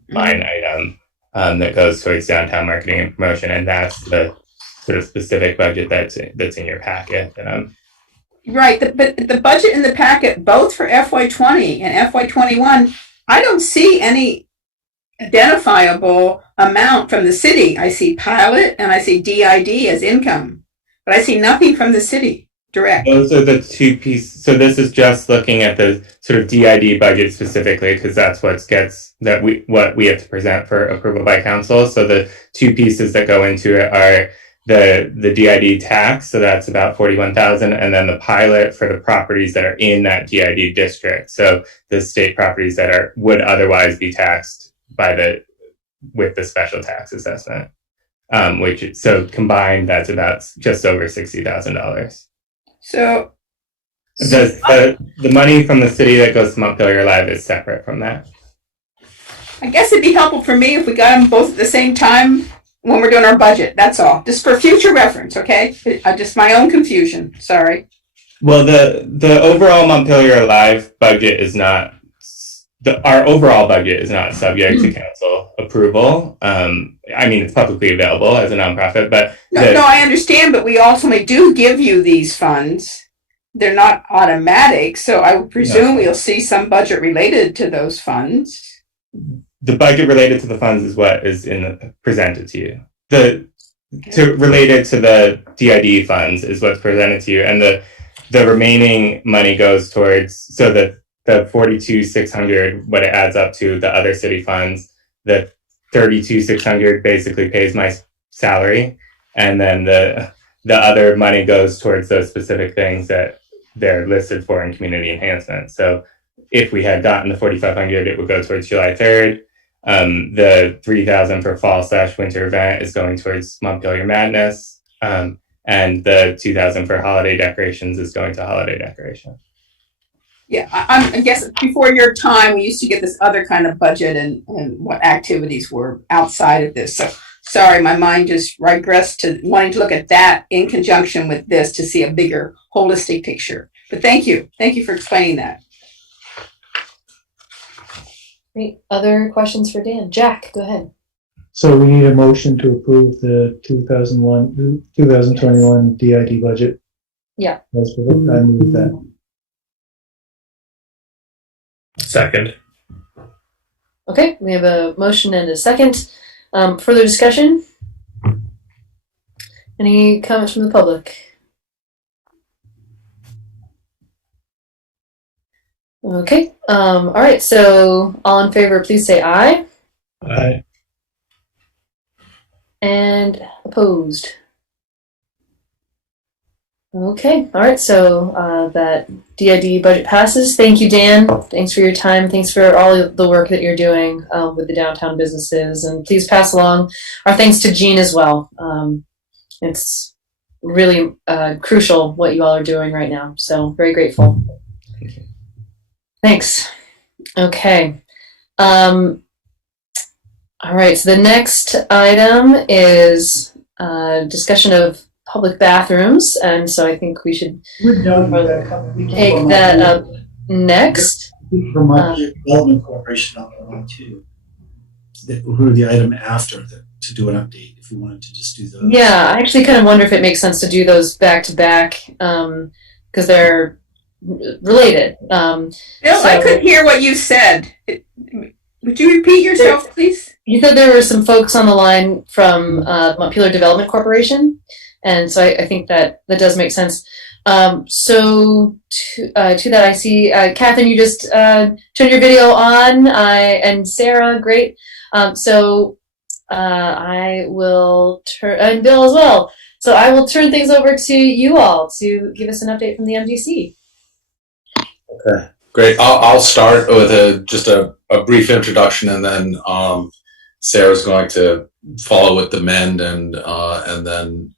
line item that goes towards downtown marketing and promotion, and that's the sort of specific budget that's in your packet. Right, but the budget in the packet, both for FY20 and FY21, I don't see any identifiable amount from the city. I see pilot and I see DID as income, but I see nothing from the city direct. Those are the two pieces. So this is just looking at the sort of DID budget specifically, because that's what we have to present for approval by council. So the two pieces that go into it are the DID tax, so that's about 41,000, and then the pilot for the properties that are in that DID district. So the state properties that would otherwise be taxed with the special tax assessment, so combined that's about just over $60,000. So the money from the city that goes to Montpelier Live is separate from that. I guess it'd be helpful for me if we got them both at the same time when we're doing our budget. That's all, just for future reference. Okay, just my own confusion, sorry. Well, the overall Montpelier Live budget is not our overall budget is not subject to council approval. I mean, it's publicly available as a nonprofit, but no, I understand, but we ultimately do give you these funds. They're not automatic, so I would presume we'll see some budget related to those funds. The budget related to the funds is what is presented to you. Related to the DID funds is what's presented to you, and the remaining money goes towards, so the 42,600, what it adds up to, the other city funds. The 32,600 basically pays my salary, and then the other money goes towards those specific things that they're listed for in community enhancement. So if we had gotten the 4,500, it would go towards July 3rd. The 3,000 for fall/winter event is going towards Montpelier Madness, and the 2,000 for holiday decorations is going to holiday decoration. Yeah, I guess before your time, we used to get this other kind of budget and what activities were outside of this. So sorry, my mind just regressed to wanting to look at that in conjunction with this to see a bigger holistic picture. But thank you for explaining that. Great. Other questions for Dan? Jack, go ahead. So we need a motion to approve the 2021 DID budget. Yeah. I move that. Second. Okay, we have a motion and a second. Further discussion? Any comments from the public? Okay. All right. So, all in favor, please say aye. Aye. And opposed. Okay, all right, so that DID budget passes. Thank you, Dan. Thanks for your time. Thanks for all the work that you're doing with the downtown businesses. And please pass along our thanks to Jean as well. It's really crucial what you all are doing right now. So very grateful. Thanks. Okay. All right, so the next item is discussion of public bathrooms, and so I think we should take that up next. Montpelier Development Corporation up on too. Who are the item after to do an update if we wanted to just do those? Yeah, I actually kind of wonder if it makes sense to do those back to back because they're related. Bill, I couldn't hear what you said. Would you repeat yourself, please? You said there were some folks on the line from Montpelier Development Corporation. And so I think that does make sense. So to that, I see, Catherine, you just turned your video on, and Sarah, great. So I will turn, and Bill as well. So I will turn things over to you all to give us an update from the MDC. Okay, great. I'll start with just a brief introduction, and then Sarah's going to follow with the mend, and then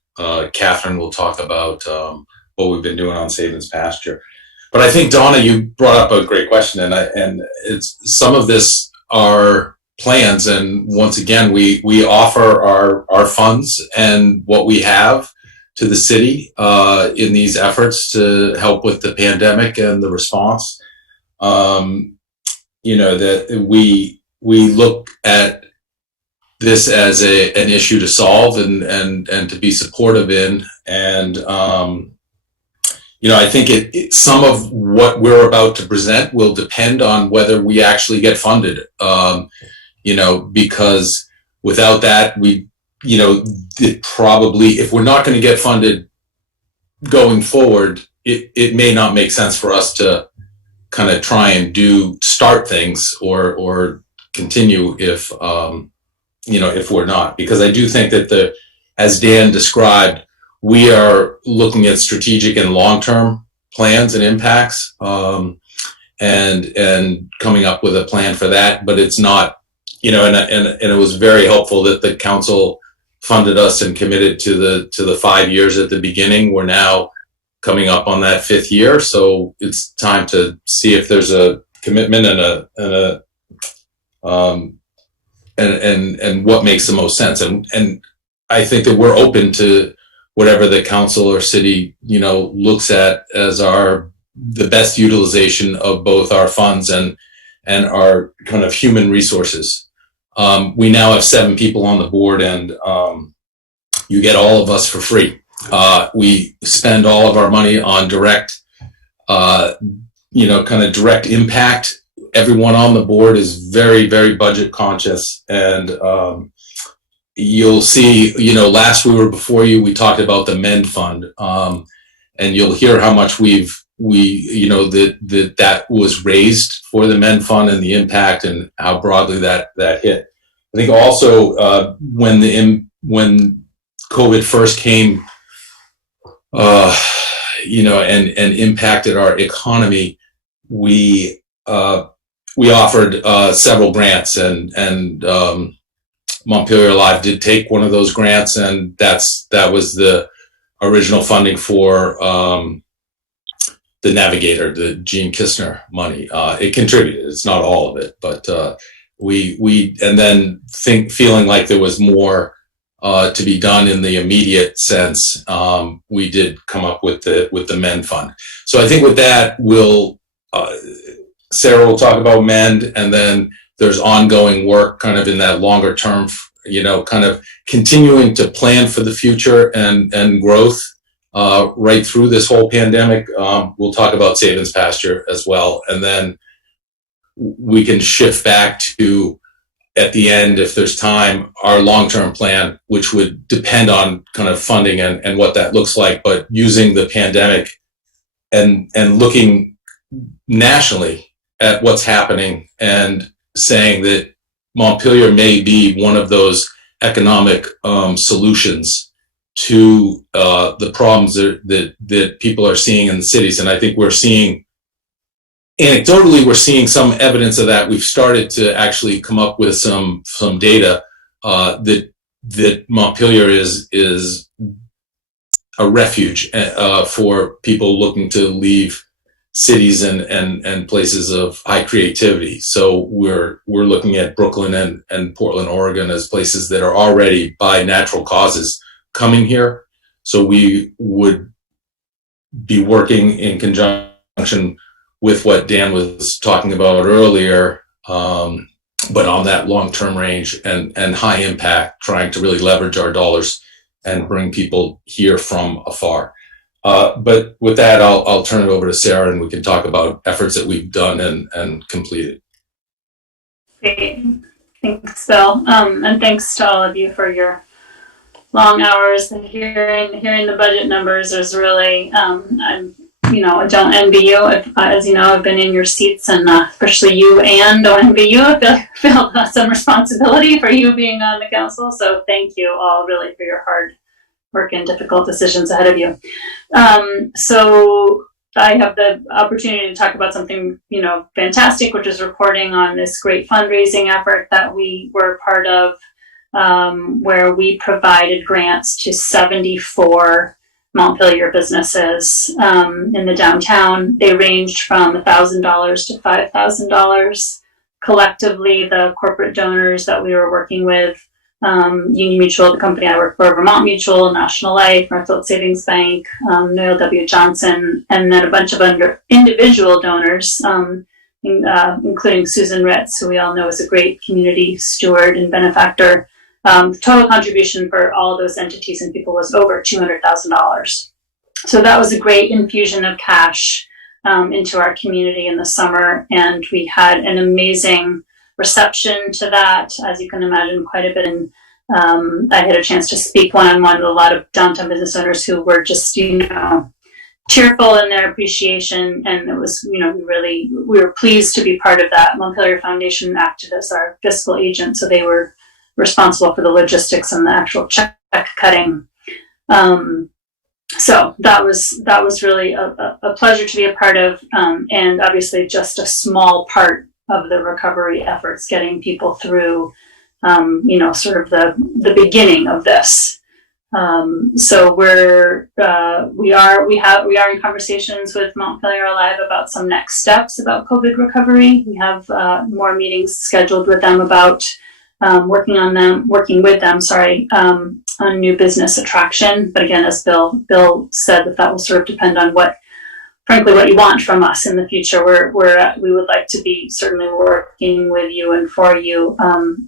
Catherine will talk about what we've been doing on Savings Pasture. But I think, Donna, you brought up a great question, and it's some of this are plans, and once again, we offer our funds and what we have to the city in these efforts to help with the pandemic and the response. That we look at this as an issue to solve and to be supportive in. And, I think some of what we're about to present will depend on whether we actually get funded, because without that, probably, if we're not going to get funded going forward, it may not make sense for us to kind of try and start things or continue if we're not, because I do think that as Dan described, we are looking at strategic and long-term plans and impacts, and coming up with a plan for that. But it's not, and it was very helpful that the council funded us and committed to the 5 years at the beginning. We're now coming up on that 5th year, so it's time to see if there's a commitment and what makes the most sense. And I think that we're open to whatever the council or city, looks at as the best utilization of both our funds and our kind of human resources. We now have 7 people on the board, and you get all of us for free. We spend all of our money on direct, direct impact. Everyone on the board is very, very budget conscious, and you'll see, last we were before you, we talked about the MEND fund, and you'll hear how much that was raised for the MEND fund and the impact and how broadly that hit. I think also when COVID first came, and impacted our economy, we offered several grants, and Montpelier Live did take one of those grants, and that was the original funding for the Navigator, the Gene Kistner money. It contributed; it's not all of it, but we and then feeling like there was more to be done in the immediate sense, we did come up with the MEND fund. So I think with that, Sarah will talk about MEND, and then there's ongoing work kind of in that longer term, kind of continuing to plan for the future and growth right through this whole pandemic. We'll talk about Savings Pasture as well, and then we can shift back to, at the end, if there's time, our long-term plan, which would depend on kind of funding and what that looks like, but using the pandemic and looking nationally at what's happening and saying that Montpelier may be one of those economic solutions to the problems that people are seeing in the cities. And I think we're seeing, anecdotally, we're seeing some evidence of that. We've started to actually come up with some data that Montpelier is a refuge for people looking to leave cities and places of high creativity. So we're looking at Brooklyn and Portland, Oregon as places that are already by natural causes coming here. So we would be working in conjunction with what Dan was talking about earlier, but on that long-term range and high impact, trying to really leverage our dollars and bring people here from afar. But with that, I'll turn it over to Sarah, and we can talk about efforts that we've done and completed. Great. Thanks, Bill. And thanks to all of you for your long hours and hearing the budget numbers. Is really, I don't envy you. As you know, I've been in your seats, and especially you, Anne, don't envy you. I feel some responsibility for you being on the council. So thank you all really for your hard work and difficult decisions ahead of you. So I have the opportunity to talk about something, fantastic, which is reporting on this great fundraising effort that we were part of, where we provided grants to 74 Montpelier businesses in the downtown. They ranged from $1,000 to $5,000. Collectively, the corporate donors that we were working with, Union Mutual, the company I work for, Vermont Mutual, National Life, Northfield Savings Bank, Noel W. Johnson, and then a bunch of individual donors, including Susan Ritz, who we all know is a great community steward and benefactor. Total contribution for all those entities and people was over $200,000. So that was a great infusion of cash into our community in the summer, and we had an amazing reception to that, as you can imagine, quite a bit. And I had a chance to speak one-on-one with a lot of downtown business owners who were just, cheerful in their appreciation. And it was, we were pleased to be part of that. Montpelier Foundation acted as our fiscal agent, so they were responsible for the logistics and the actual check cutting. So that was really a pleasure to be a part of, and obviously just a small part of the recovery efforts, getting people through, sort of the beginning of this. So we are in conversations with Montpelier Alive about some next steps about COVID recovery. We have more meetings scheduled with them about working with them, on new business attraction. But again, as Bill said, that will sort of depend on what you want from us in the future. We would like to be certainly working with you and for you,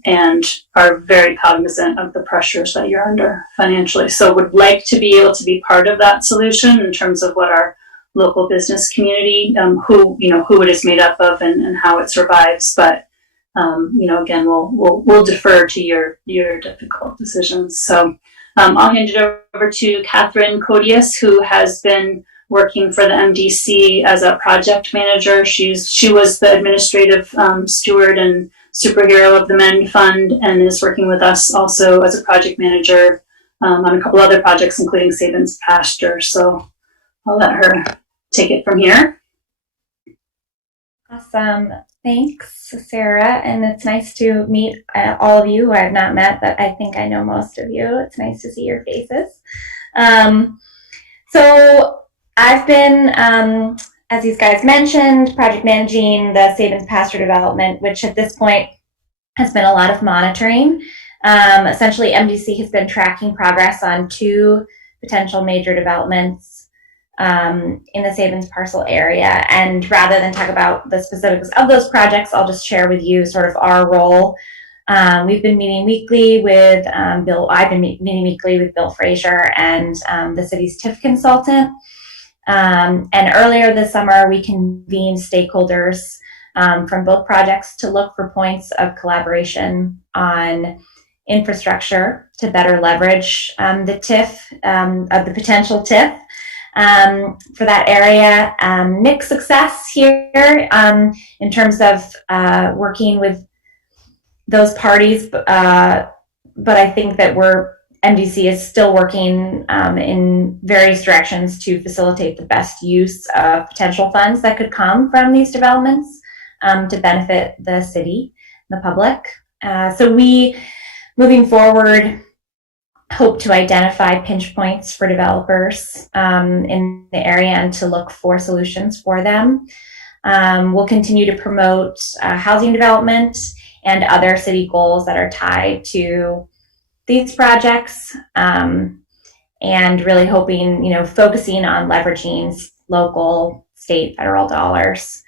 and are very cognizant of the pressures that you're under financially. So would like to be able to be part of that solution in terms of what our local business community, who it is made up of and how it survives. But again, we'll defer to your difficult decisions. So I'll hand it over to Catherine Codius, who has been working for the MDC as a project manager. She was the administrative steward and superhero of the MEND Fund, and is working with us also as a project manager on a couple other projects, including Sabins Pasture. So I'll let her take it from here. Awesome. Thanks, Sarah. And it's nice to meet all of you who I have not met, but I think I know most of you. It's nice to see your faces. So I've been, as these guys mentioned, project managing the Sabins Pasture development, which at this point has been a lot of monitoring. Essentially, MDC has been tracking progress on 2 potential major developments in the Sabins parcel area. And rather than talk about the specifics of those projects, I'll just share with you sort of our role. We've been meeting weekly with Bill. I've been meeting weekly with Bill Frazier and the city's TIF consultant. And earlier this summer, we convened stakeholders from both projects to look for points of collaboration on infrastructure to better leverage the TIF, of the potential TIF. For that area, mixed success here in terms of working with those parties, but I think that we're MDC is still working in various directions to facilitate the best use of potential funds that could come from these developments to benefit the city, the public. So we, moving forward, hope to identify pinch points for developers in the area and to look for solutions for them. We'll continue to promote housing development and other city goals that are tied to these projects, and really hoping, focusing on leveraging local, state, federal dollars,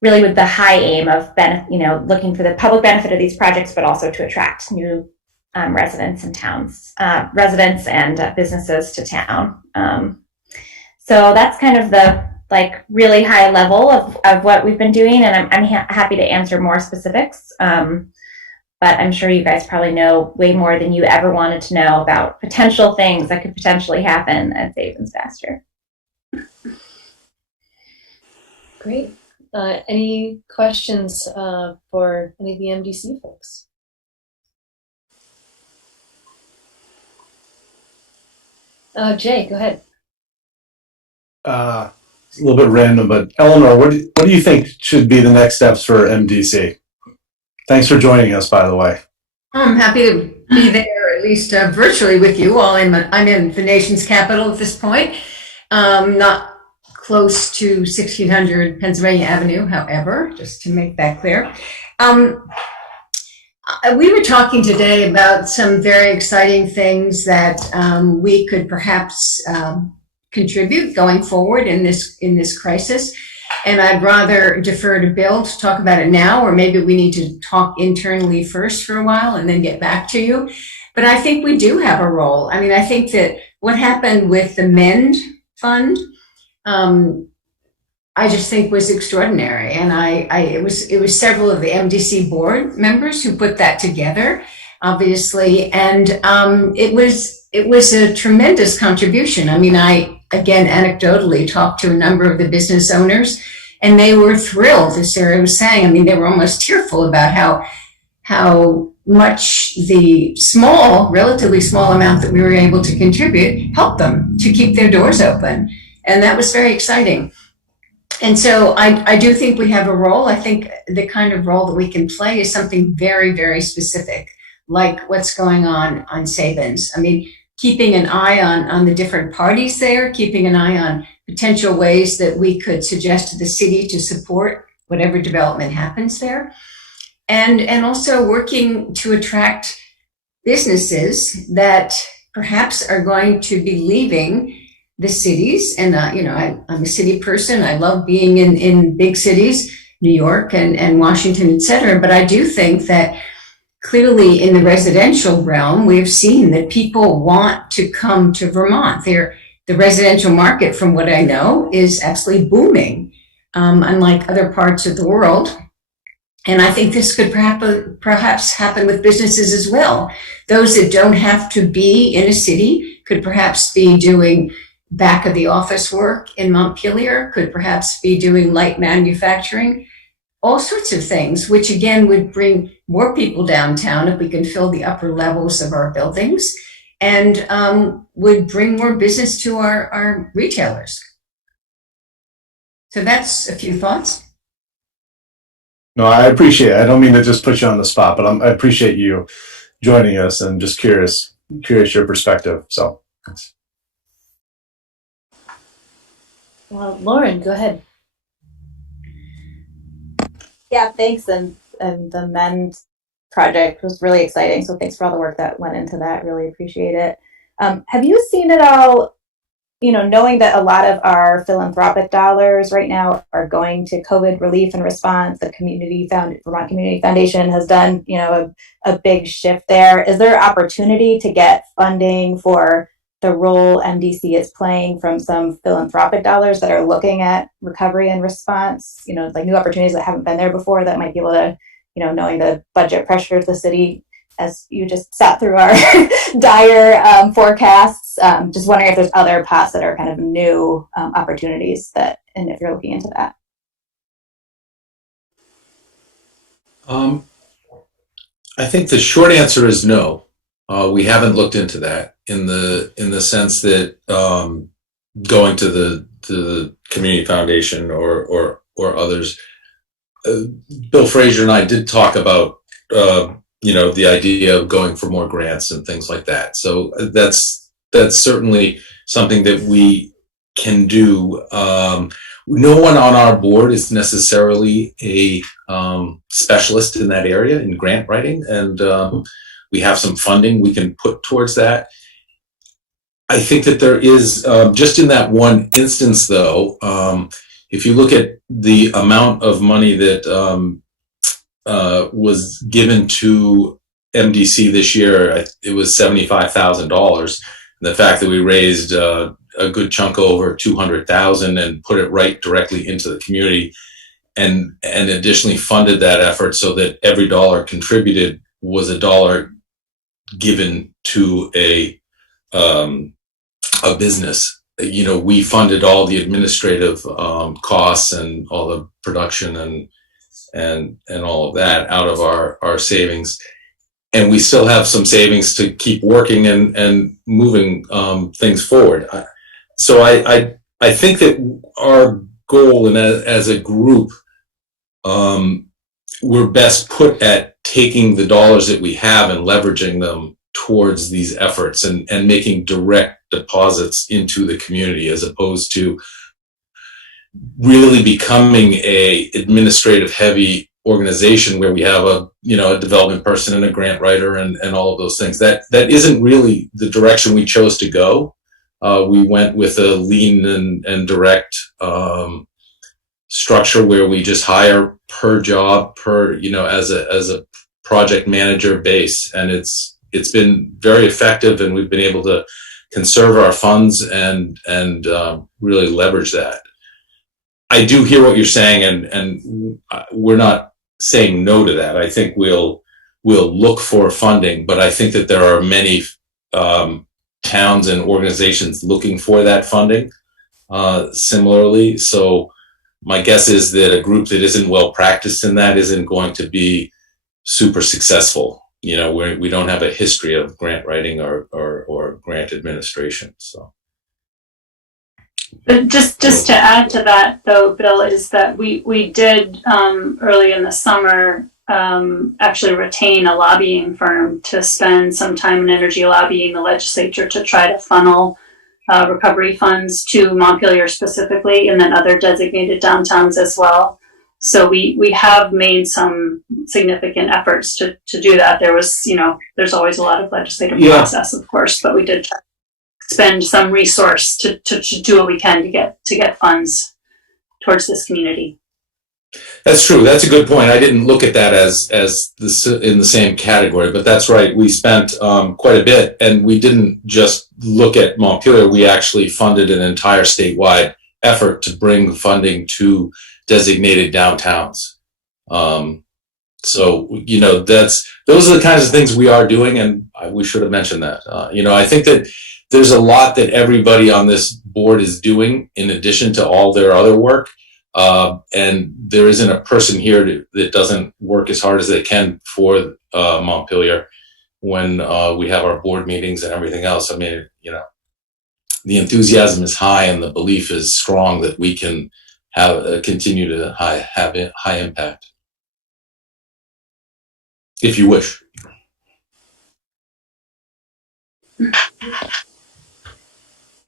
really with the high aim of looking for the public benefit of these projects, but also to attract new residents and residents and businesses to town. So that's kind of the really high level of what we've been doing, and I'm happy to answer more specifics. But I'm sure you guys probably know way more than you ever wanted to know about potential things that could potentially happen at Savings Faster. Great. Any questions for any of the MDC folks? Jay, go ahead. It's a little bit random, but Eleanor, what do you think should be the next steps for MDC? Thanks for joining us, by the way. I'm happy to be there, at least virtually with you all. I'm in the nation's capital at this point, not close to 1600 Pennsylvania Avenue, however, just to make that clear. We were talking today about some very exciting things that we could perhaps contribute going forward in this crisis. And I'd rather defer to Bill to talk about it now, or maybe we need to talk internally first for a while and then get back to you. But I think we do have a role. I mean, I think that what happened with the MEND Fund, I just think was extraordinary. And it was several of the MDC board members who put that together, obviously. And it was a tremendous contribution. I mean, I, again, anecdotally talked to a number of the business owners, and they were thrilled, as Sarah was saying. I mean, they were almost tearful about how much the relatively small amount that we were able to contribute helped them to keep their doors open. And that was very exciting. And so I do think we have a role. I think the kind of role that we can play is something very, very specific, like what's going on Sabins. I mean, keeping an eye on the different parties there, keeping an eye on potential ways that we could suggest to the city to support whatever development happens there. And also working to attract businesses that perhaps are going to be leaving the cities. And, I'm a city person. I love being in big cities, New York and Washington, et cetera. But I do think that clearly in the residential realm, we've seen that people want to come to Vermont. The residential market, from what I know, is absolutely booming, unlike other parts of the world. And I think this could perhaps happen with businesses as well. Those that don't have to be in a city could perhaps be doing back of the office work in Montpelier, could perhaps be doing light manufacturing, all sorts of things, which again would bring more people downtown if we can fill the upper levels of our buildings, and would bring more business to our retailers. So that's a few thoughts. No, I appreciate it. I don't mean to just put you on the spot, but I appreciate you joining us and just curious your perspective. So thanks. Lauren, go ahead. Yeah, thanks. And the MEND project was really exciting. So thanks for all the work that went into that. Really appreciate it. Have you seen it all, knowing that a lot of our philanthropic dollars right now are going to COVID relief and response, the Vermont Community Foundation has done, a big shift there. Is there opportunity to get funding for the role MDC is playing from some philanthropic dollars that are looking at recovery and response, like new opportunities that haven't been there before that might be able to, knowing the budget pressure of the city, as you just sat through our dire forecasts, just wondering if there's other pots that are kind of new opportunities and if you're looking into that. I think the short answer is no. We haven't looked into that in the sense that going to the community foundation or others. Bill Frazier and I did talk about the idea of going for more grants and things like that. So that's certainly something that we can do. No one on our board is necessarily a specialist in that area in grant writing, and we have some funding we can put towards that. I think that there is, just in that one instance though, if you look at the amount of money that was given to MDC this year, it was $75,000. The fact that we raised a good chunk over 200,000 and put it right directly into the community, and additionally funded that effort so that every dollar contributed was a dollar given to a business. We funded all the administrative costs and all the production and all of that out of our savings. And we still have some savings to keep working and moving things forward. So I think that our goal, and as a group, we're best put at taking the dollars that we have and leveraging them towards these efforts and making direct deposits into the community, as opposed to really becoming a administrative heavy organization where we have a development person and a grant writer and all of those things. That isn't really the direction we chose to go. We went with a lean and direct structure where we just hire per job, as a project manager base, and it's been very effective, and we've been able to conserve our funds and really leverage that. I do hear what you're saying, and we're not saying no to that. I think we'll look for funding, but I think that there are many towns and organizations looking for that funding similarly. So my guess is that a group that isn't well practiced in that isn't going to be super successful. We don't have a history of grant writing or grant administration. So, but just to add to that, though, Bill, is that we did early in the summer actually retain a lobbying firm to spend some time and energy lobbying the legislature to try to funnel recovery funds to Montpelier specifically, and then other designated downtowns as well. So we have made some significant efforts to do that. There was, there's always a lot of legislative process, of course, but we did try to spend some resource to do what we can to get funds towards this community. That's true. That's a good point. I didn't look at that as in the same category, but that's right. We spent quite a bit, and we didn't just look at Montpelier. We actually funded an entire statewide effort to bring funding to designated downtowns. So those are the kinds of things we are doing, and we should have mentioned that. I think that there's a lot that everybody on this board is doing in addition to all their other work. And there isn't a person here that doesn't work as hard as they can for Montpelier when we have our board meetings and everything else. I mean, the enthusiasm is high and the belief is strong that we can continue to have high impact, if you wish.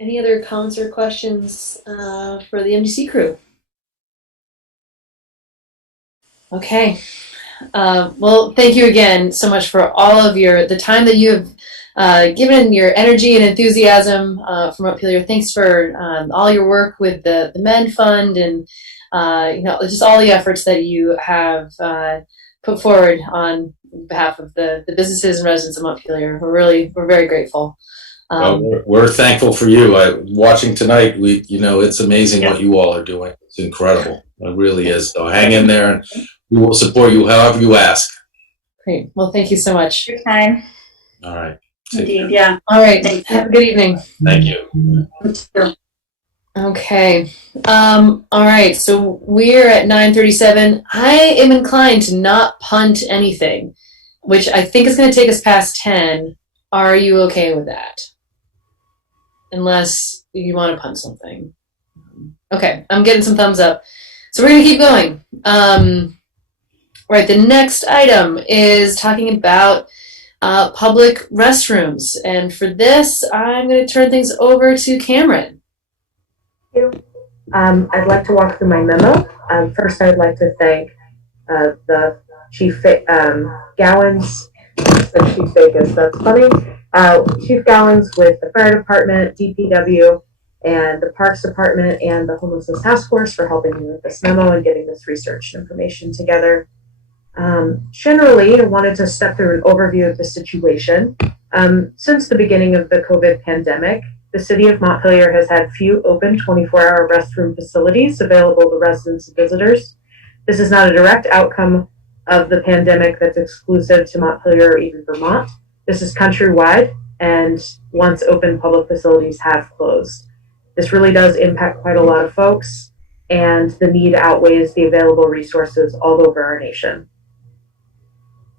Any other comments or questions for the MDC crew? Okay. Well, thank you again so much for all of the time that you have given, your energy and enthusiasm for Montpelier. Thanks for all your work with the Men Fund and just all the efforts that you have put forward on behalf of the businesses and residents of Montpelier. We're very grateful. We're thankful for you. Watching tonight, it's amazing what you all are doing. It's incredible. It really is. So hang in there, and we will support you however you ask. Great. Well, thank you so much. Your time. All right. Indeed. Yeah. All right. Have a good evening. Thank you. Okay. All right. So we're at 9:37. I am inclined to not punt anything. which I think is going to take us past 10. Are you okay with that? Unless you want to punt something. Okay, I'm getting some thumbs up. So we're going to keep going. Right, the next item is talking about public restrooms. And for this, I'm going to turn things over to Cameron. Thank you. I'd like to walk through my memo. First, I'd like to thank the Chief Gowans, Chief Vegas, that's funny. Chief Gowans with the Fire Department, DPW, and the Parks Department and the Homelessness Task Force for helping me with this memo and getting this research information together. Generally, I wanted to step through an overview of the situation. Since the beginning of the COVID pandemic, the city of Montpelier has had few open 24-hour restroom facilities available to residents and visitors. This is not a direct outcome of the pandemic that's exclusive to Montpelier or even Vermont. This is countrywide, and once open public facilities have closed. This really does impact quite a lot of folks, and the need outweighs the available resources all over our nation.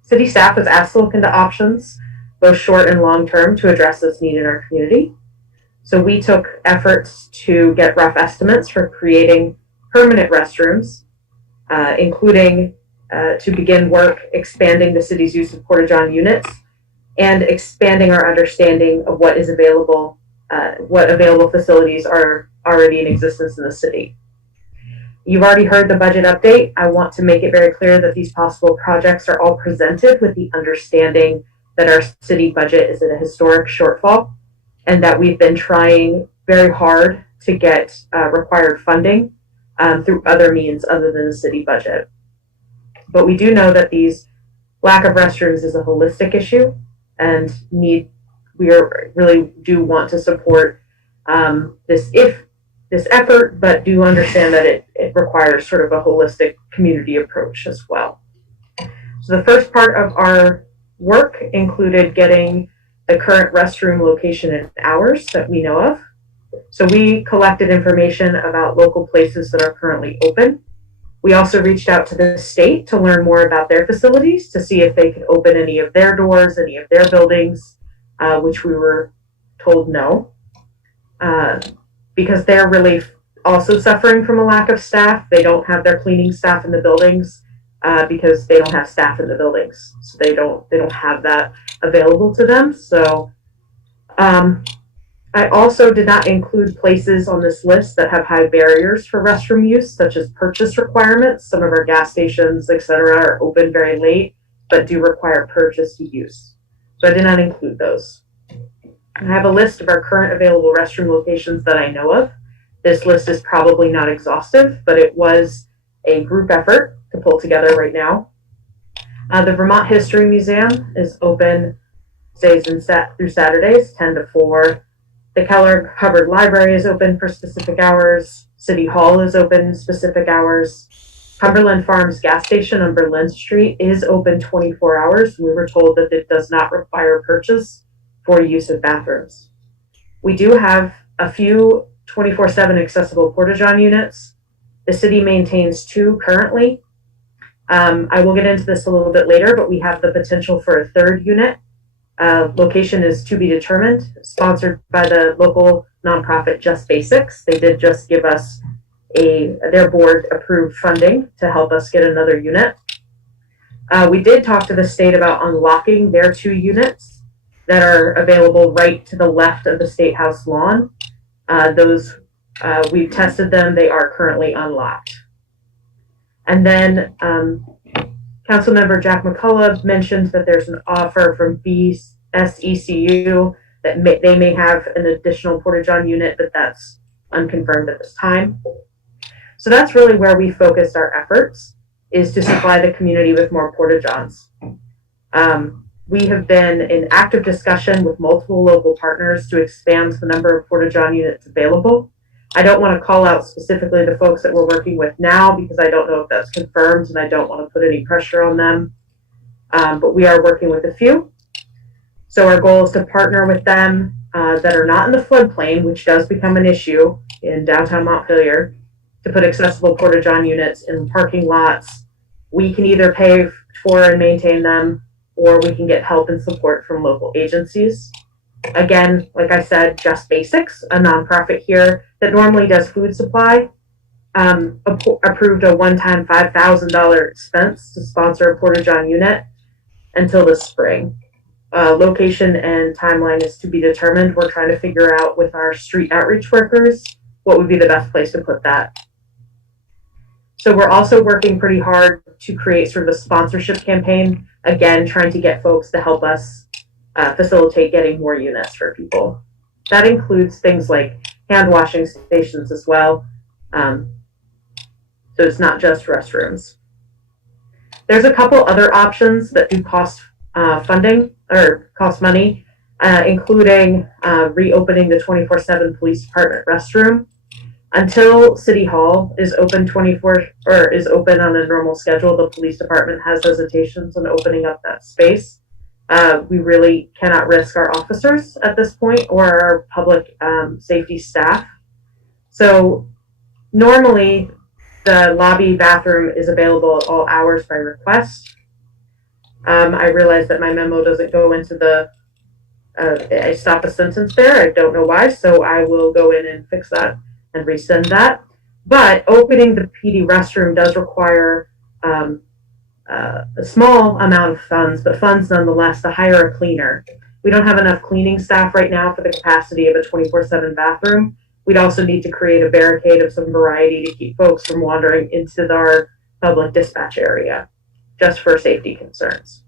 City staff was asked to look into options, both short and long term, to address this need in our community. So we took efforts to get rough estimates for creating permanent restrooms, including to begin work expanding the city's use of porta-john units and expanding our understanding of what is available, what available facilities are already in existence in the city. You've already heard the budget update. I want to make it very clear that these possible projects are all presented with the understanding that our city budget is at a historic shortfall and that we've been trying very hard to get required funding through other means other than the city budget. But we do know that these lack of restrooms is a holistic issue, and we really do want to support this effort, but do understand that it requires sort of a holistic community approach as well. So the first part of our work included getting the current restroom location and hours that we know of. So we collected information about local places that are currently open. We also reached out to the state to learn more about their facilities to see if they could open any of their doors, any of their buildings, which we were told no, because they're really also suffering from a lack of staff. They don't have their cleaning staff in the buildings because they don't have staff in the buildings, so they don't have that available to them. So I also did not include places on this list that have high barriers for restroom use, such as purchase requirements. Some of our gas stations, etc., are open very late, but do require purchase to use. So I did not include those. I have a list of our current available restroom locations that I know of. This list is probably not exhaustive, but it was a group effort to pull together right now. The Vermont History Museum is open days through Saturdays, 10 to 4. The Keller Hubbard Library is open for specific hours. City Hall is open specific hours. Cumberland Farms gas station on Berlin Street is open 24 hours. We were told that it does not require purchase for use of bathrooms. We do have a few 24/7 accessible porta-john units. The city maintains 2 currently. I will get into this a little bit later, but we have the potential for a 3rd unit. Location is to be determined, sponsored by the local nonprofit Just Basics. They did just give us their board approved funding to help us get another unit. We did talk to the state about unlocking their 2 units that are available right to the left of the State House lawn. Those we've tested them, they are currently unlocked. And then Councilmember Jack McCullough mentioned that there's an offer from BSECU that they may have an additional porta-john unit, but that's unconfirmed at this time. So that's really where we focused our efforts, is to supply the community with more porta-johns. We have been in active discussion with multiple local partners to expand the number of porta-john units available. I don't want to call out specifically the folks that we're working with now because I don't know if that's confirmed and I don't want to put any pressure on them. But we are working with a few. So our goal is to partner with them that are not in the floodplain, which does become an issue in downtown Montpelier, to put accessible porta-john units in parking lots. We can either pay for and maintain them, or we can get help and support from local agencies. Again, like I said, Just Basics, a nonprofit here that normally does food supply, approved a one-time $5,000 expense to sponsor a Porta-John unit until the spring. Location and timeline is to be determined. We're trying to figure out with our street outreach workers what would be the best place to put that. So we're also working pretty hard to create sort of a sponsorship campaign, again, trying to get folks to help us facilitate getting more units for people. That includes things like hand washing stations as well. So it's not just restrooms. There's a couple other options that do cost funding or cost money, including reopening the 24/7 police department restroom. Until City Hall is open is open on a normal schedule, the police department has hesitations on opening up that space. We really cannot risk our officers at this point or our public safety staff. So normally the lobby bathroom is available at all hours by request. I realize that my memo doesn't go into the, I stop a sentence there. I don't know why, so I will go in and fix that and resend that. But opening the PD restroom does require a small amount of funds, but funds nonetheless, to hire a cleaner. We don't have enough cleaning staff right now for the capacity of a 24/7 bathroom. We'd also need to create a barricade of some variety to keep folks from wandering into our public dispatch area, just for safety concerns.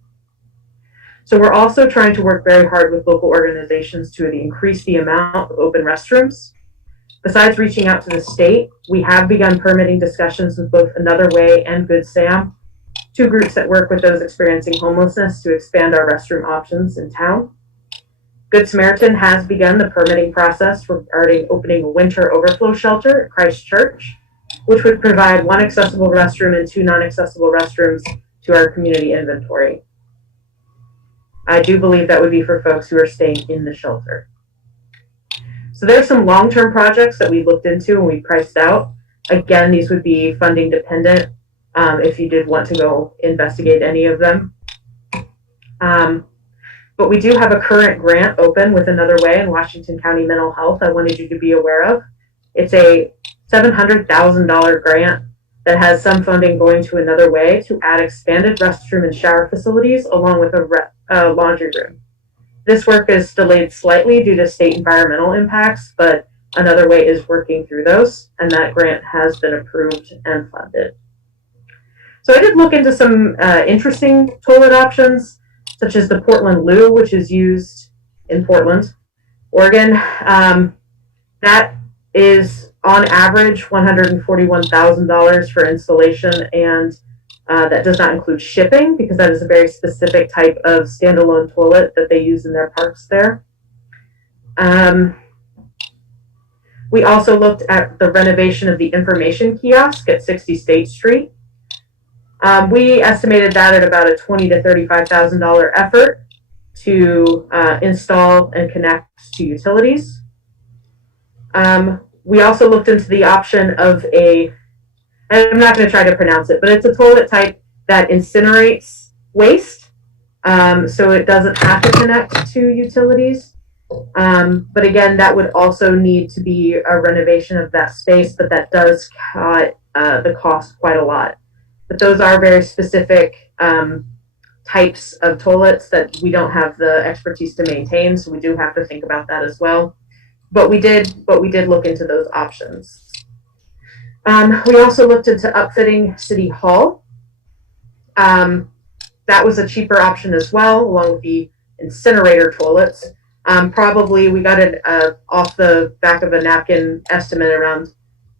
So we're also trying to work very hard with local organizations to increase the amount of open restrooms. Besides reaching out to the state, we have begun permitting discussions with both Another Way and Good Sam, two groups that work with those experiencing homelessness to expand our restroom options in town. Good Samaritan has begun the permitting process regarding opening a winter overflow shelter at Christ Church, which would provide one accessible restroom and two non-accessible restrooms to our community inventory. I do believe that would be for folks who are staying in the shelter. So there's some long-term projects that we looked into and we priced out. Again, these would be funding dependent if you did want to go investigate any of them. But we do have a current grant open with Another Way in Washington County Mental Health I wanted you to be aware of. It's a $700,000 grant that has some funding going to Another Way to add expanded restroom and shower facilities along with a laundry room. This work is delayed slightly due to state environmental impacts, but Another Way is working through those, and that grant has been approved and funded. So I did look into some interesting toilet options, such as the Portland Loo, which is used in Portland, Oregon. That is on average $141,000 for installation, and that does not include shipping because that is a very specific type of standalone toilet that they use in their parks there. We also looked at the renovation of the information kiosk at 60 State Street. We estimated that at about a $20,000 to $35,000 effort to install and connect to utilities. We also looked into the option of I'm not going to try to pronounce it, but it's a toilet type that incinerates waste, so it doesn't have to connect to utilities. But again, that would also need to be a renovation of that space, but that does cut the cost quite a lot. But those are very specific types of toilets that we don't have the expertise to maintain, so we do have to think about that as well. But we did look into those options. We also looked into upfitting City Hall. That was a cheaper option as well, along with the incinerator toilets. Probably we got it off the back of a napkin estimate around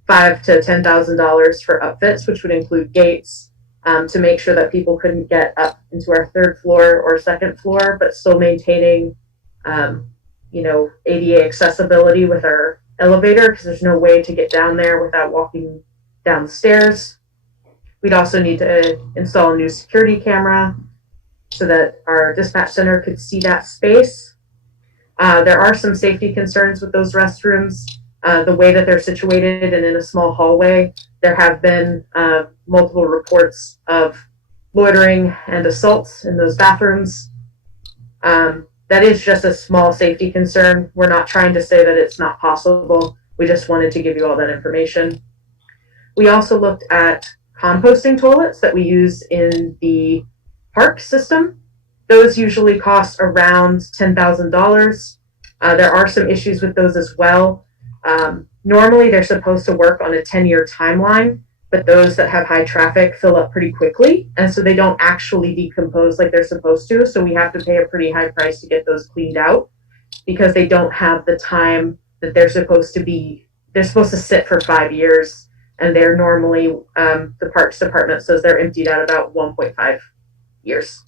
$5,000 to $10,000 for upfits, which would include gates to make sure that people couldn't get up into our third floor or second floor, but still maintaining, ADA accessibility with our elevator, because there's no way to get down there without walking down the stairs. We'd also need to install a new security camera so that our dispatch center could see that space. There are some safety concerns with those restrooms. The way that they're situated and in a small hallway, there have been multiple reports of, loitering and assaults in those bathrooms. That is just a small safety concern. We're not trying to say that it's not possible. We just wanted to give you all that information. We also looked at composting toilets that we use in the park system. Those usually cost around $10,000. There are some issues with those as well. Normally, they're supposed to work on a 10-year timeline, but those that have high traffic fill up pretty quickly, and so they don't actually decompose like they're supposed to. So we have to pay a pretty high price to get those cleaned out because they don't have the time that they're supposed to be. They're supposed to sit for 5 years, and they're normally, the Parks Department says they're emptied out about 1.5 years.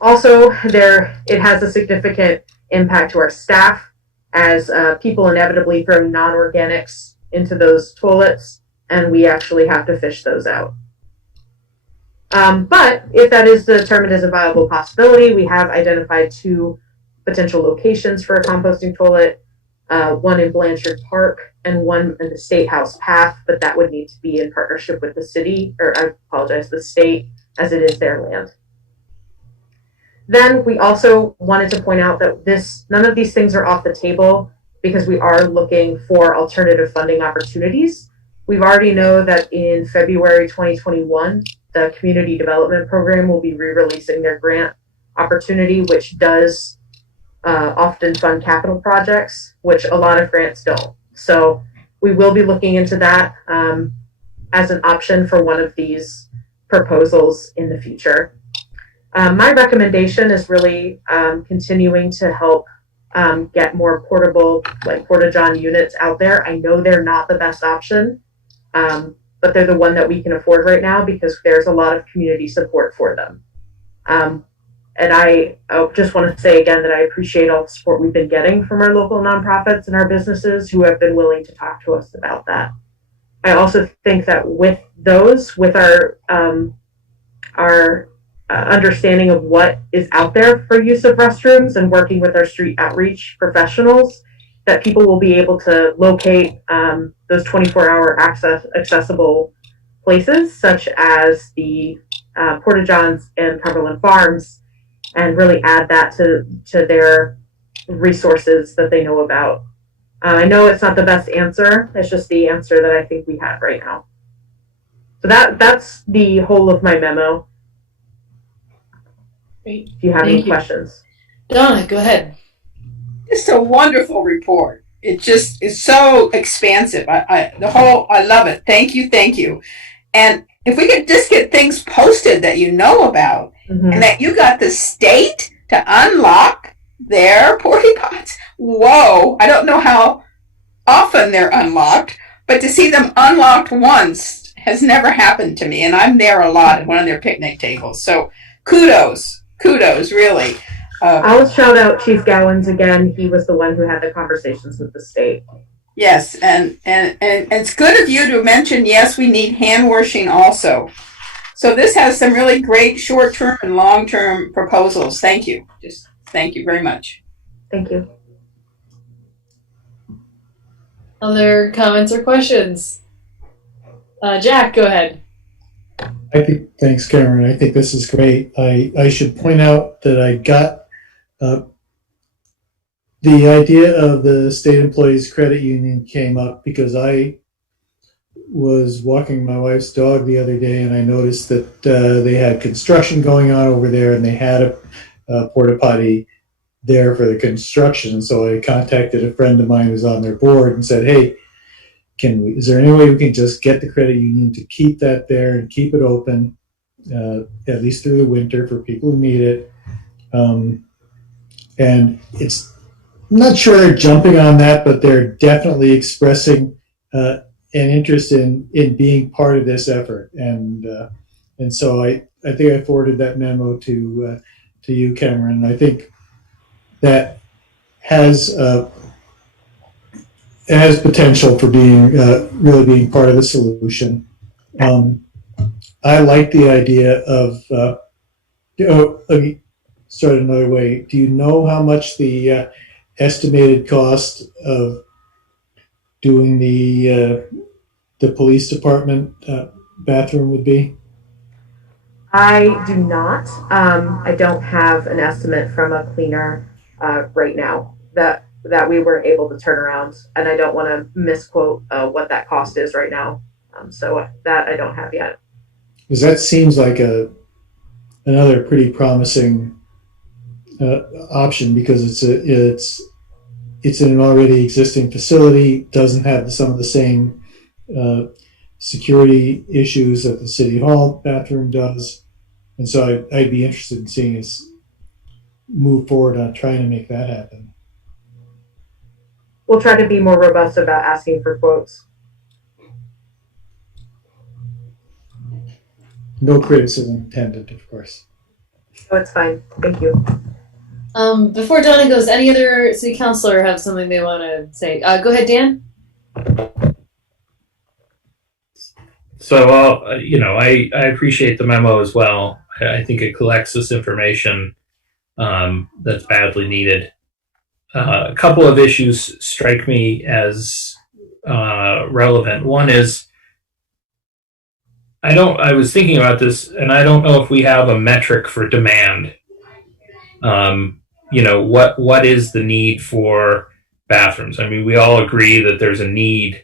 Also, it has a significant impact to our staff as people inevitably throw non-organics into those toilets, and we actually have to fish those out. But if that is determined as a viable possibility, we have identified 2 potential locations for a composting toilet, one in Blanchard Park and one in the State House Path, but that would need to be in partnership with the city, or I apologize, the state, as it is their land. Then we also wanted to point out that none of these things are off the table because we are looking for alternative funding opportunities. We've already know that in February 2021, the Community Development Program will be re-releasing their grant opportunity, which does often fund capital projects, which a lot of grants don't. So we will be looking into that as an option for one of these proposals in the future. My recommendation is really continuing to help get more portable, like porta-john units out there. I know they're not the best option, but they're the one that we can afford right now because there's a lot of community support for them. And I just want to say again that I appreciate all the support we've been getting from our local nonprofits and our businesses who have been willing to talk to us about that. I also think that with our understanding of what is out there for use of restrooms and working with our street outreach professionals, that people will be able to locate those 24-hour accessible places, such as the Porta Johns and Cumberland Farms, and really add that to their resources that they know about. I know it's not the best answer. It's just the answer that I think we have right now. So that's the whole of my memo. Great. If you have any questions. Donna, go ahead. It's a wonderful report. It just is so expansive. I love it. Thank you. And if we could just get things posted that you know about, and that you got the state to unlock their porta pots. Whoa! I don't know how often they're unlocked, but to see them unlocked once has never happened to me, and I'm there a lot at one of their picnic tables. So kudos, really. I'll shout out Chief Gowans again. He was the one who had the conversations with the state. Yes, and it's good of you to mention, yes, we need hand washing also. So this has some really great short-term and long-term proposals. Thank you. Just thank you very much. Thank you. Other comments or questions? Jack, go ahead. Thanks, Cameron. I think this is great. I should point out that I got the idea of the state employees credit union came up because I was walking my wife's dog the other day and I noticed that they had construction going on over there and they had a porta potty there for the construction. So I contacted a friend of mine who's on their board and said, hey, is there any way we can just get the credit union to keep that there and keep it open at least through the winter for people who need it? And I'm not sure they're jumping on that, but they're definitely expressing an interest in being part of this effort. And so I think I forwarded that memo to you, Cameron. I think that has potential for being really being part of the solution. I like the idea of. Let me start another way. Do you know how much the estimated cost of doing the police department bathroom would be? I do not. I don't have an estimate from a cleaner right now that we weren't able to turn around, and I don't want to misquote what that cost is right now. So that I don't have yet. Because that seems like another pretty promising option, because it's in an already existing facility, doesn't have some of the same security issues that the city hall bathroom does, and so I'd be interested in seeing us move forward on trying to make that happen. We'll try to be more robust about asking for quotes. No criticism intended, of course. Oh, it's fine. Thank you. Before Donna goes, any other city councilor have something they want to say? Go ahead, Dan. So, I appreciate the memo as well. I think it collects this information that's badly needed. A couple of issues strike me as relevant. One is, I was thinking about this, and I don't know if we have a metric for demand. What is the need for bathrooms? I mean, we all agree that there's a need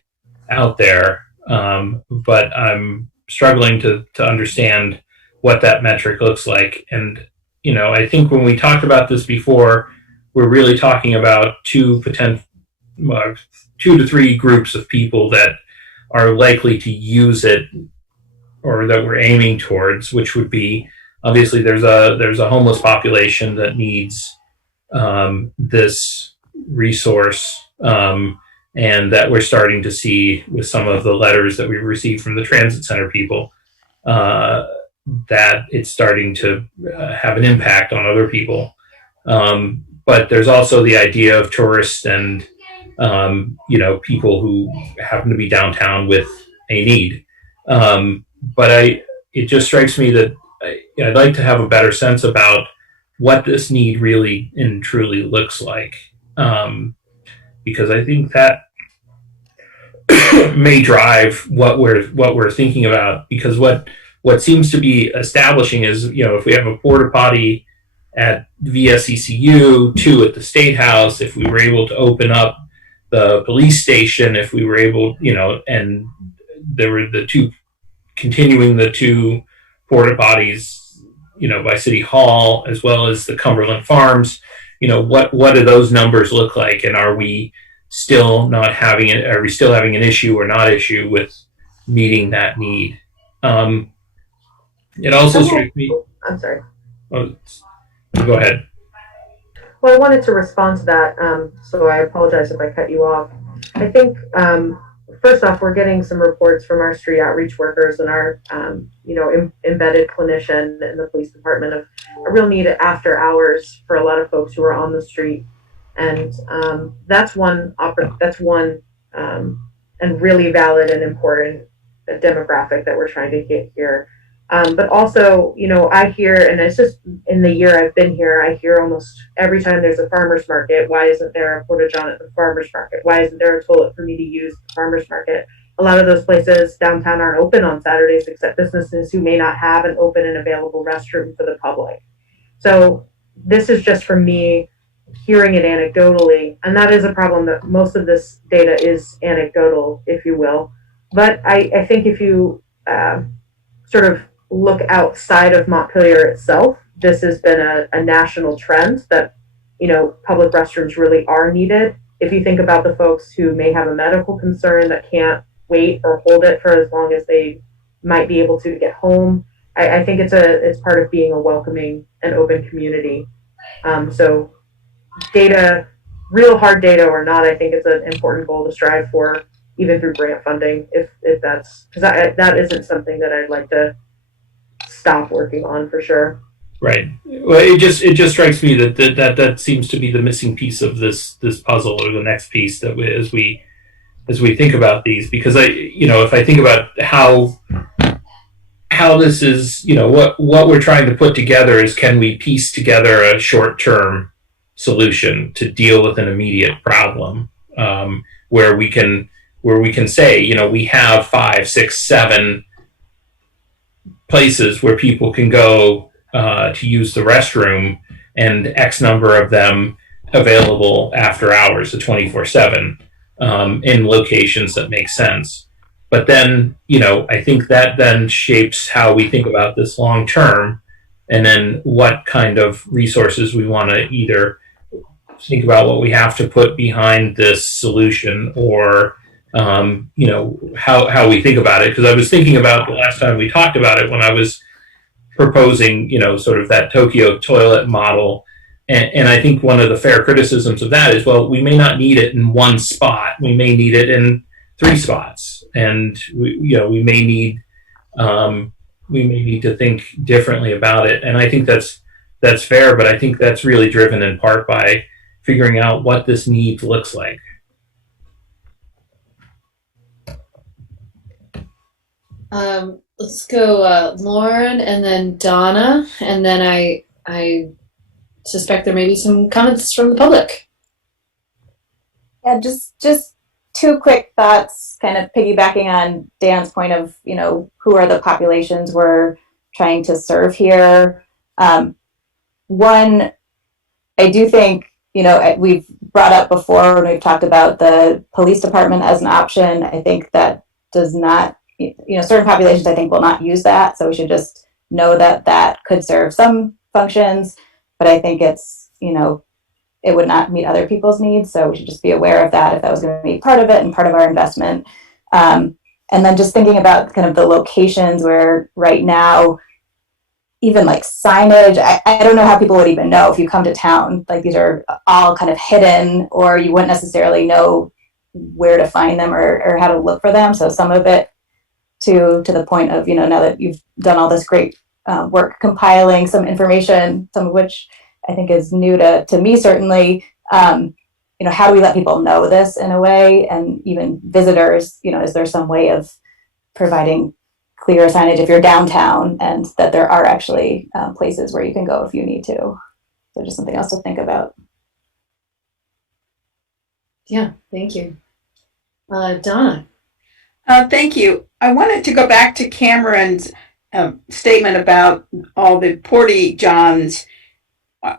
out there, but I'm struggling to understand what that metric looks like. And, I think when we talked about this before, we're really talking about 2 to 3 groups of people that are likely to use it, or that we're aiming towards, which would be, obviously there's a homeless population that needs this resource, and that we're starting to see with some of the letters that we received from the transit center people, that it's starting to have an impact on other people. But there's also the idea of tourists and people who happen to be downtown with a need. But it just strikes me that I'd like to have a better sense about what this need really and truly looks like, because I think that may drive what we're thinking about. Because what seems to be establishing is, if we have a porta potty at VSECU, 2 at the State House, if we were able to open up the police station, if we were able, and there were the 2 porta potties, by City Hall, as well as the Cumberland Farms, what do those numbers look like? And are we still having an issue or not issue with meeting that need? It also strikes me. I'm sorry. Oh, go ahead. Well, I wanted to respond to that, so I apologize if I cut you off. I think, first off, we're getting some reports from our street outreach workers and our, embedded clinician in the police department of a real need after hours for a lot of folks who are on the street, and that's one and really valid and important demographic that we're trying to get here. But also, I hear, and it's just in the year I've been here, I hear almost every time there's a farmer's market, why isn't there a porta-john at the farmer's market? Why isn't there a toilet for me to use at the farmer's market? A lot of those places downtown aren't open on Saturdays, except businesses who may not have an open and available restroom for the public. So this is just from me hearing it anecdotally, and that is a problem, that most of this data is anecdotal, if you will. But I think if you sort of look outside of Montpelier itself, this has been a national trend that, public restrooms really are needed. If you think about the folks who may have a medical concern that can't wait or hold it for as long as they might be able to get home, I think it's part of being a welcoming and open community. So data, real hard data or not, I think it's an important goal to strive for, even through grant funding, if that's, because that isn't something that I'd like to stop working on for sure. Right. Well, it just strikes me that seems to be the missing piece of this puzzle, or the next piece that as we think about these, because if I think about how this is, what we're trying to put together is, can we piece together a short-term solution to deal with an immediate problem, where we can say, we have 5, 6, 7 places where people can go to use the restroom, and X number of them available after hours, 24/7, in locations that make sense. But then, I think that then shapes how we think about this long term, and then what kind of resources we want to either think about what we have to put behind this solution, or how we think about it. Because I was thinking about the last time we talked about it when I was proposing, sort of that Tokyo toilet model. And I think one of the fair criticisms of that is, well, we may not need it in one spot. We may need it in 3 spots, and we may need to think differently about it. And I think that's fair, but I think that's really driven in part by figuring out what this need looks like. Let's go Lauren and then Donna, and then I suspect there may be some comments from the public. Yeah, just 2 quick thoughts, kind of piggybacking on Dan's point of, who are the populations we're trying to serve here. One, I do think, we've brought up before when we've talked about the police department as an option. I think that does not, certain populations I think will not use that. So we should just know that that could serve some functions, but I think it's, it would not meet other people's needs. So we should just be aware of that if that was going to be part of it and part of our investment. And then just thinking about kind of the locations where right now, even like signage, I don't know how people would even know if you come to town, like these are all kind of hidden, or you wouldn't necessarily know where to find them or how to look for them. So some of it to the point of, now that you've done all this great work compiling some information, some of which I think is new to me, certainly, how do we let people know this in a way? And even visitors, is there some way of providing clear signage if you're downtown, and that there are actually places where you can go if you need to? So just something else to think about. Yeah, thank you. Donna. Thank you. I wanted to go back to Cameron's statement about all the porta johns.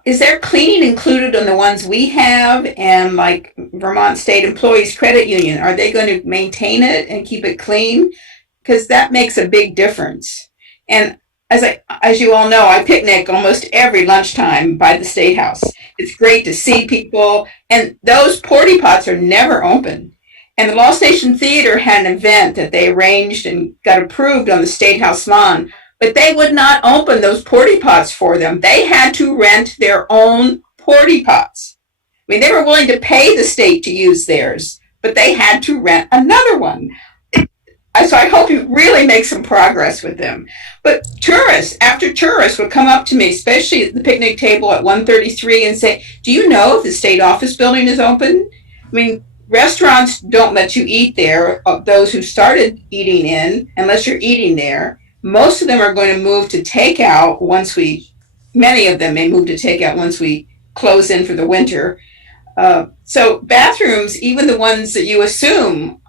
Is there cleaning included on the ones we have? And like Vermont State Employees Credit Union, are they going to maintain it and keep it clean? Because that makes a big difference. And as you all know, I picnic almost every lunchtime by the State House. It's great to see people, and those porta pots are never open. And the Lost Nation Theater had an event that they arranged and got approved on the State House lawn, but they would not open those porta pots for them. They had to rent their own porta pots. I mean, they were willing to pay the state to use theirs, but they had to rent another one. So I hope you really make some progress with them. But tourists, after tourists would come up to me, especially at the picnic table at 133, and say, do you know if the state office building is open? I mean, restaurants don't let you eat there, those who started eating in, unless you're eating there. Most of them are going to move to takeout many of them may move to takeout once we close in for the winter. So bathrooms, even the ones that you assume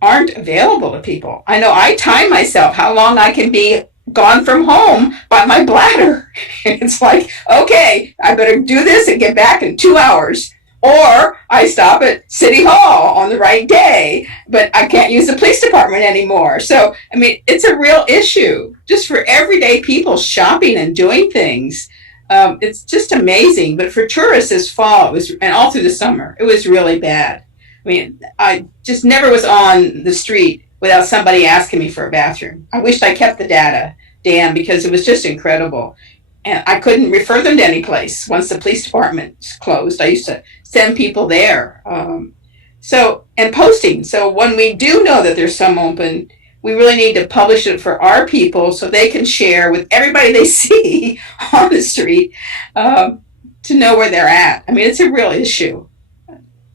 aren't available to people. I know I time myself how long I can be gone from home by my bladder. It's like, okay, I better do this and get back in 2 hours. Or I stop at City Hall on the right day, but I can't use the police department anymore. So, I mean, it's a real issue just for everyday people shopping and doing things. It's just amazing. But for tourists this fall, and all through the summer, it was really bad. I mean, I just never was on the street without somebody asking me for a bathroom. I wished I kept the data, Dan, because it was just incredible. And I couldn't refer them to any place once the police department closed. I used to send people there. And posting. So when we do know that there's some open, we really need to publish it for our people so they can share with everybody they see on the street to know where they're at. I mean, it's a real issue.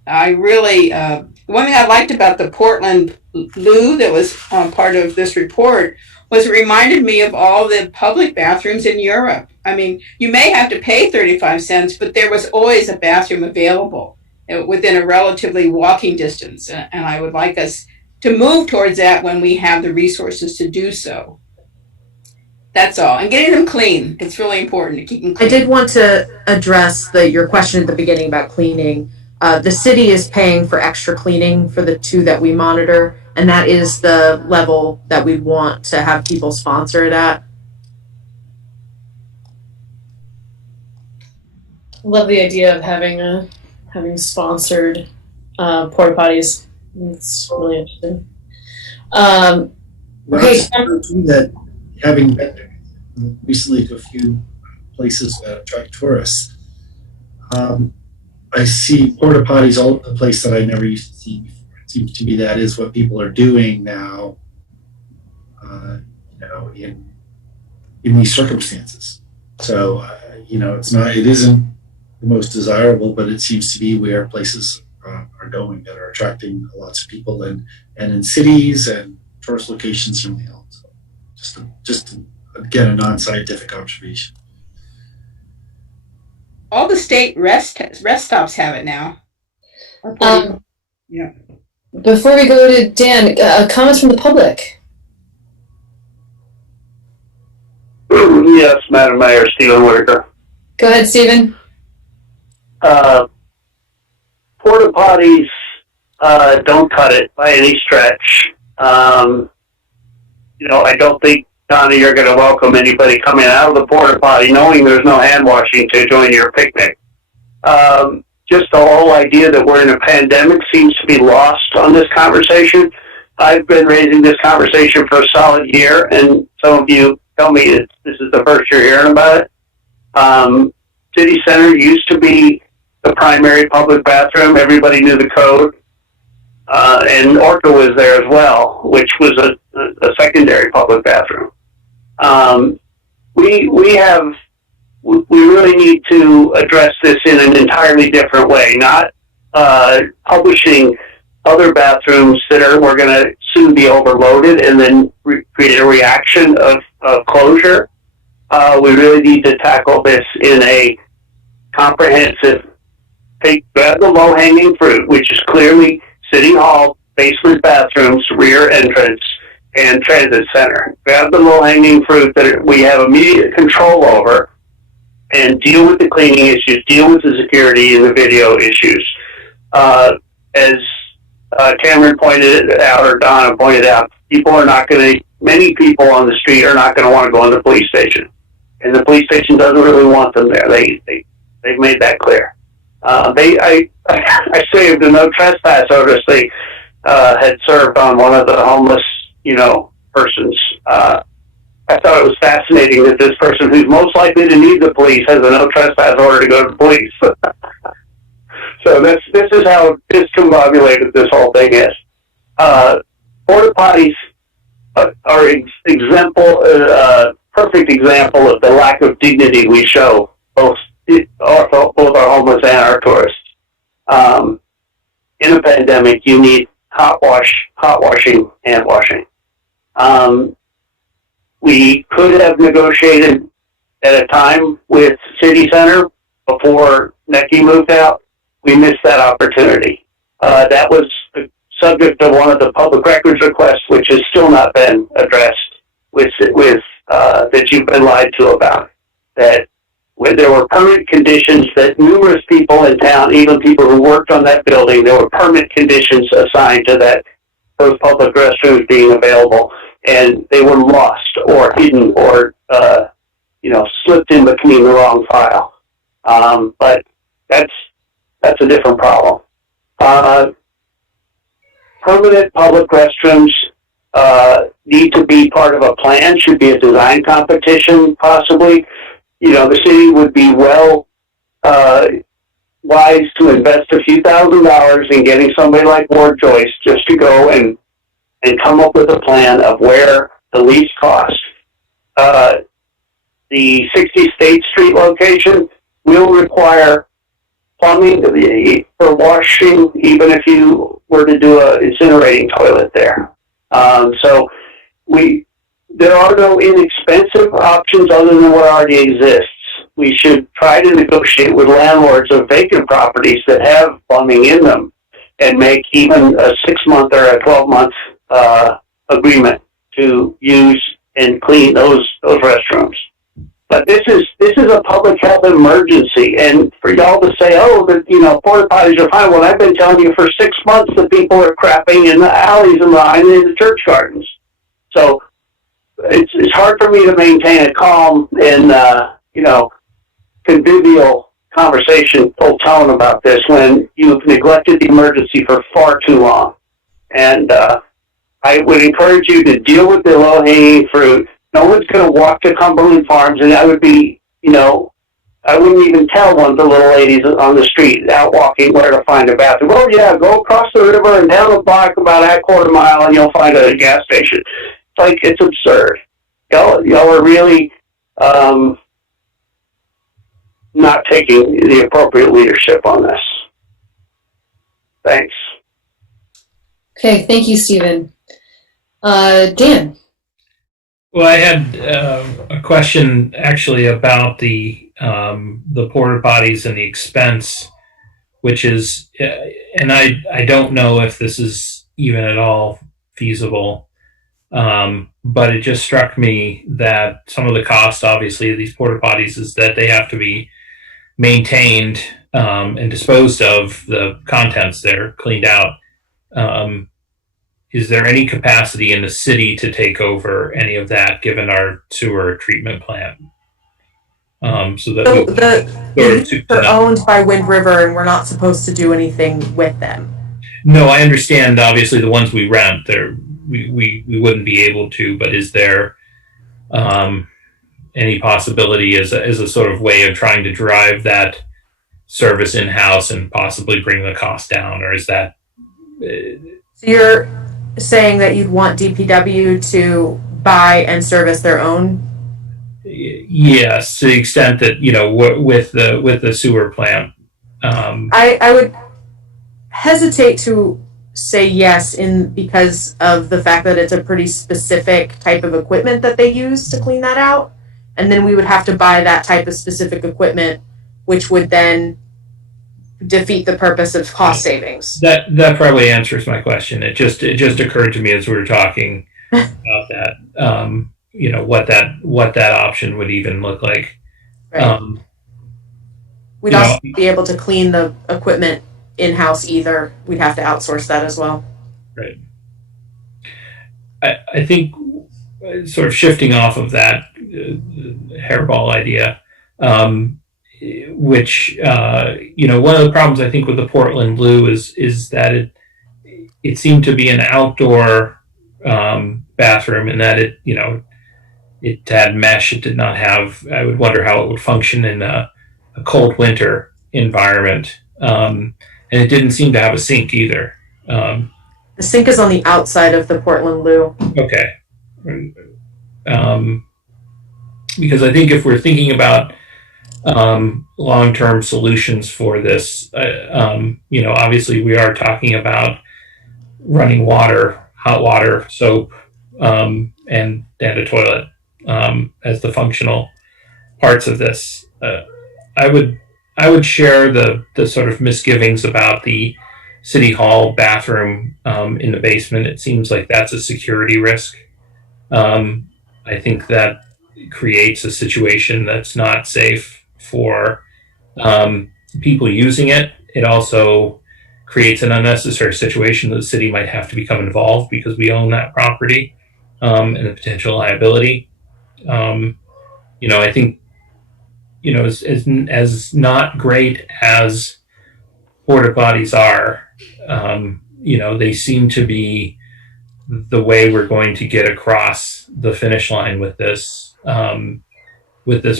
One thing I liked about the Portland Loo that was part of this report was it reminded me of all the public bathrooms in Europe. I mean, you may have to pay 35 cents, but there was always a bathroom available within a relatively walking distance. And I would like us to move towards that when we have the resources to do so. That's all. And getting them clean. It's really important to keep them clean. I did want to address your question at the beginning about cleaning. The city is paying for extra cleaning for the 2 that we monitor, and that is the level that we want to have people sponsor it at. Love the idea of having sponsored porta potties. It's really interesting. Okay. That having been recently to a few places that attract tourists, I see porta potties all over the place that I never used to see before. It seems to me that is what people are doing now, in these circumstances. So, it isn't the most desirable, but it seems to be where places are going that are attracting lots of people, and in cities and tourist locations and everything else. So just again, a non-scientific observation. All the state rest stops have it now. Yeah. Before we go to Dan, comments from the public. Yes, Madam Mayor, Stephen Whitaker. Go ahead, Stephen. Porta potties don't cut it by any stretch. I don't think, Donna, you're going to welcome anybody coming out of the porta potty knowing there's no hand washing to join your picnic. Just the whole idea that we're in a pandemic seems to be lost on this conversation. I've been raising this conversation for a solid year, and some of you tell me this is the first you're hearing about it. City Center used to be the primary public bathroom. Everybody knew the code. And ORCA was there as well, which was a secondary public bathroom. We really need to address this in an entirely different way, not publishing other bathrooms that we're going to soon be overloaded and then create a reaction of closure. We really need to tackle this in a comprehensive, grab the low-hanging fruit, which is clearly City Hall, basement bathrooms, rear entrance, and transit center. Grab the low-hanging fruit that we have immediate control over and deal with the cleaning issues, deal with the security and the video issues. As Cameron pointed out, or Donna pointed out, many people on the street are not going to want to go in the police station. And the police station doesn't really want them there. They've made that clear. I saved a no trespass notice they had served on one of the homeless, persons. I thought it was fascinating that this person who's most likely to need the police has a no trespass order to go to the police. So this is how discombobulated this whole thing is. Porta potties are perfect example of the lack of dignity we show both our homeless and our tourists. In a pandemic, you need hot washing, hand washing. We could have negotiated at a time with City Center before Necky moved out. We missed that opportunity. That was the subject of one of the public records requests, which has still not been addressed with that you've been lied to about. That when there were permit conditions that numerous people in town, even people who worked on that building, there were permit conditions assigned to those public restrooms being available, and they were lost or hidden or slipped in between the wrong file. But that's a different problem. Permanent public restrooms need to be part of a plan, should be a design competition possibly. The city would be wise to invest a few $1,000s in getting somebody like Ward Joyce just to go and come up with a plan of where the least cost. The 60 State Street location will require plumbing for washing, even if you were to do an incinerating toilet there. So there are no inexpensive options other than what already exists. We should try to negotiate with landlords of vacant properties that have plumbing in them and make even a 6-month or a 12-month agreement to use and clean those restrooms. But this is a public health emergency, and for y'all to say, oh, that porta potties are fine. Well, I've been telling you for 6 months that people are crapping in the alleys and behind in the church gardens. So it's hard for me to maintain a calm and convivial conversation, full tone about this when you've neglected the emergency for far too long. And I would encourage you to deal with the low-hanging fruit. No one's going to walk to Cumberland Farms, and I would be, I wouldn't even tell one of the little ladies on the street out walking where to find a bathroom. Oh, yeah, go across the river and down the block about a quarter mile, and you'll find a gas station. It's like, it's absurd. Y'all are really not taking the appropriate leadership on this. Thanks. Okay, thank you, Stephen. Dan. Well, I had a question actually about the porta potties and the expense, which is, and I don't know if this is even at all feasible, but it just struck me that some of the cost, obviously, of these porta potties is that they have to be maintained and disposed of, the contents there, cleaned out. Is there any capacity in the city to take over any of that, given our sewer treatment plant? So that they're owned by Wind River, and we're not supposed to do anything with them. No, I understand. Obviously, the ones we rent, we wouldn't be able to. But is there any possibility as a sort of way of trying to drive that service in house and possibly bring the cost down, or is that? So you're saying that you'd want DPW to buy and service their own? Yes, to the extent that with the sewer plant. I would hesitate to say yes because of the fact that it's a pretty specific type of equipment that they use to clean that out, and then we would have to buy that type of specific equipment, which would then defeat the purpose of cost savings. That probably answers my question. It just occurred to me as we were talking about that. What that option would even look like. Right. We'd also be able to clean the equipment in-house either. We'd have to outsource that as well. Right. I think sort of shifting off of that hairball idea, which one of the problems I think with the Portland Blue is that it seemed to be an outdoor bathroom, and that it had mesh. It did not have. I would wonder how it would function in a cold winter environment, and it didn't seem to have a sink either. The sink is on the outside of the Portland Blue. Okay. Because I think if we're thinking about long-term solutions for this, obviously we are talking about running water, hot water, soap, and a toilet as the functional parts of this. I would share the sort of misgivings about the City Hall bathroom in the basement. It seems like that's a security risk. I think that creates a situation that's not safe for people using it. It also creates an unnecessary situation that the city might have to become involved because we own that property and the potential liability. I think, as not great as porta potties are, they seem to be the way we're going to get across the finish line with this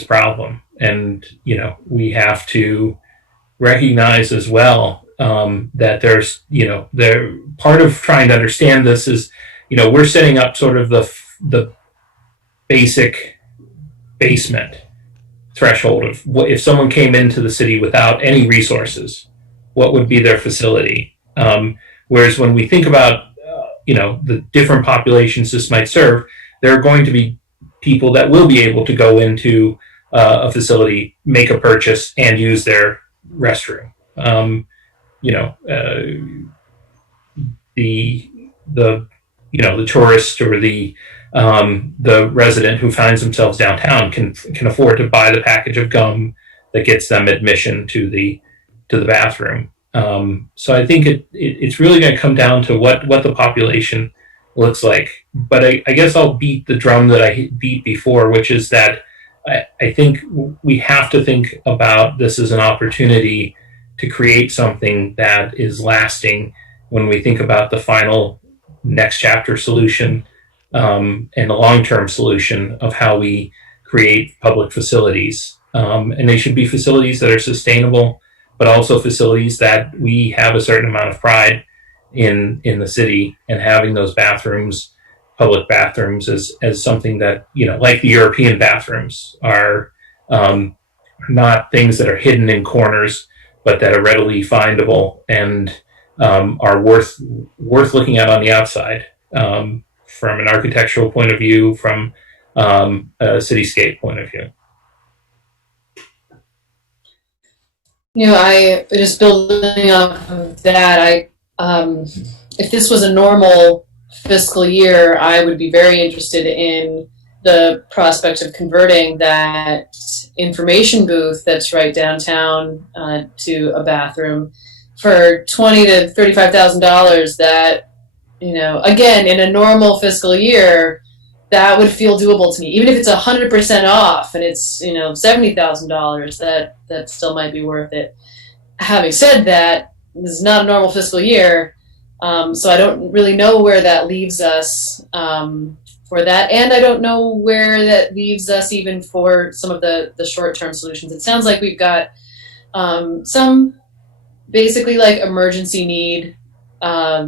problem. And, we have to recognize as well that there's, part of trying to understand this is, we're setting up sort of the basic basement threshold of what if someone came into the city without any resources, what would be their facility? Whereas when we think about, the different populations this might serve, there are going to be people that will be able to go into a facility, make a purchase, and use their restroom. The the tourist or the resident who finds themselves downtown can afford to buy the package of gum that gets them admission to the bathroom. So I think it's really going to come down to what the population looks like. But I guess I'll beat the drum that I beat before, which is that I think we have to think about this as an opportunity to create something that is lasting when we think about the final next chapter solution and the long-term solution of how we create public facilities. And they should be facilities that are sustainable, but also facilities that we have a certain amount of pride in the city, and having those bathrooms, public bathrooms, as something that, like the European bathrooms, are not things that are hidden in corners, but that are readily findable and are worth looking at on the outside, from an architectural point of view, from a cityscape point of view. I just building off of that. If this was a normal fiscal year, I would be very interested in the prospect of converting that information booth that's right downtown to a bathroom for $20,000 to $35,000. That, again, in a normal fiscal year, that would feel doable to me. Even if it's 100% off and it's $70,000, that still might be worth it. Having said that, this is not a normal fiscal year, so I don't really know where that leaves us for that, and I don't know where that leaves us even for some of the short-term solutions. It sounds like we've got some basically like emergency need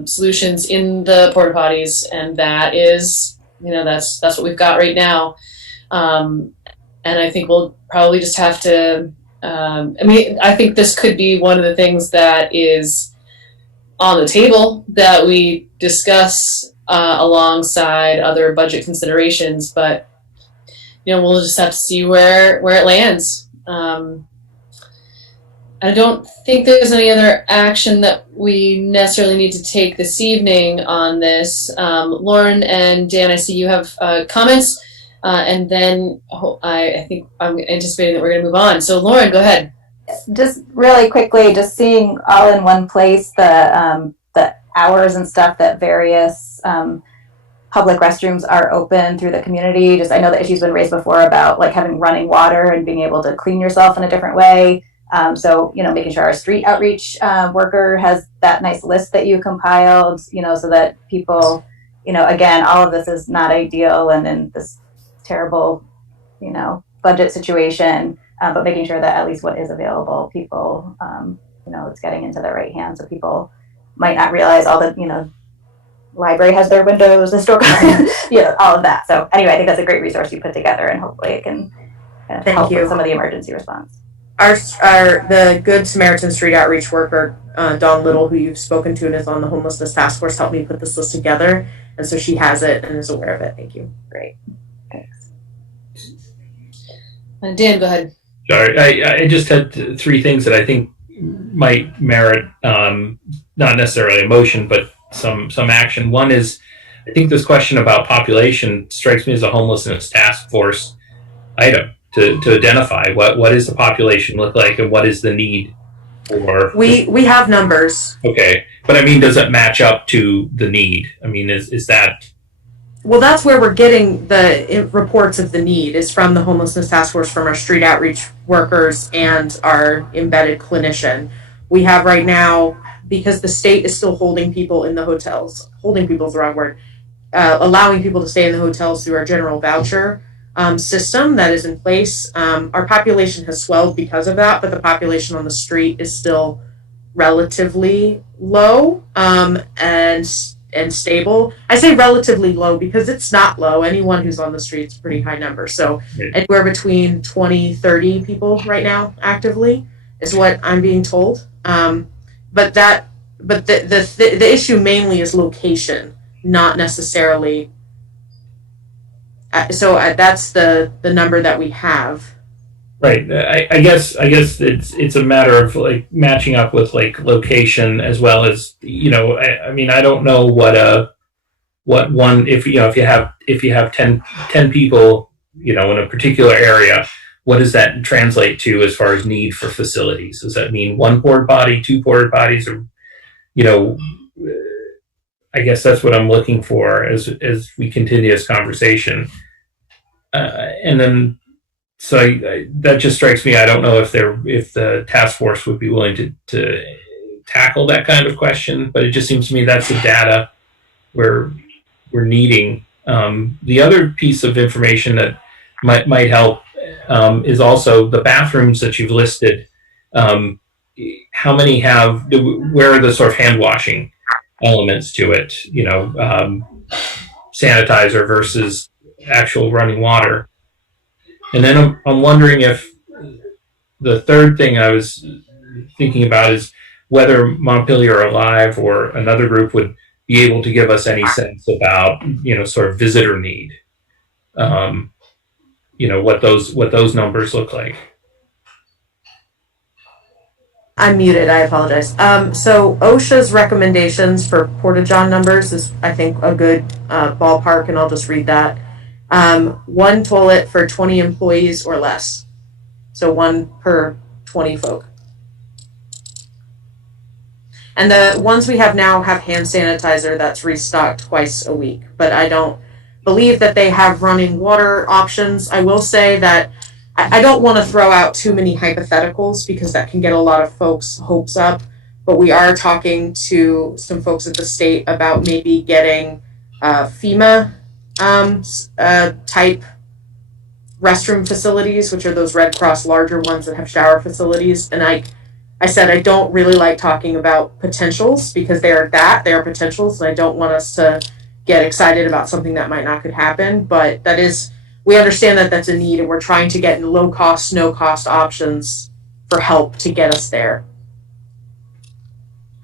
solutions in the porta potties, and that is, that's what we've got right now. And I think we'll probably just have to, I think this could be one of the things that is on the table that we discuss alongside other budget considerations, but we'll just have to see where it lands. I don't think there's any other action that we necessarily need to take this evening on this. Lauren and Dan, I see you have comments, and then I think I'm anticipating that we're going to move on. So Lauren, go ahead. Just really quickly, just seeing all in one place the hours and stuff that various public restrooms are open through the community. Just, I know the issue's been raised before about like having running water and being able to clean yourself in a different way. So, making sure our street outreach worker has that nice list that you compiled, so that people, again, all of this is not ideal and in this terrible, budget situation, but making sure that at least what is available, people, it's getting into the right hands. So people might not realize all the, library has their windows, historical, all of that. So anyway, I think that's a great resource you put together, and hopefully it can help with some of the emergency response. The Good Samaritan Street Outreach worker, Dawn Little, who you've spoken to and is on the homelessness task force, helped me put this list together, and so she has it and is aware of it. Thank you. Great. Thanks. Dan, go ahead. Sorry, I just had three things that I think might merit not necessarily a motion, but some action. One is, I think this question about population strikes me as a homelessness task force item. To identify what does the population look like and what is the need for. We have numbers. Okay, but I mean, does it match up to the need? I mean, is that? Well, that's where we're getting the reports of the need, is from the homelessness task force, from our street outreach workers and our embedded clinician. We have right now, because the state is still holding people in the hotels, holding people is the wrong word, allowing people to stay in the hotels through our general voucher system that is in place. Our population has swelled because of that, but the population on the street is still relatively low and stable. I say relatively low because it's not low. Anyone who's on the street is a pretty high number. So anywhere between 20, 30 people right now actively is what I'm being told. But the issue mainly is location, not necessarily. So that's the number that we have. Right. I guess it's a matter of like matching up with like location as well as, I mean, I don't know what what one, if you have 10 people, in a particular area, what does that translate to as far as need for facilities? Does that mean one porta potty, two porta potties, or, I guess that's what I'm looking for as we continue this conversation. And then, so that just strikes me. I don't know if the task force would be willing to tackle that kind of question, but it just seems to me that's the data we're needing. The other piece of information that might help is also the bathrooms that you've listed. How many where are the sort of hand washing elements to it? Sanitizer versus actual running water. And then I'm wondering if the third thing I was thinking about is whether Montpelier Alive or another group would be able to give us any sense about, sort of visitor need. What those numbers look like. I'm muted, I apologize. So OSHA's recommendations for porta-john numbers is, I think, a good ballpark, and I'll just read that. One toilet for 20 employees or less. So one per 20 folk. And the ones we have now have hand sanitizer that's restocked twice a week, but I don't believe that they have running water options. I will say that I don't want to throw out too many hypotheticals because that can get a lot of folks' hopes up, but we are talking to some folks at the state about maybe getting FEMA type restroom facilities, which are those Red Cross larger ones that have shower facilities. And I said I don't really like talking about potentials because they are potentials, and I don't want us to get excited about something that might not could happen, but that is, we understand that that's a need, and we're trying to get low cost, no cost options for help to get us there.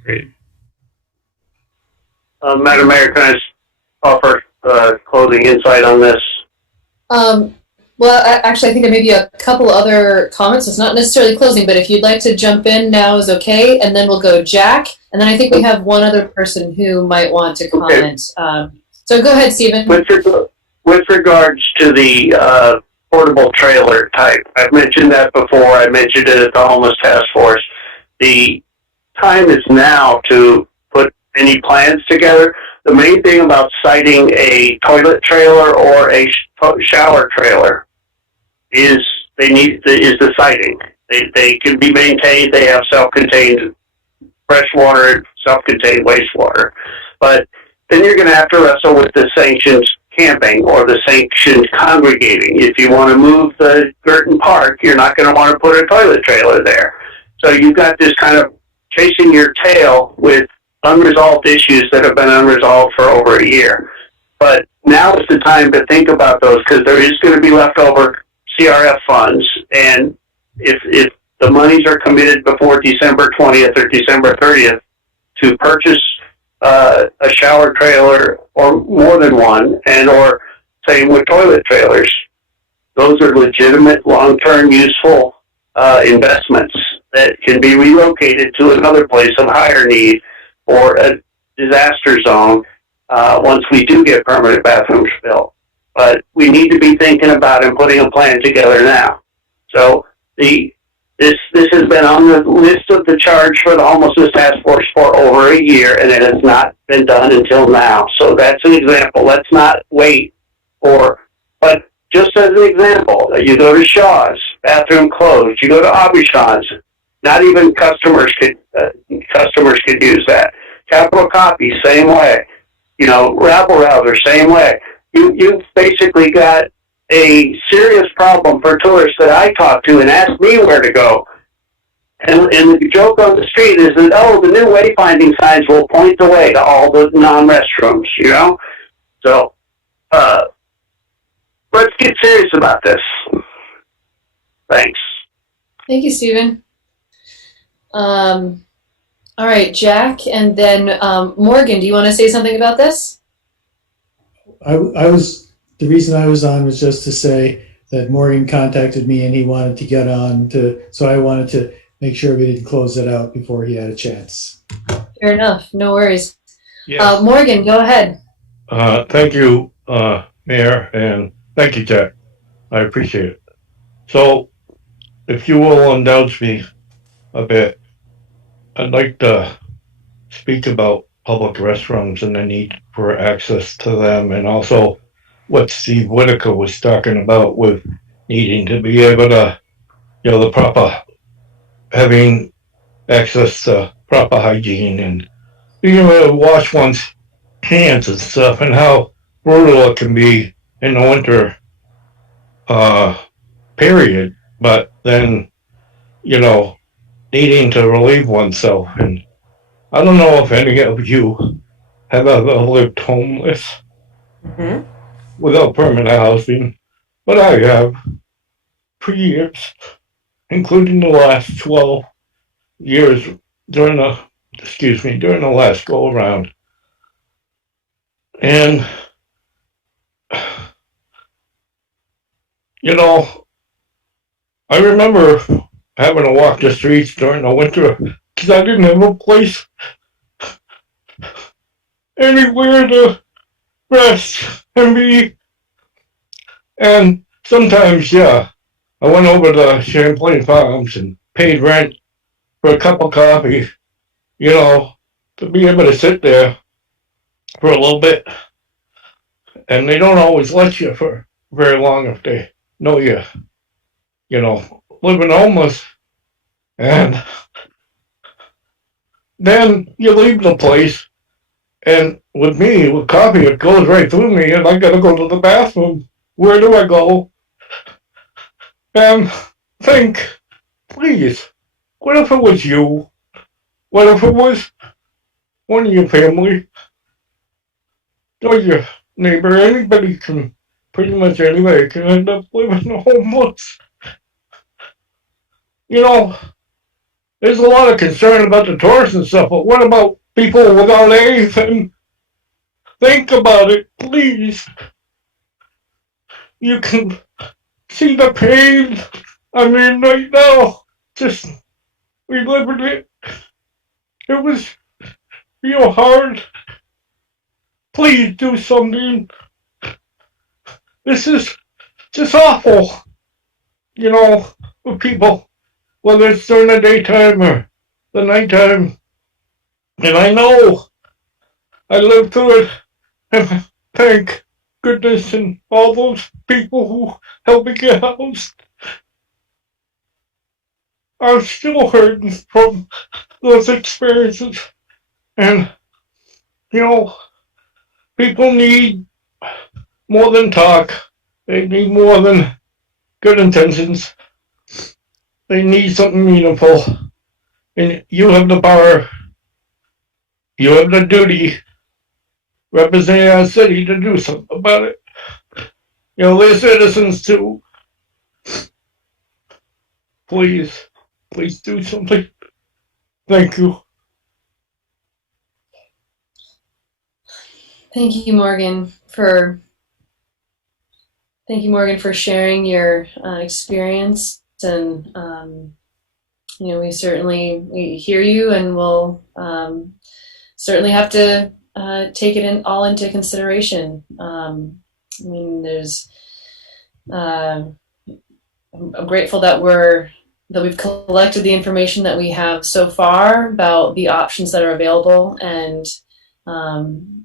Great. Madam Mayor, can I offer closing insight on this? Well, actually, I think there may be a couple other comments. It's not necessarily closing, but if you'd like to jump in now is okay, and then we'll go Jack, and then I think we have one other person who might want to comment. Okay. So go ahead, Stephen. With regards to the portable trailer type, I've mentioned that before. I mentioned it at the homeless task force. The time is now to put any plans together. The main thing about citing a toilet trailer or a shower trailer is the siting. They can be maintained. They have self-contained fresh water, self-contained wastewater. But then you're going to have to wrestle with the sanctioned camping or the sanctioned congregating. If you want to move the Girton Park, you're not going to want to put a toilet trailer there. So you've got this kind of chasing your tail with unresolved issues that have been unresolved for over a year. But now is the time to think about those, because there is going to be leftover CRF funds, and if the monies are committed before December 20th or December 30th to purchase a shower trailer or more than one, and or same with toilet trailers, those are legitimate, long-term, useful investments that can be relocated to another place of higher need or a disaster zone once we do get permanent bathrooms built. But we need to be thinking about and putting a plan together now. So this has been on the list of the charge for the homelessness task force for over a year, and it has not been done until now. So that's an example. Let's not wait but just as an example, you go to Shaw's, bathroom closed. You go to Aubuchon's, not even customers could use that. Capital Copy, same way. Rabble Rouser, same way. You've basically got a serious problem for tourists that I talk to and ask me where to go. And the joke on the street is that, the new wayfinding signs will point the way to all the non-restrooms, So, let's get serious about this. Thanks. Thank you, Stephen. All right, Jack, and then Morgan, do you want to say something about this? The reason I was on was just to say that Morgan contacted me and he wanted to get on so I wanted to make sure we didn't close it out before he had a chance. Fair enough, no worries. Yes. Morgan, go ahead. Thank you, Mayor, and thank you, Jack. I appreciate it. So, if you will indulge me a bit, I'd like to speak about public restrooms and the need for access to them, and also what Steve Whitaker was talking about with needing to be able to, the proper, having access to proper hygiene and being able to wash one's hands and stuff, and how brutal it can be in the winter uh, period, but then, needing to relieve oneself. And I don't know if any of you have ever lived homeless without permanent housing, but I have for years, including the last 12 years during the last go around. And, I remember having to walk the streets during the winter because I didn't have a place anywhere to rest and be. And sometimes, I went over to Champlain Farms and paid rent for a cup of coffee, to be able to sit there for a little bit. And they don't always let you for very long if they know you, living homeless. And then you leave the place, and with me, with coffee, it goes right through me, and I gotta go to the bathroom. Where do I go? And think, please, what if it was you? What if it was one of your family? Or your neighbor? Pretty much anybody can end up living homeless. There's a lot of concern about the tourists and stuff, but what about people without anything? Think about it, please. You can see the pain. I mean, right now, we live in it. It was real hard. Please do something. This is just awful, for people, whether it's during the daytime or the nighttime. And I know I lived through it, and thank goodness and all those people who helped me get housed. I'm still hurting from those experiences. And, people need more than talk. They need more than good intentions. They need something meaningful. And you have the power. You have the duty, representing our city, to do something about it. We're citizens too. Please do something. Thank you. Thank you, Morgan, for sharing your experience. And we hear you, and we'll certainly have to take it all into consideration. I'm grateful that we've collected the information that we have so far about the options that are available, and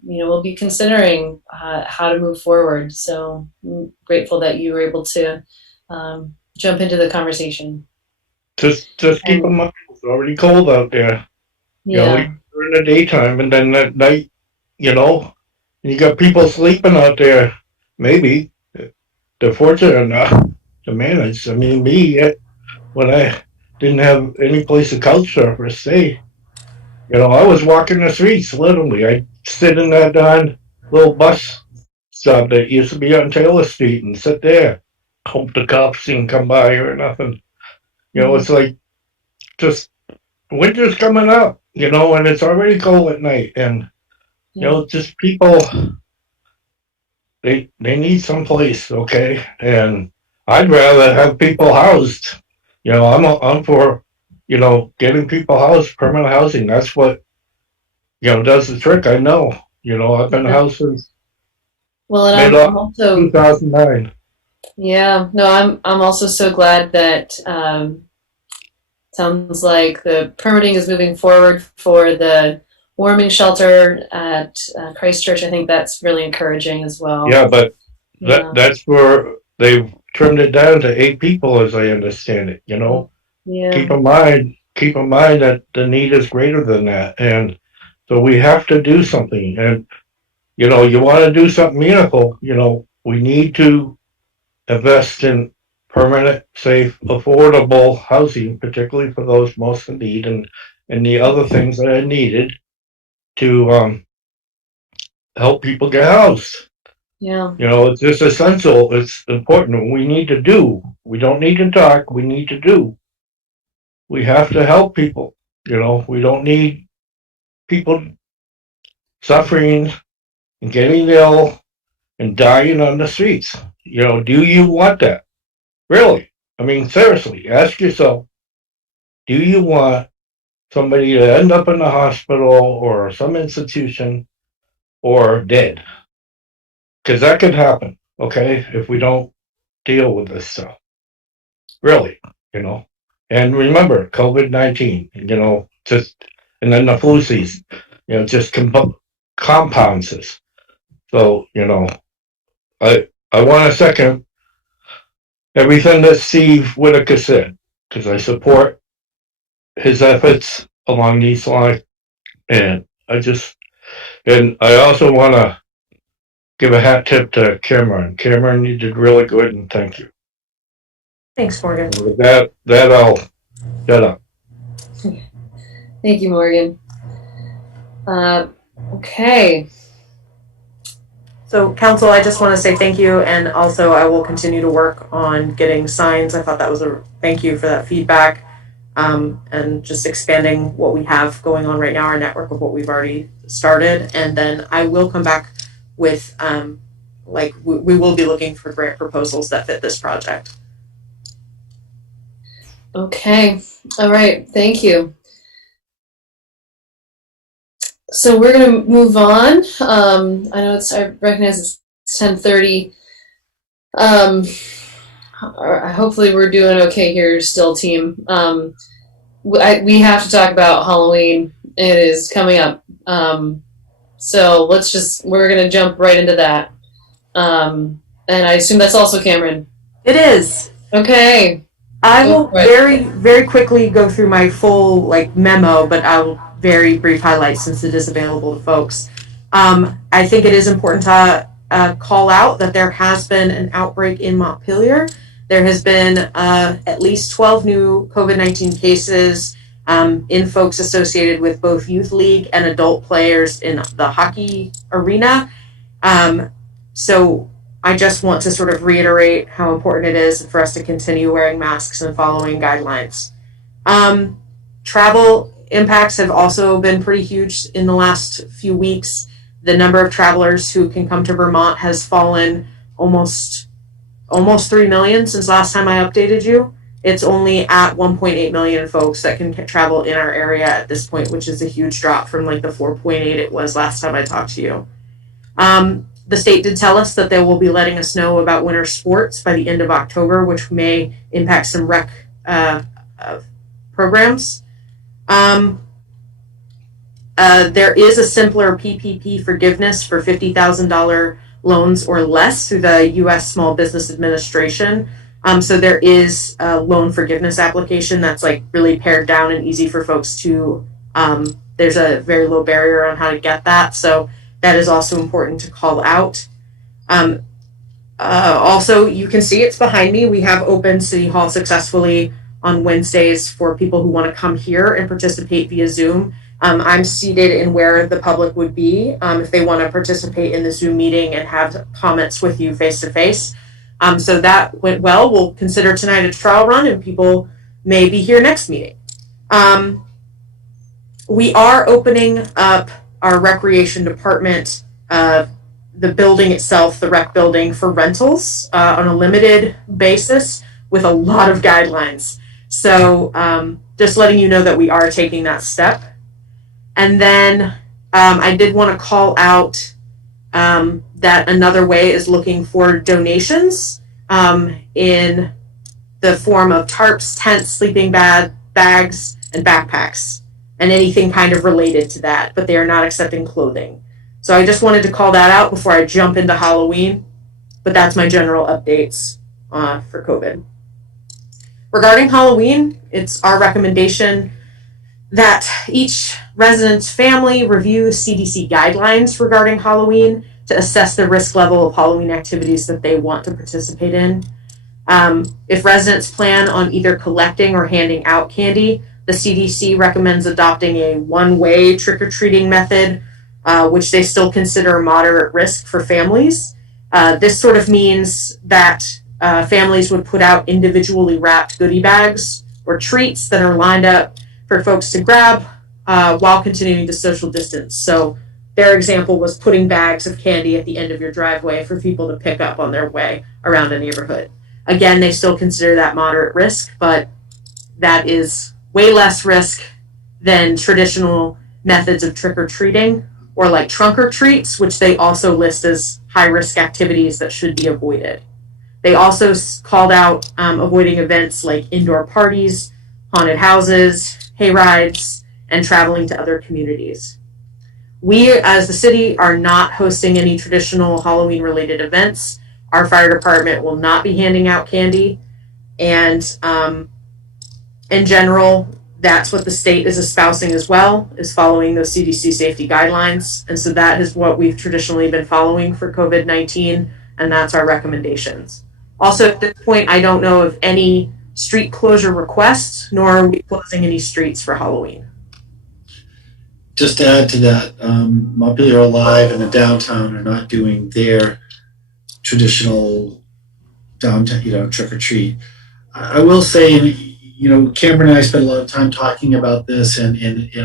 we'll be considering how to move forward. So I'm grateful that you were able to jump into the conversation. Just keep in mind, it's already cold out there. Yeah. During the daytime, and then at night, you got people sleeping out there. Maybe they're fortunate enough to manage. I mean, when I didn't have any place to couch surf or stay, I was walking the streets, literally. I'd sit in that darn little bus stop that used to be on Taylor Street and sit there. Hope the cops didn't come by or nothing. It's like, just winter's coming up, and it's already cold at night. And, just people, they need some place, okay? And I'd rather have people housed. I'm for, getting people housed, permanent housing. That's what, does the trick. I know. I've been housed since Well, and Made I'm up also 2009. yeah, no, I'm also so glad that sounds like the permitting is moving forward for the warming shelter at Christchurch. I think that's really encouraging as well. Yeah, but Yeah. that's where they've trimmed it down to 8 people, as I understand it. You know, Yeah. keep in mind that the need is greater than that, and so we have to do something. And you know, you want to do something meaningful. You know, we need to invest in permanent, safe, affordable housing, particularly for those most in need, and the other things that are needed to help people get housed. Yeah. You know, it's just essential. It's important. We need to do. We don't need to talk. We need to do. We have to help people. You know, we don't need people suffering and getting ill and dying on the streets. You know, do you want that? Really? I mean, seriously, ask yourself, do you want somebody to end up in the hospital or some institution or dead? Because that could happen, okay, if we don't deal with this stuff. Really, you know. And remember, COVID-19, you know, just, and then the flu season, you know, just compounds this. So, you know, I want to second everything that Steve Whitaker said, because I support his efforts along these lines. And and I also want to give a hat tip to Cameron. Cameron, you did really good, and thank you. Thanks, Morgan. And with that I'll shut up. Thank you, Morgan. Okay. So, council, I just want to say thank you, and also I will continue to work on getting signs. I thought that was thank you for that feedback, and just expanding what we have going on right now, our network of what we've already started, and then I will come back with, we will be looking for grant proposals that fit this project. Okay. All right. Thank you. So we're going to move on. I know I recognize it's 10:30. Hopefully we're doing okay here still, team. We have to talk about Halloween. It is coming up. So we're going to jump right into that. And I assume that's also Cameron. It is. Okay. I will very, very quickly go through my full memo, but I will very brief highlights since it is available to folks. I think it is important to call out that there has been an outbreak in Montpelier. There has been at least 12 new COVID-19 cases in folks associated with both youth league and adult players in the hockey arena. So I just want to sort of reiterate how important it is for us to continue wearing masks and following guidelines. Travel impacts have also been pretty huge in the last few weeks. The number of travelers who can come to Vermont has fallen almost 3 million since last time I updated you. It's only at 1.8 million folks that can travel in our area at this point, which is a huge drop from the 4.8 it was last time I talked to you. The state did tell us that they will be letting us know about winter sports by the end of October, which may impact some rec programs. There is a simpler PPP forgiveness for $50,000 loans or less through the U.S. Small Business Administration. So there is a loan forgiveness application that's really pared down and easy for folks to, there's a very low barrier on how to get that. So that is also important to call out. Also, you can see it's behind me. We have opened City Hall successfully on Wednesdays for people who want to come here and participate via Zoom. I'm seated in where the public would be if they want to participate in the Zoom meeting and have comments with you face to face. So that went well. We'll consider tonight a trial run and people may be here next meeting. We are opening up our recreation department, the building itself, the rec building, for rentals on a limited basis with a lot of guidelines. So just letting you know that we are taking that step. And then I did want to call out that another way is looking for donations in the form of tarps, tents, sleeping bags, and backpacks, and anything kind of related to that, but they are not accepting clothing. So I just wanted to call that out before I jump into Halloween, but that's my general updates for COVID. Regarding Halloween, it's our recommendation that each resident's family review CDC guidelines regarding Halloween to assess the risk level of Halloween activities that they want to participate in. If residents plan on either collecting or handing out candy, the CDC recommends adopting a one-way trick-or-treating method, which they still consider moderate risk for families. This sort of means that families would put out individually wrapped goodie bags or treats that are lined up for folks to grab while continuing to social distance. So their example was putting bags of candy at the end of your driveway for people to pick up on their way around a neighborhood. Again, they still consider that moderate risk, but that is way less risk than traditional methods of trick-or-treating or like trunk-or-treats, which they also list as high-risk activities that should be avoided. They also called out avoiding events like indoor parties, haunted houses, hay rides, and traveling to other communities. We, as the city, are not hosting any traditional Halloween-related events. Our fire department will not be handing out candy, and in general, that's what the state is espousing as well, is following those CDC safety guidelines, and so that is what we've traditionally been following for COVID-19, and that's our recommendations. Also, at this point, I don't know of any street closure requests, nor are we closing any streets for Halloween. Just to add to that, Montpelier Alive and the downtown are not doing their traditional downtown, trick or treat. I will say, Cameron and I spent a lot of time talking about this, and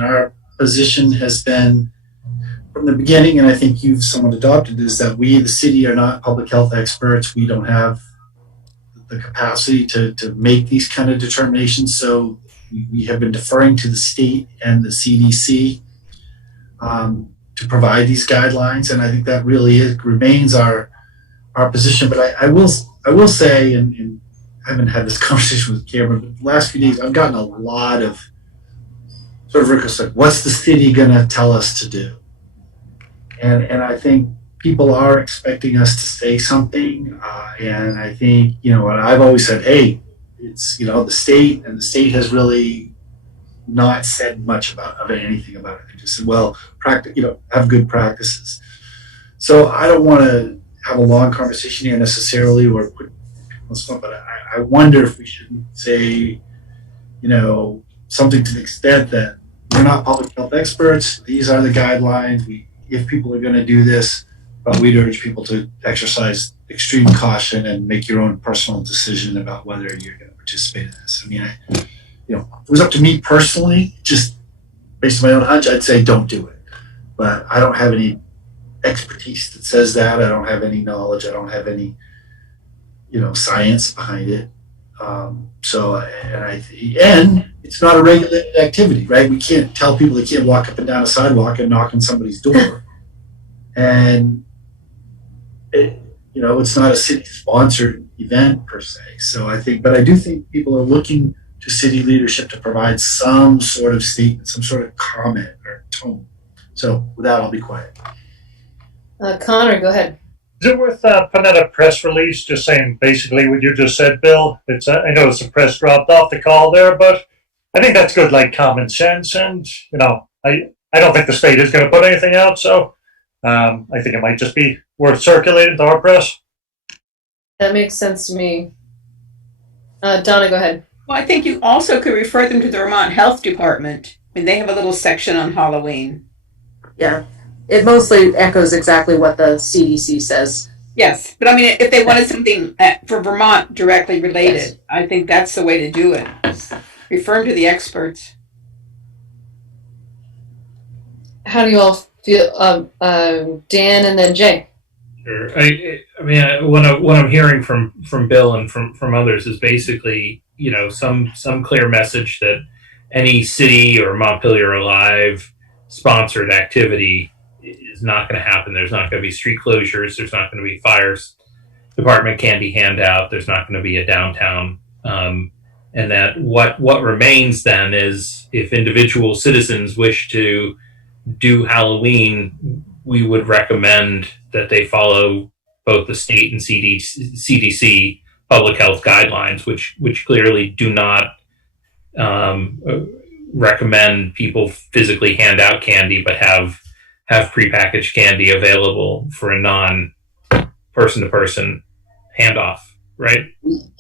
our position has been from the beginning, and I think you've somewhat adopted, is that we, the city, are not public health experts. We don't have the capacity to make these kind of determinations. So we have been deferring to the state and the CDC to provide these guidelines, and I think that really remains our position. But I will say, and I haven't had this conversation with Cameron, but the last few days I've gotten a lot of sort of requests like, what's the city going to tell us to do? And I think people are expecting us to say something, and I think, and I've always said, hey, it's, the state, and the state has really not said much about anything about it. They just said, well, have good practices. So I don't want to have a long conversation here necessarily, or put people on spot, but I wonder if we shouldn't say, something to the extent that we're not public health experts. These are the guidelines. If people are going to do this, but we'd urge people to exercise extreme caution and make your own personal decision about whether you're going to participate in this. I mean, if it was up to me personally, just based on my own hunch, I'd say don't do it. But I don't have any expertise that says that. I don't have any knowledge. I don't have any, science behind it. And it's not a regulated activity, right? We can't tell people they can't walk up and down a sidewalk and knock on somebody's door. And it's not a city-sponsored event per se. So I do think people are looking to city leadership to provide some sort of statement, some sort of comment or tone. So with that, I'll be quiet. Connor, go ahead. Is it worth putting out a press release just saying basically what you just said, Bill? I know the press dropped off the call there, but I think that's good, like common sense. And, I don't think the state is going to put anything out. So I think it might just be worth circulating to our press. That makes sense to me. Donna, go ahead. Well, I think you also could refer them to the Vermont Health Department. I mean, they have a little section on Halloween. Yeah, it mostly echoes exactly what the CDC says. Yes, but I mean, if they wanted something for Vermont directly related, yes, I think that's the way to do it. Refer them to the experts. How do you all feel, Dan and then Jay? Sure. What I'm hearing from Bill and from others is basically, some clear message that any city or Montpelier Alive sponsored activity is not going to happen. There's not going to be street closures. There's not going to be fires department candy handout. There's not going to be a downtown. And that what remains then is if individual citizens wish to do Halloween, we would recommend that they follow both the state and CDC public health guidelines, which clearly do not recommend people physically hand out candy, but have prepackaged candy available for a non person-to-person handoff, right?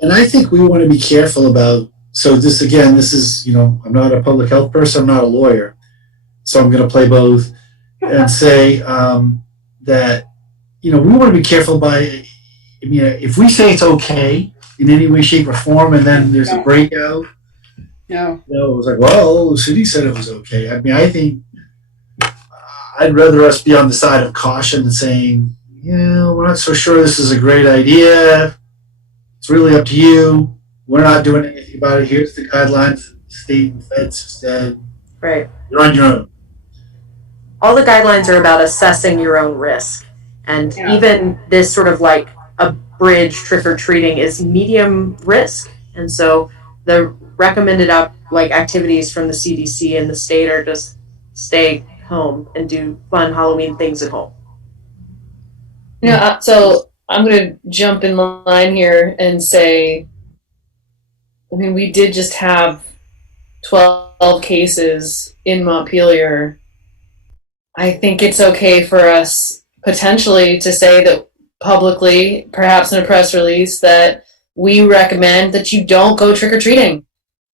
And I think we want to be careful about, so this is, I'm not a public health person, I'm not a lawyer, so I'm going to play both and say that, we want to be careful if we say it's okay in any way, shape, or form, and then there's a breakout, No. it was like, well, the city said it was okay. I think I'd rather us be on the side of caution and saying, we're not so sure this is a great idea. It's really up to you. We're not doing anything about it. Here's the guidelines the state and feds said. Right. You're on your own. All the guidelines are about assessing your own risk. And even this sort of like a bridge trick-or-treating is medium risk. And so the recommended activities from the CDC and the state are just stay home and do fun Halloween things at home. So I'm going to jump in line here and say, we did just have 12 cases in Montpelier. I think it's okay for us potentially to say that publicly, perhaps in a press release, that we recommend that you don't go trick-or-treating,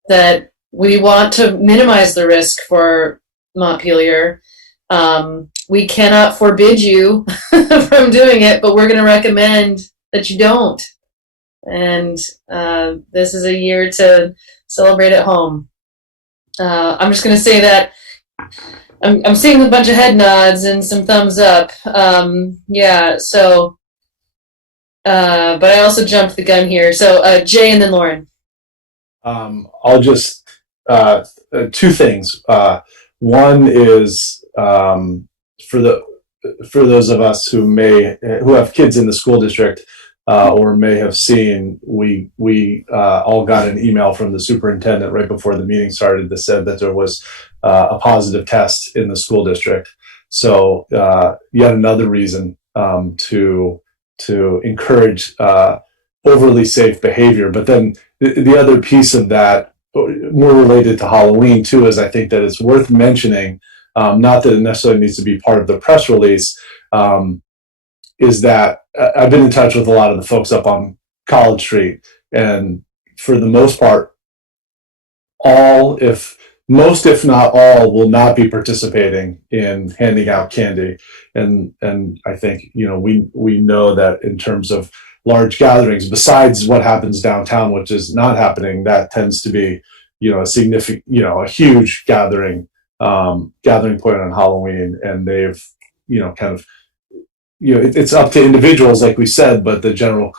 that we want to minimize the risk for Montpelier. We cannot forbid you from doing it, but we're going to recommend that you don't. And this is a year to celebrate at home. I'm just going to say that I'm seeing a bunch of head nods and some thumbs up. But I also jumped the gun here. So Jay and then Lauren. I'll just two things. One is for those of us who have kids in the school district or may have seen, we all got an email from the superintendent right before the meeting started that said that there was a positive test in the school district. So yet another reason to encourage overly safe behavior. But then the other piece of that, more related to Halloween too, is I think that it's worth mentioning, not that it necessarily needs to be part of the press release, is that I've been in touch with a lot of the folks up on College Street, and for the most part, most if not all will not be participating in handing out candy. And I think, we know that in terms of large gatherings, besides what happens downtown, which is not happening, that tends to be, a significant, a huge gathering point on Halloween. And they've, it's up to individuals, like we said, but the general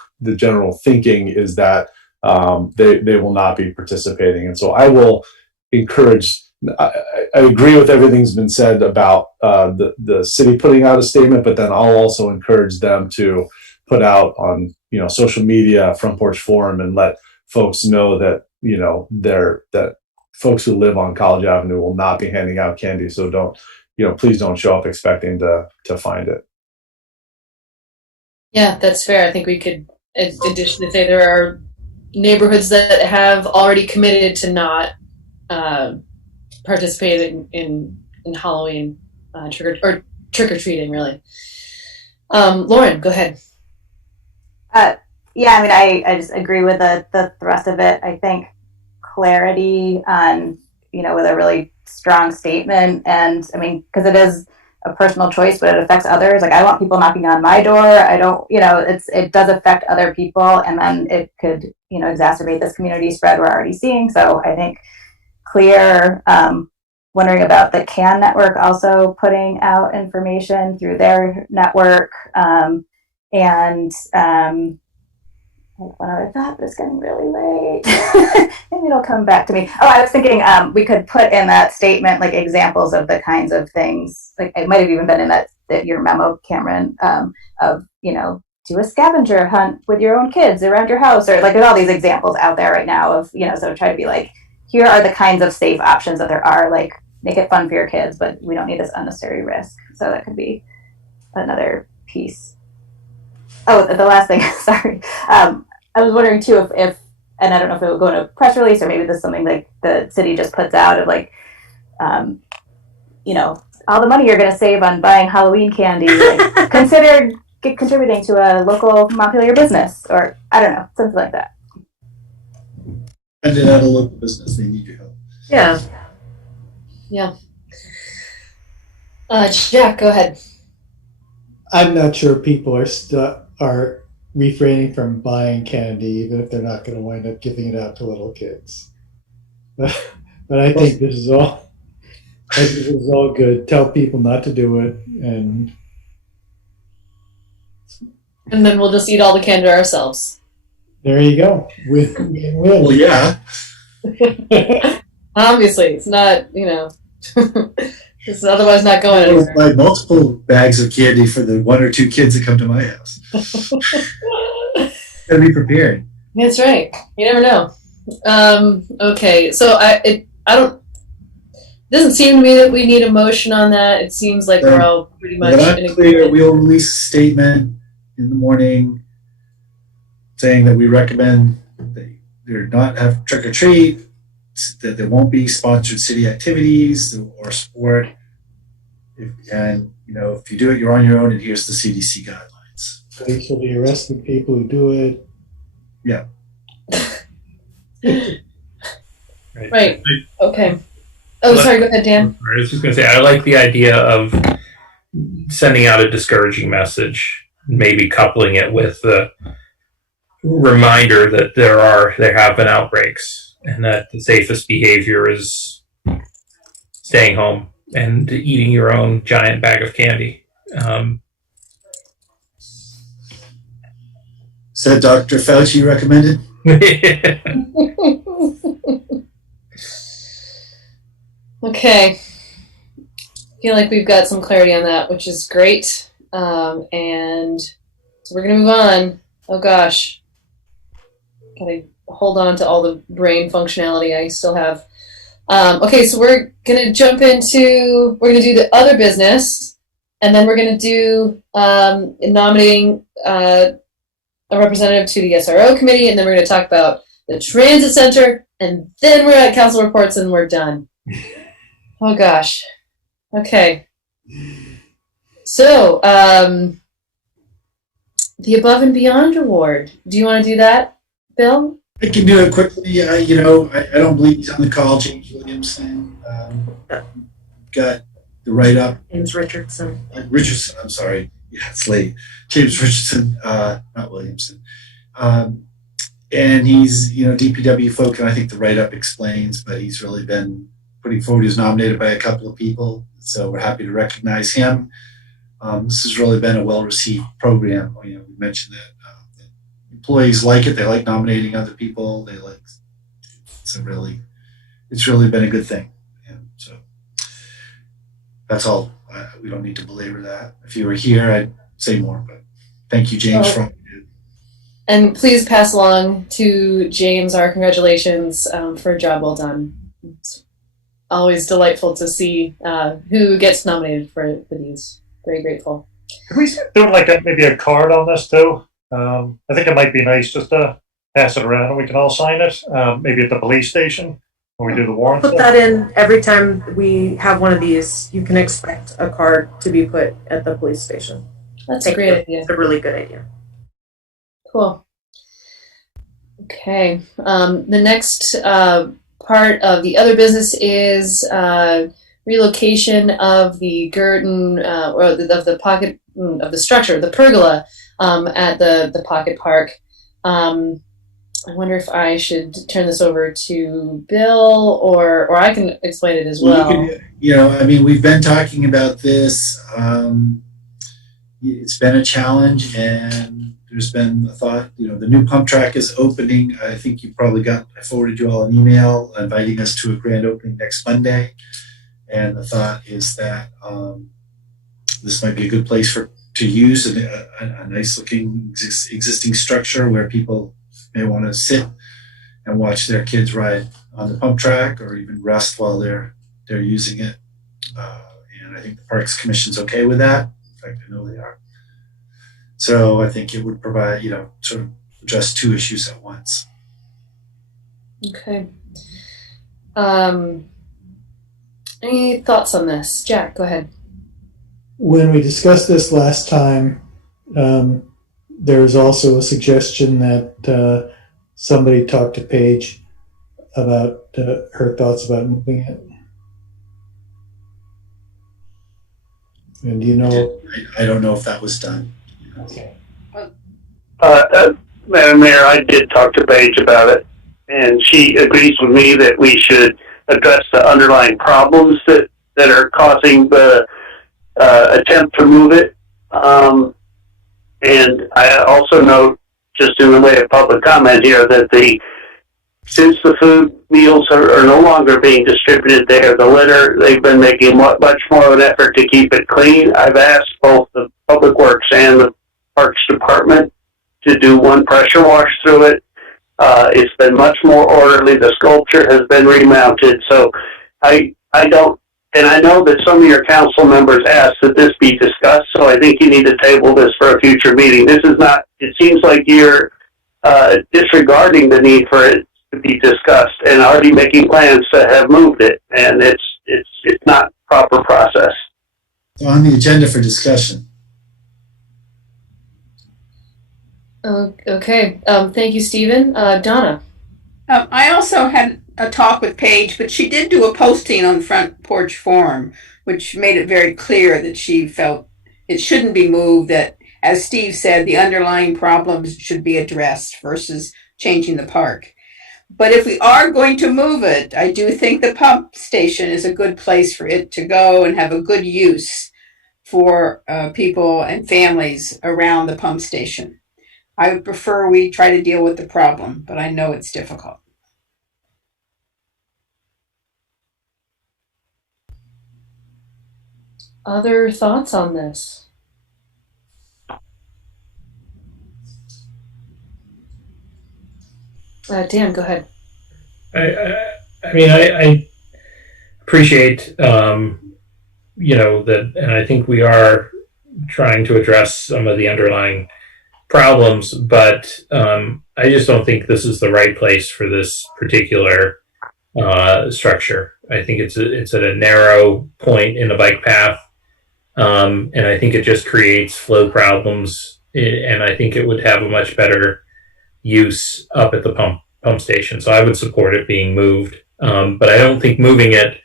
thinking is that they will not be participating. And so I will encourage, I agree with everything's been said about the city putting out a statement, but then I'll also encourage them to put out on social media, Front Porch Forum, and let folks know that that folks who live on College Avenue will not be handing out candy. So please don't show up expecting to find it. Yeah, that's fair. I think we could additionally say there are neighborhoods that have already committed to not participating in Halloween trick or treating, really. Lauren, go ahead. I just agree with the thrust of it. I think clarity on, with a really strong statement, and because it is a personal choice, but it affects others. Like, I want people knocking on my door. I don't, it does affect other people, and then it could, exacerbate this community spread we're already seeing. So I think clear, wondering about the CAN network also putting out information through their network, one other thought, but it's getting really late. Maybe it'll come back to me. I was thinking we could put in that statement like examples of the kinds of things. Like, it might have even been in that your memo, Cameron, of, do a scavenger hunt with your own kids around your house, or like there's all these examples out there right now of, so try to be like, here are the kinds of safe options that there are, like make it fun for your kids, but we don't need this unnecessary risk. So that could be another piece. Oh, the last thing, sorry. I was wondering too if, and I don't know if it would go in a press release or maybe this is something like the city just puts out of like, all the money you're going to save on buying Halloween candy, like, consider contributing to a local Montpelier business, or I don't know, something like that. And then at a local business, they need your help. Yeah. Yeah. Jack, go ahead. I'm not sure people are refraining from buying candy, even if they're not going to wind up giving it out to little kids. But I think this is all good. Tell people not to do it, and then we'll just eat all the candy ourselves. There you go. Win. Well, yeah. Obviously, it's not, it's otherwise not going anywhere. I buy multiple bags of candy for the 1 or 2 kids that come to my house. Gotta be prepared. That's right. You never know. Okay, so it doesn't seem to me that we need a motion on that. It seems like we're all pretty much in agreement. We'll release a statement in the morning saying that we recommend they not have trick or treat, that there won't be sponsored city activities or sport. If you do it, you're on your own, and here's the CDC guidelines. Police will be arresting people who do it. Yeah. Right. Okay. Oh, sorry. Go ahead, Dan. I was just going to say, I like the idea of sending out a discouraging message, maybe coupling it with the reminder that there have been outbreaks, and that the safest behavior is staying home and eating your own giant bag of candy. Is that Dr. Fauci recommended? Okay. I feel like we've got some clarity on that, which is great. And so we're going to move on. Oh, gosh. Gotta hold on to all the brain functionality I still have. Okay, so we're going to do the other business, and then we're going to do nominating a representative to the SRO committee, and then we're going to talk about the transit center, and then we're at council reports, and we're done. Oh, gosh. Okay. So, the Above and Beyond Award. Do you want to do that, Bill? I can do it quickly. I don't believe he's on the call. James Williamson got the write-up. James Richardson. Richardson, I'm sorry. Yeah, it's late. James Richardson, not Williamson. And he's, DPW folk, and I think the write-up explains, but he's really been putting forward. He was nominated by a couple of people, so we're happy to recognize him. This has really been a well-received program. We mentioned that employees like it. They like nominating other people. It's really been a good thing. And so that's all. We don't need to belabor that. If you were here, I'd say more, but thank you, James, for all you did. And please pass along to James our congratulations for a job well done. It's always delightful to see who gets nominated for these. Very grateful. Could we do maybe a card on this too? I think it might be nice just to pass it around and we can all sign it. Maybe at the police station when we do the warrant. Put that in every time we have one of these. You can expect a card to be put at the police station. That's a great idea. It's a really good idea. Cool. Okay. The next part of the other business is relocation of the Girton or of the pocket of the structure, the pergola at the Pocket Park. I wonder if I should turn this over to Bill, or I can explain it as well. We've been talking about this. It's been a challenge, and there's been a thought. The new pump track is opening. I think you probably I forwarded you all an email inviting us to a grand opening next Monday. And the thought is that this might be a good place to use a nice looking existing structure where people may want to sit and watch their kids ride on the pump track or even rest while they're using it. And I think the Parks Commission's okay with that. In fact, I know they are. So I think it would provide, sort of address two issues at once. Okay. Any thoughts on this? Jack, go ahead. When we discussed this last time, there was also a suggestion that somebody talk to Paige about her thoughts about moving it. And do you know? I don't know if that was done. Okay. Madam Mayor, I did talk to Paige about it, and she agrees with me that we should address the underlying problems that are causing the attempt to move it. And I also note, just in the way of public comment here, that since the food meals are no longer being distributed there, the litter, they've been making much more of an effort to keep it clean. I've asked both the Public Works and the Parks Department to do one pressure wash through it. It's been much more orderly. The sculpture has been remounted. So I don't, and I know that some of your council members asked that this be discussed, so I think you need to table this for a future meeting. This is not, it seems like you're disregarding the need for it to be discussed and already making plans to have moved it, and it's not proper process. On the agenda for discussion. Okay. Thank you, Stephen. Donna. I also had a talk with Paige, but she did do a posting on Front Porch Forum, which made it very clear that she felt it shouldn't be moved, that, as Steve said, the underlying problems should be addressed versus changing the park. But if we are going to move it, I do think the pump station is a good place for it to go and have a good use for people and families around the pump station. I would prefer we try to deal with the problem, but I know it's difficult. Other thoughts on this? Dan, go ahead. I mean, I appreciate, that, and I think we are trying to address some of the underlying problems, but I just don't think this is the right place for this particular structure. I think it's at a narrow point in a bike path, and I think it just creates flow problems, and I think it would have a much better use up at the pump station. So I would support it being moved, but I don't think moving it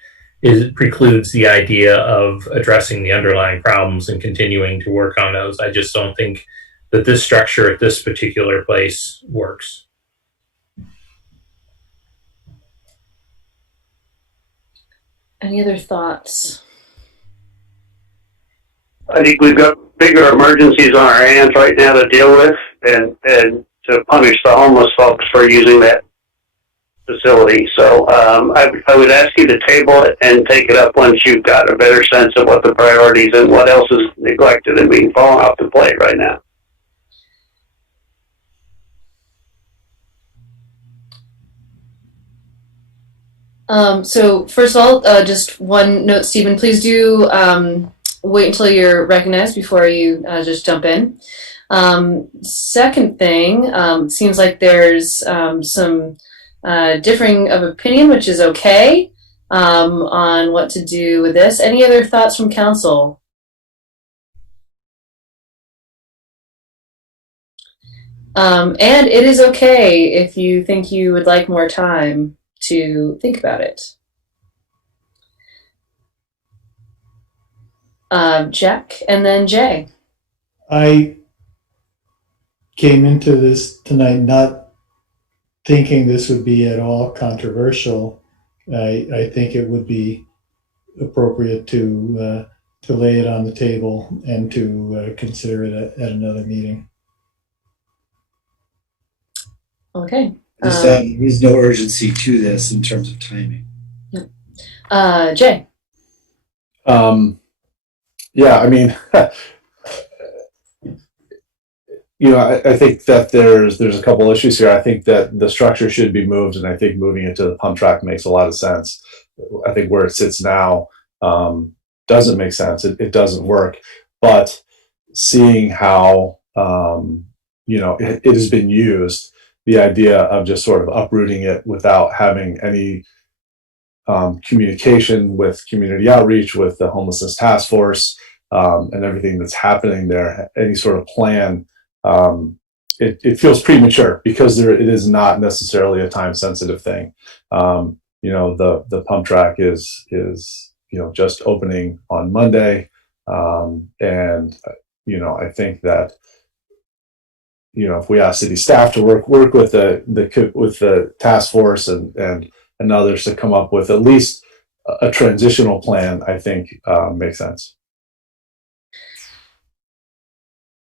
precludes the idea of addressing the underlying problems and continuing to work on those. I just don't think that this structure at this particular place works. Any other thoughts? I think we've got bigger emergencies on our hands right now to deal with, and to punish the homeless folks for using that facility. So I would ask you to table it and take it up once you've got a better sense of what the priorities and what else is neglected and being fallen off the plate right now. So first of all, just one note, Stephen, please do wait until you're recognized before you just jump in. Second thing, seems like there's some differing of opinion, which is okay, on what to do with this. Any other thoughts from council? And it is okay if you think you would like more time to think about it. Jack, and then Jay. I came into this tonight not thinking this would be at all controversial. I think it would be appropriate to lay it on the table and to consider it at another meeting. Okay. There's no urgency to this in terms of timing. Jay. Yeah, I mean, I think that there's a couple issues here. I think that the structure should be moved, and I think moving it to the pump track makes a lot of sense. I think where it sits now doesn't make sense. It doesn't work. But seeing how it has been used, the idea of just sort of uprooting it without having any communication with community outreach, with the homelessness task force, and everything that's happening there, any sort of plan, it feels premature because it is not necessarily a time sensitive thing. The pump track is just opening on Monday, and I think that if we ask city staff to work with the task force and others to come up with at least a transitional plan, I think makes sense.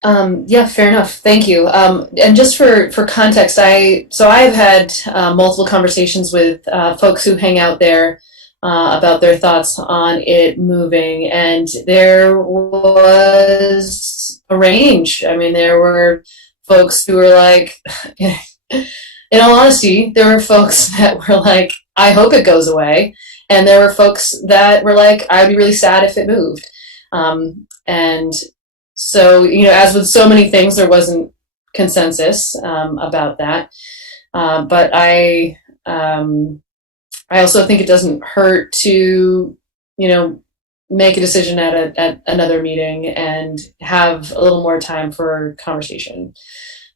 Yeah, fair enough. Thank you. And just for context, I've had multiple conversations with folks who hang out there about their thoughts on it moving, and there was a range. I mean, there were folks who were like, in all honesty, there were folks that were like, I hope it goes away. And there were folks that were like, I'd be really sad if it moved. And so, as with so many things, there wasn't consensus about that. But I also think it doesn't hurt to, make a decision at another meeting and have a little more time for conversation.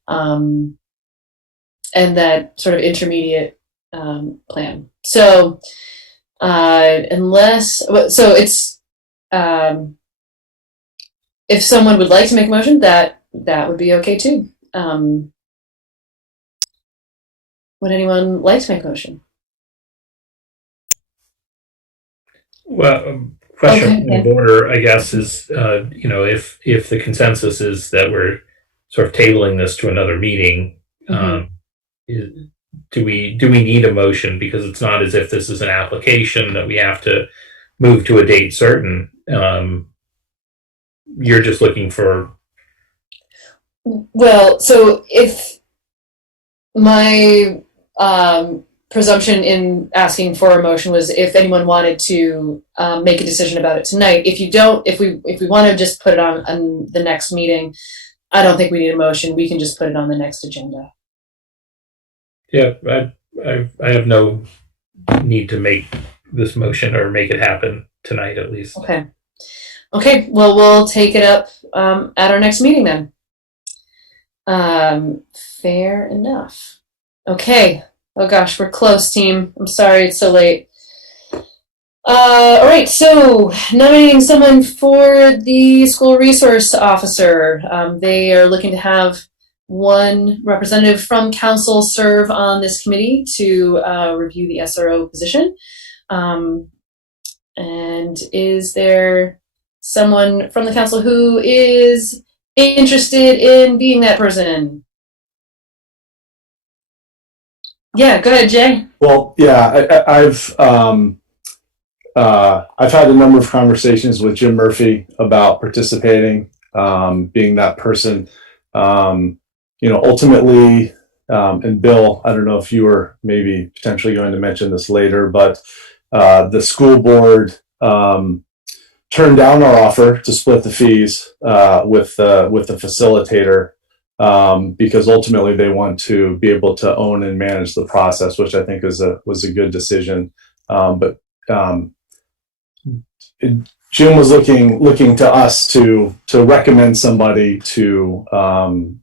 And that sort of intermediate plan. So it's if someone would like to make a motion, that would be okay too. Would anyone like to make a motion? Well, question of order, I guess, is if the consensus is that we're sort of tabling this to another meeting, do we need a motion? Because it's not as if this is an application that we have to move to a date certain. You're just looking for. Well, so if my presumption in asking for a motion was if anyone wanted to make a decision about it tonight. If we want to just put it on the next meeting, I don't think we need a motion. We can just put it on the next agenda. Yeah, I have no need to make this motion or make it happen tonight, at least. Okay. Well, we'll take it up at our next meeting then. Fair enough. Okay. Oh gosh, we're close, team. I'm sorry it's so late. All right, so nominating someone for the school resource officer. They are looking to have one representative from council serve on this committee to review the SRO position. And is there someone from the council who is interested in being that person? Yeah, go ahead, Jay. Well, yeah, I've had a number of conversations with Jim Murphy about participating, being that person. Ultimately, and Bill, I don't know if you were maybe potentially going to mention this later, but the school board turned down our offer to split the fees with the facilitator. Because ultimately they want to be able to own and manage the process, which I think was a good decision. But Jim was looking to us to recommend somebody to them.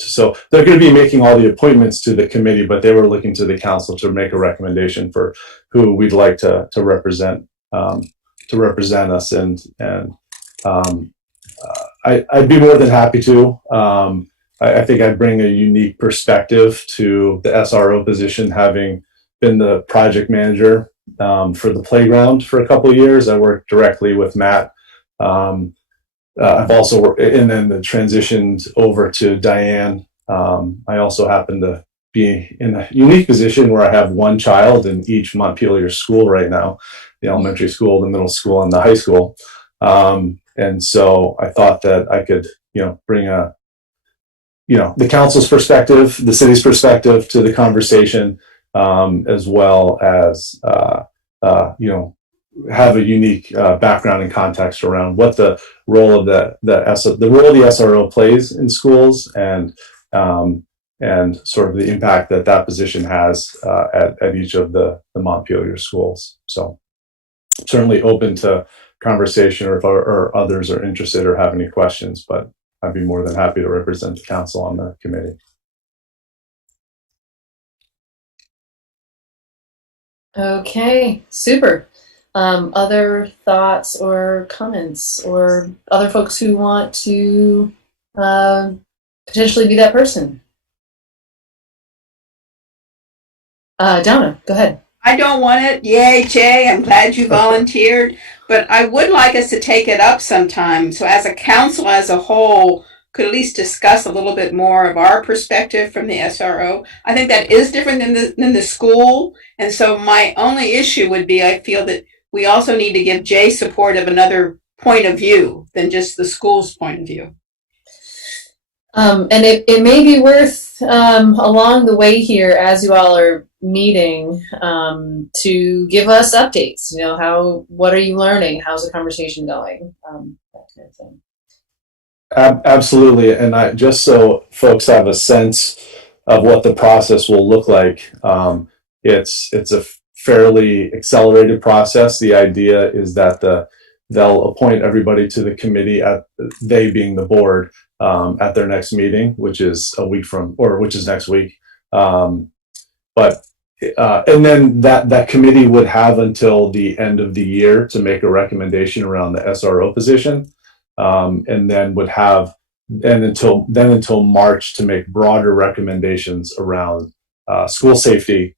So they're going to be making all the appointments to the committee, but they were looking to the council to make a recommendation for who we'd like to represent us, and I'd be more than happy to. I think I'd bring a unique perspective to the SRO position, having been the project manager for the playground for a couple of years. I worked directly with Matt. I've also worked, and then transitioned over to Diane. I also happen to be in a unique position where I have one child in each Montpelier school right now, the elementary school, the middle school, and the high school. And so I thought that I could, bring the council's perspective, the city's perspective to the conversation, as well as, have a unique background and context around what the role of the role of the SRO plays in schools, and sort of the impact that position has at each of the Montpelier schools. So certainly open to conversation, or others are interested or have any questions, but I'd be more than happy to represent the council on the committee. Okay, super. Other thoughts or comments, or other folks who want to potentially be that person? Donna, go ahead. I don't want it. Yay, Jay, I'm glad you volunteered. But I would like us to take it up sometime. So as a council as a whole, could at least discuss a little bit more of our perspective from the SRO. I think that is different than the school. And so my only issue would be, I feel that we also need to give Jay support of another point of view than just the school's point of view. And it may be worth along the way here, as you all are meeting, to give us updates. What are you learning? How's the conversation going? That kind of thing. Absolutely, and just so folks have a sense of what the process will look like, it's a fairly accelerated process. The idea is that they'll appoint everybody to the committee, they being the board, at their next meeting, which is next week. But and then that committee would have until the end of the year to make a recommendation around the SRO position, and then would have until March to make broader recommendations around school safety,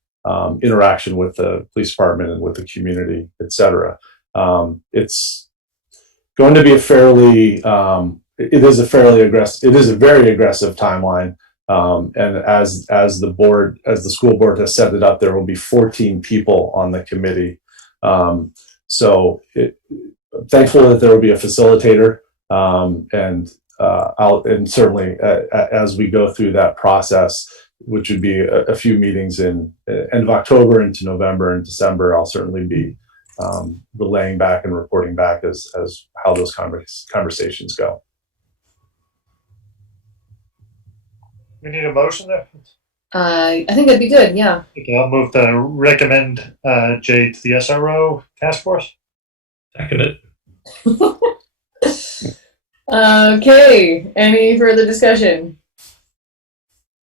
interaction with the police department and with the community, etc. It's going to be it is a very aggressive timeline. And as the school board has set it up, there will be 14 people on the committee. So thankful that there will be a facilitator, and certainly as we go through that process, which would be a few meetings in end of October into November and December, I'll certainly be relaying back and reporting back as how those conversations go. We need a motion there. I think that'd be good. Yeah. Okay, I'll move to recommend Jay to the SRO task force. Second it. Okay. Any further discussion?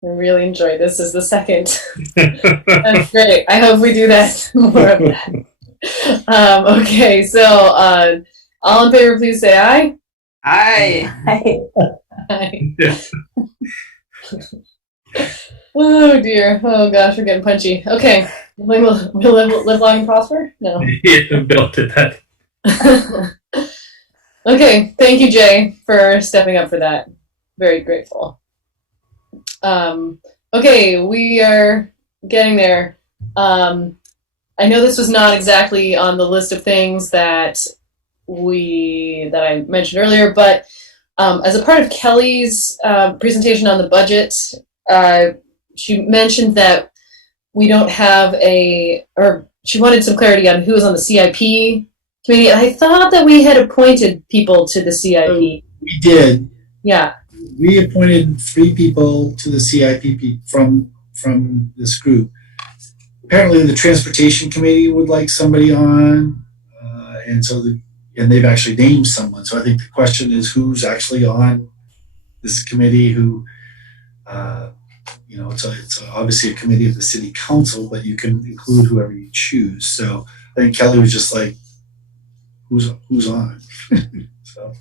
I really enjoyed this. As the second. That's great. I hope we do that more of that. Okay. So, all in favor, please say aye. Aye. Aye. Oh dear. Oh gosh, we're getting punchy. Okay. We'll live long and prosper? No. Yeah, Bill did that. Okay. Thank you, Jay, for stepping up for that. Very grateful. Okay, we are getting there. I know this was not exactly on the list of things that I mentioned earlier, but as a part of Kelly's presentation on the budget, she mentioned that we don't have or she wanted some clarity on who was on the CIP committee. I thought that we had appointed people to the CIP. We did. Yeah. We appointed 3 people to the CIP from this group. Apparently, the transportation committee would like somebody on, and they've actually named someone. So I think the question is who's actually on this committee. Who, it's obviously a committee of the city council, but you can include whoever you choose. So I think Kelly was just like, who's on? So.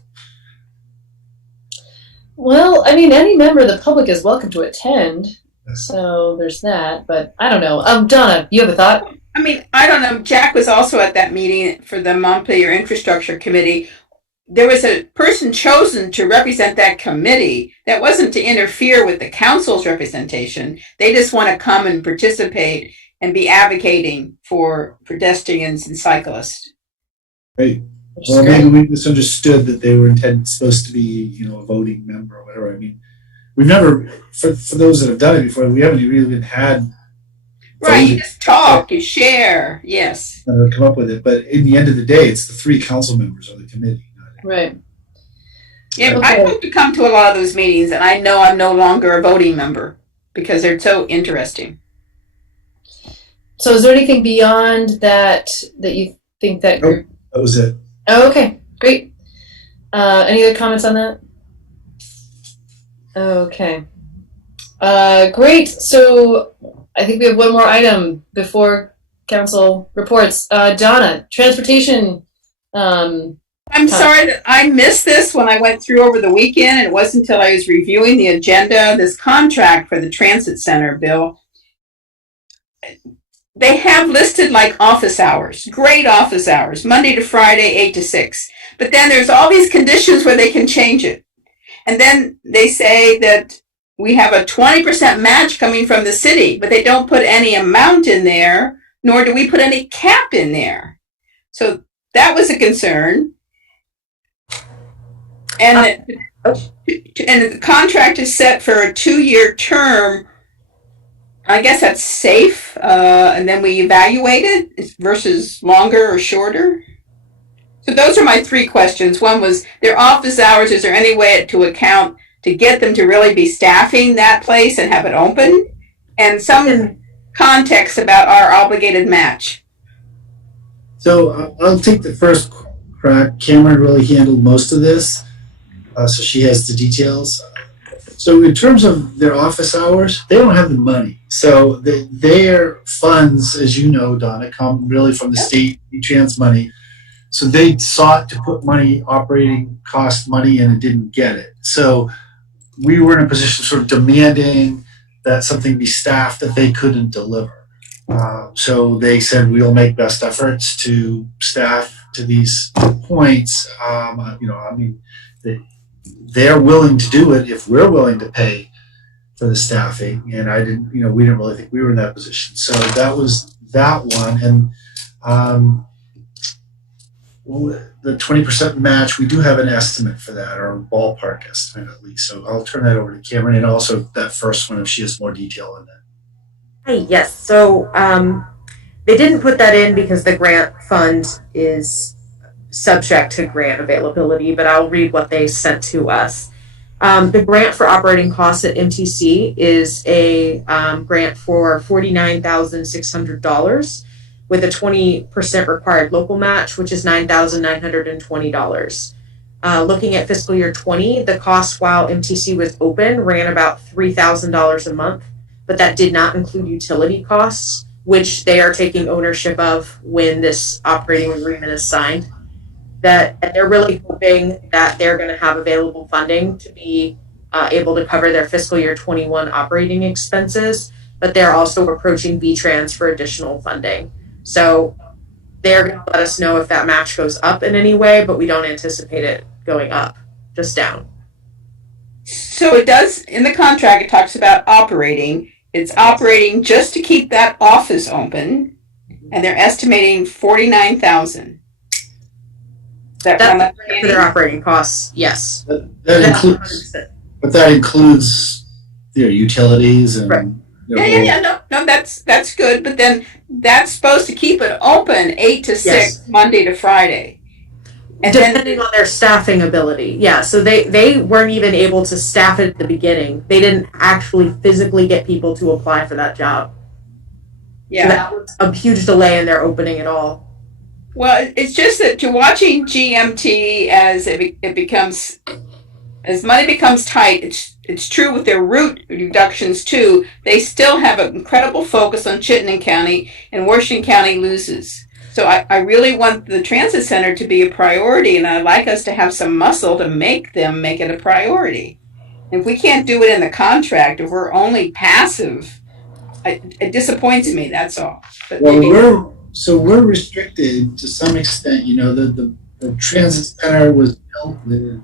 Well, I mean, any member of the public is welcome to attend. So there's that, but I don't know. Donna, you have a thought? I mean, I don't know. Jack was also at that meeting for the Montpelier Infrastructure Committee. There was a person chosen to represent that committee that wasn't to interfere with the council's representation. They just want to come and participate and be advocating for pedestrians and cyclists. Great. Well, maybe we misunderstood that they were supposed to be, a voting member or whatever. I mean, we've never, for those that have done it before, we haven't really even had. Right, you just talk, you share, yes. Come up with it, but in the end of the day, it's the 3 council members of the committee. Right. Yeah, I hope to come to a lot of those meetings, and I know I'm no longer a voting member because they're so interesting. So, is there anything beyond that you think that group? That was it. Oh, okay, great. Any other comments on that? Okay. Great. So, I think we have one more item before council reports. Donna, transportation. I'm sorry that I missed this when I went through over the weekend, and it wasn't until I was reviewing the agenda, this contract for the transit center, Bill. They have listed like office hours, great office hours, Monday to Friday, 8 to 6. But then there's all these conditions where they can change it. And then they say that we have a 20% match coming from the city, but they don't put any amount in there, nor do we put any cap in there. So that was a concern. And the contract is set for a 2-year term. I guess that's safe, and then we evaluate it versus longer or shorter. So those are my 3 questions. One was their office hours. Is there any way to account to get them to really be staffing that place and have it open? And some context about our obligated match. So I'll take the first crack. Cameron really handled most of this, so she has the details. So in terms of their office hours, they don't have the money. So their funds, as you know, Donna, come really from the state trans money. So they sought to put money, operating cost money in, and didn't get it. So we were in a position sort of demanding that something be staffed that they couldn't deliver. So they said, we'll make best efforts to staff to these points. They're willing to do it if we're willing to pay for the staffing. And we didn't really think we were in that position. So that was that one. And the 20% match, we do have an estimate for that, or a ballpark estimate at least. So I'll turn that over to Cameron, and also that first one if she has more detail on that. Hi, yes. So they didn't put that in because the grant fund is subject to grant availability, but I'll read what they sent to us. The grant for operating costs at MTC is a grant for $49,600 with a 20% required local match, which is $9,920. Looking at fiscal year 20, the cost while MTC was open ran about $3,000 a month, but that did not include utility costs, which they are taking ownership of when this operating agreement is signed. That they're really hoping that they're going to have available funding to be able to cover their fiscal year 21 operating expenses, but they're also approaching VTrans for additional funding. So they're going to let us know if that match goes up in any way, but we don't anticipate it going up, just down. So it does, in the contract, it talks about operating. It's operating just to keep that office open, and they're estimating $49,000. That's for their operating costs, yes. That includes, but that includes utilities and. Right. No, that's good. But then that's supposed to keep it open 8 to 6, Monday to Friday. And depending on their staffing ability, yeah. So they weren't even able to staff it at the beginning. They didn't actually physically get people to apply for that job. Yeah, so that was a huge delay in their opening it all. Well, it's just that you're watching GMT as it becomes, as money becomes tight. It's true with their route reductions too. They still have an incredible focus on Chittenden County, and Washington County loses. So I really want the transit center to be a priority, and I'd like us to have some muscle to make it a priority. And if we can't do it in the contract, if we're only passive, it disappoints me, that's all. But well, we're restricted to some extent. The transit center was built with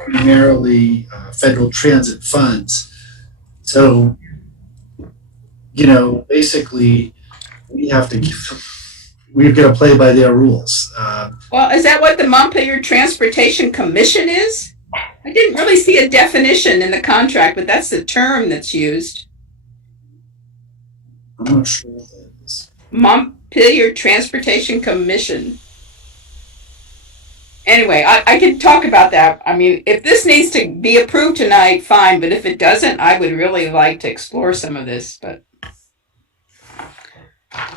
primarily federal transit funds. So, basically we have to give them we've got to play by their rules. Well, is that what the Montpelier Transportation Commission is? I didn't really see a definition in the contract, but that's the term that's used. I'm not sure what that is. Montpelier Transportation Commission. Anyway, I could talk about that. I mean, if this needs to be approved tonight, fine. But if it doesn't, I would really like to explore some of this. But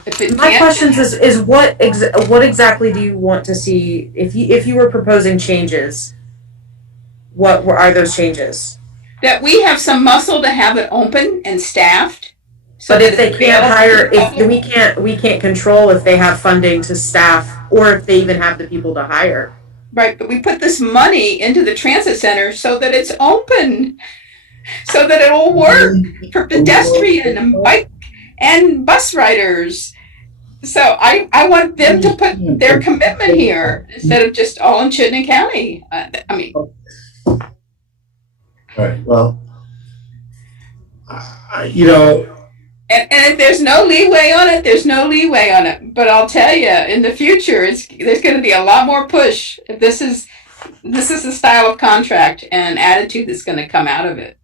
if it My can't, questions is what exactly do you want to see if you were proposing changes? What are those changes? that we have some muscle to have it open and staffed. So But if that they can't hire, if we can't control if they have funding to staff or if they even have the people to hire. Right, but we put this money into the transit center so that it's open, so that it'll work for pedestrian and bike and bus riders. So I want them to put their commitment here instead of just all in Chittenden County. I mean, All right. Well, you know. And if there's no leeway on it, there's no leeway on it. But I'll tell you, in the future, there's going to be a lot more push if this is the style of contract and attitude that's going to come out of it.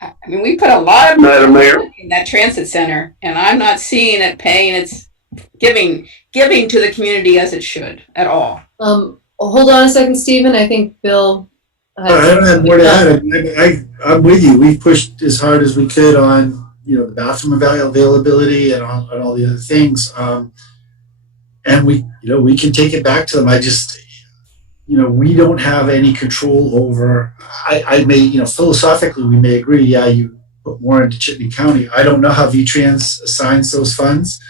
I mean, we put a lot of money in that transit center, and I'm not seeing it paying its giving to the community as it should at all. Hold on a second, Stephen. I think Bill. I don't have more to add. I'm with you. We've pushed as hard as we could on, you know, the bathroom availability and on all the other things. And we can take it back to them. I just, you know, we don't have any control over, I may, you know, philosophically we may agree, yeah, you put more into Chittenden County. I don't know how VTrans assigns those funds.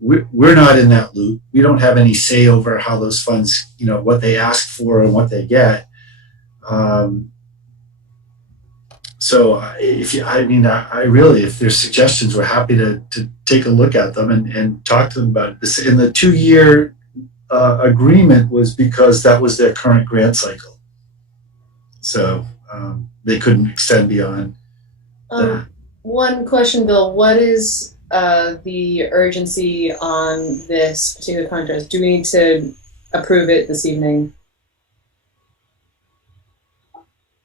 We're not in that loop. We don't have any say over how those funds, you know, what they ask for and what they get. So if there's suggestions, we're happy to take a look at them and talk to them about it. This in the 2-year agreement was because that was their current grant cycle. So they couldn't extend beyond that. One question, Bill. What is the urgency on this particular contract? Do we need to approve it this evening?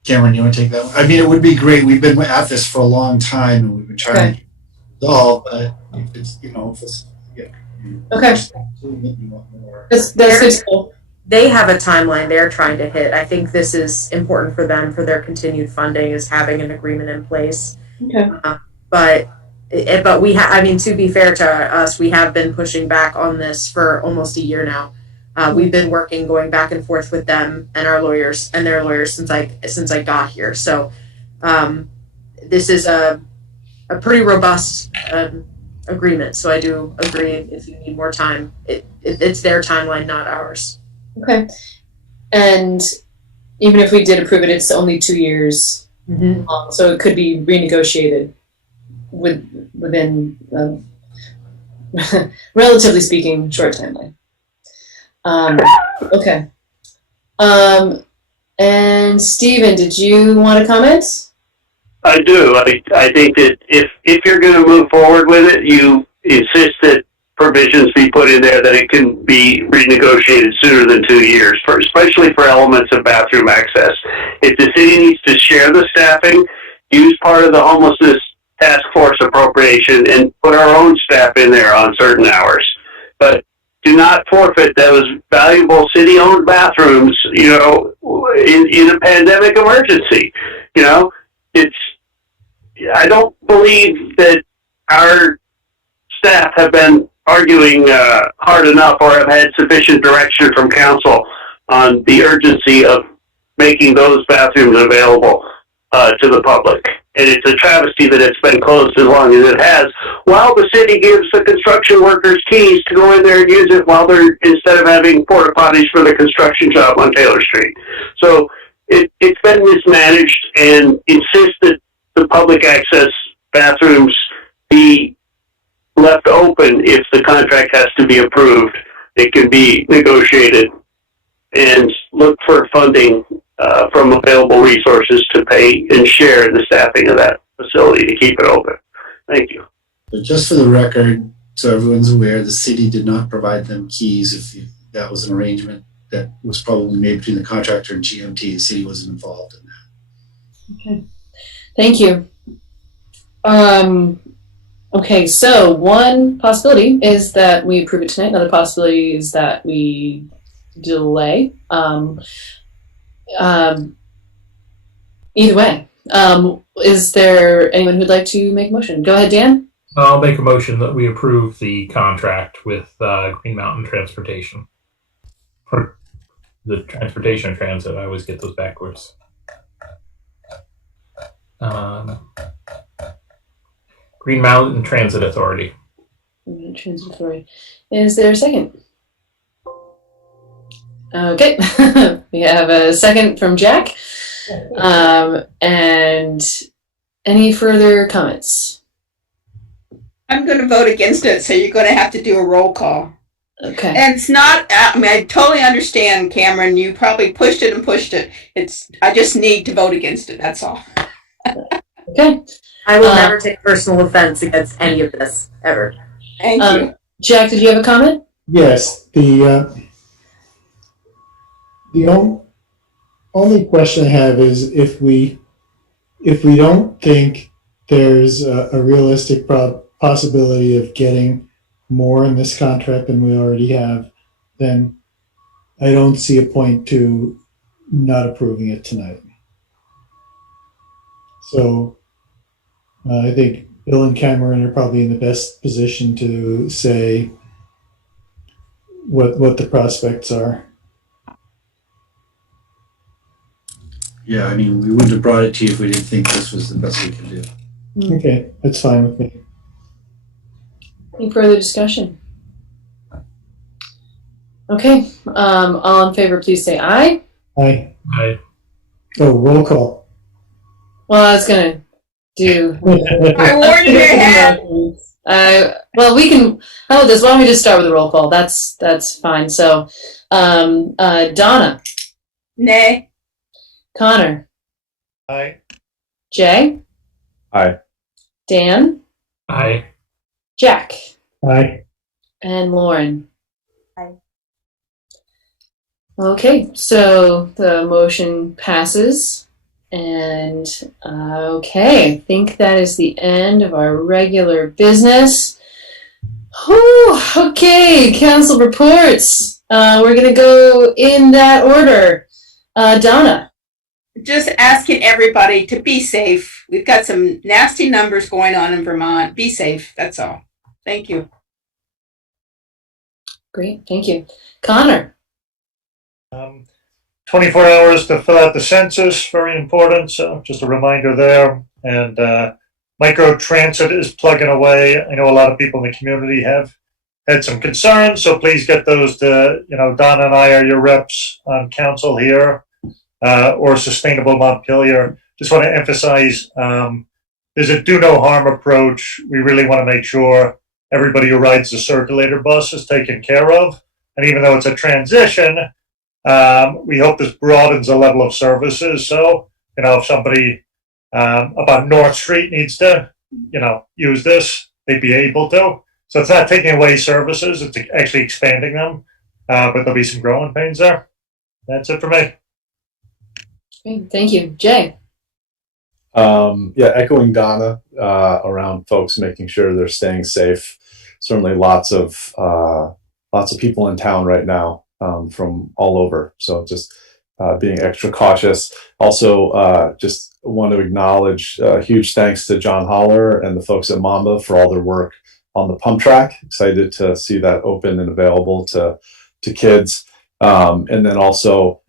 Cameron, you want to take that one? I mean, it would be great. We've been at this for a long time, and we've been trying to resolve. But if it's, you know, if it's, yeah. Okay. That's cool. They have a timeline they're trying to hit. I think this is important for them for their continued funding is having an agreement in place. Okay. But we I mean, to be fair to us, we have been pushing back on this for almost a year now. We've been working, going back and forth with them and our lawyers and their lawyers since I got here. So this is a pretty robust agreement. So I do agree. If you need more time, it's their timeline, not ours. Okay. And even if we did approve it, it's only 2 years, so it could be renegotiated within relatively speaking short timeline. Okay. And Stephen, did you want to comment? I do. I think that if you're going to move forward with it, you insist that provisions be put in there that it can be renegotiated sooner than 2 years, especially for elements of bathroom access. If the city needs to share the staffing, use part of the homelessness task force appropriation and put our own staff in there on certain hours. But do not forfeit those valuable city-owned bathrooms, you know, in a pandemic emergency. You know, I don't believe that our staff have been arguing hard enough or have had sufficient direction from council on the urgency of making those bathrooms available to the public. And it's a travesty that it's been closed as long as it has, while the city gives the construction workers keys to go in there and use it instead of having porta potties for the construction job on Taylor Street. So it's been mismanaged, and insist that the public access bathrooms be left open if the contract has to be approved. It can be negotiated, and look for funding from available resources to pay and share the staffing of that facility to keep it open. Thank you. But just for the record, so everyone's aware, the city did not provide them keys. If that was an arrangement that was probably made between the contractor and GMT, the city wasn't involved in that. Okay. Thank you. Okay, so one possibility is that we approve it tonight. Another possibility is that we delay. Either way, is there anyone who'd like to make a motion? Go ahead, Dan. I'll make a motion that we approve the contract with Green Mountain Transportation. For the transportation and transit, I always get those backwards. Green Mountain Transit Authority. Transit Authority. Is there a second? Okay, we have a second from Jack. And any further comments? I'm going to vote against it, so you're going to have to do a roll call. Okay. And it's not, I mean, I totally understand, Cameron. You probably pushed it and pushed it. I just need to vote against it. That's all. Okay. I will never take personal offense against any of this, ever. Thank you. Jack, did you have a comment? Yes. The only question I have is if we don't think there's a realistic possibility of getting more in this contract than we already have, then I don't see a point to not approving it tonight. So I think Bill and Cameron are probably in the best position to say what the prospects are. Yeah, I mean, we wouldn't have brought it to you if we didn't think this was the best we could do. Okay, that's fine with me. Any further discussion? Okay, all in favor, please say aye. Aye. Aye. Oh, roll call. Well, I was gonna do. I warned you ahead. Well, we can. How about this? Why don't we just start with the roll call? That's fine. So, Donna. Nay. Connor. Aye. Jay. Aye. Dan. Aye. Jack. Aye. And Lauren. Aye. Okay, so the motion passes. And okay, I think that is the end of our regular business. Whew, okay, council reports. We're going to go in that order. Donna. Just asking everybody to be safe. We've got some nasty numbers going on in Vermont. Be safe. That's all. Thank you. Great, thank you. Connor. 24 hours to fill out the census, very important. So just a reminder there. And micro transit is plugging away. I know a lot of people in the community have had some concerns, so please get those to, Donna and I are your reps on council here. Or Sustainable Montpelier. Just want to emphasize there's a do no harm approach. We really want to make sure everybody who rides the circulator bus is taken care of. And even though it's a transition, we hope this broadens the level of services. So, if somebody up on North Street needs to, use this, they'd be able to. So it's not taking away services, it's actually expanding them. But there'll be some growing pains there. That's it for me. Great, thank you. Jay. Echoing Donna around folks making sure they're staying safe. Certainly lots of people in town right now from all over. So just being extra cautious. Also, just want to acknowledge huge thanks to John Holler and the folks at Mamba for all their work on the pump track. Excited to see that open and available to kids. And then also,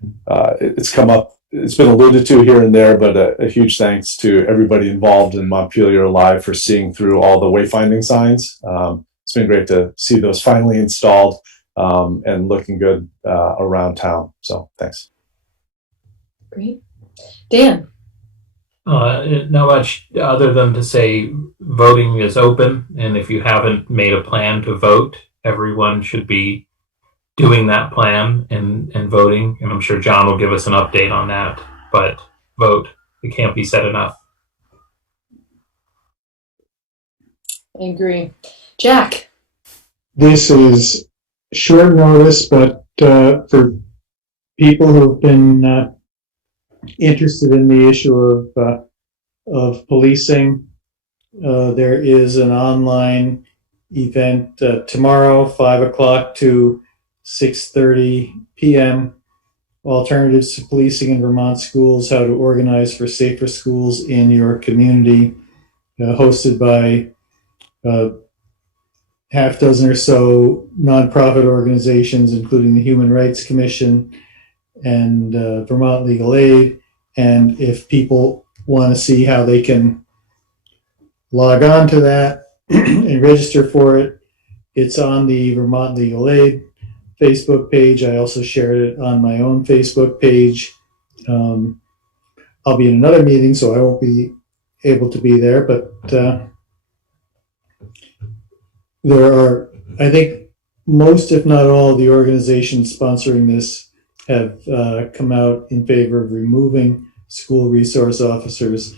it's come up. It's been alluded to here and there, but a huge thanks to everybody involved in Montpelier Live for seeing through all the wayfinding signs. It's been great to see those finally installed and looking good around town. So thanks. Great. Dan. Not much other than to say voting is open, and if you haven't made a plan to vote, everyone should be doing that plan and voting. And I'm sure John will give us an update on that, but vote. It can't be said enough. I agree. Jack. this is short notice, but for people who've been interested in the issue of policing, there is an online event tomorrow, 5 o'clock to 6:30 p.m. Alternatives to Policing in Vermont Schools: How to Organize for Safer Schools in Your Community, hosted by half dozen or so nonprofit organizations, including the Human Rights Commission and Vermont Legal Aid. And if people want to see how they can log on to that and register for it, it's on the Vermont Legal Aid Facebook page. I also shared it on my own Facebook page. I'll be in another meeting, so I won't be able to be there, but there are, I think, most, if not all, of the organizations sponsoring this have come out in favor of removing school resource officers.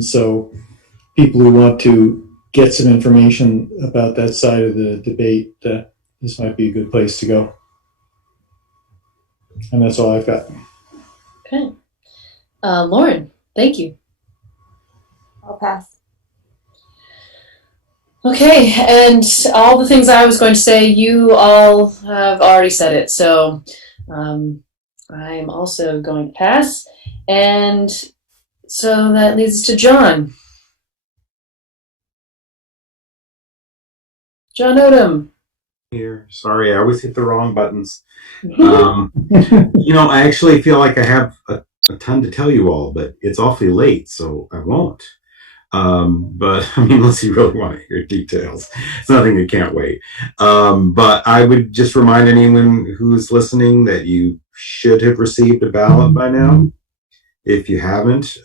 So people who want to get some information about that side of the debate, this might be a good place to go. And that's all I've got. Okay. Lauren, thank you. I'll pass. Okay, and all the things I was going to say, you all have already said it, so I'm also going to pass. And so that leads us to John. John Odom. Here, sorry, I always hit the wrong buttons. I actually feel like I have a ton to tell you all, but it's awfully late, so I won't. But I mean, unless you really want to hear details, it's nothing that can't wait. But I would just remind anyone who's listening that you should have received a ballot by now. If you haven't,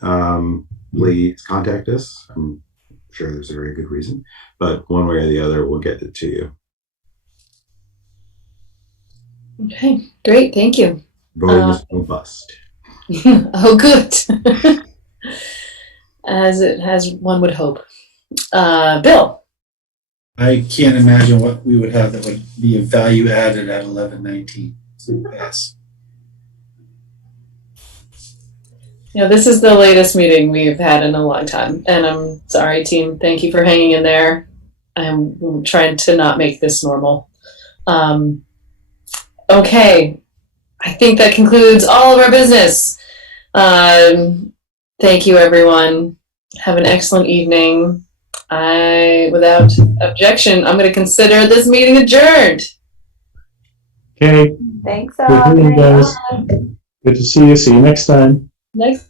please contact us. I'm sure there's a very good reason, but one way or the other, we'll get it to you. Okay, great, thank you. Voting is robust. Oh, good. As one would hope. Bill. I can't imagine what we would have that would be a value added at 1119. So pass. This is the latest meeting we've had in a long time, and I'm sorry, team. Thank you for hanging in there. I'm trying to not make this normal. Okay, I think that concludes all of our business. Thank you, everyone. Have an excellent evening. Without objection, I'm going to consider this meeting adjourned. Okay. Thanks, Good to see you guys. Good to see you. See you next time. Next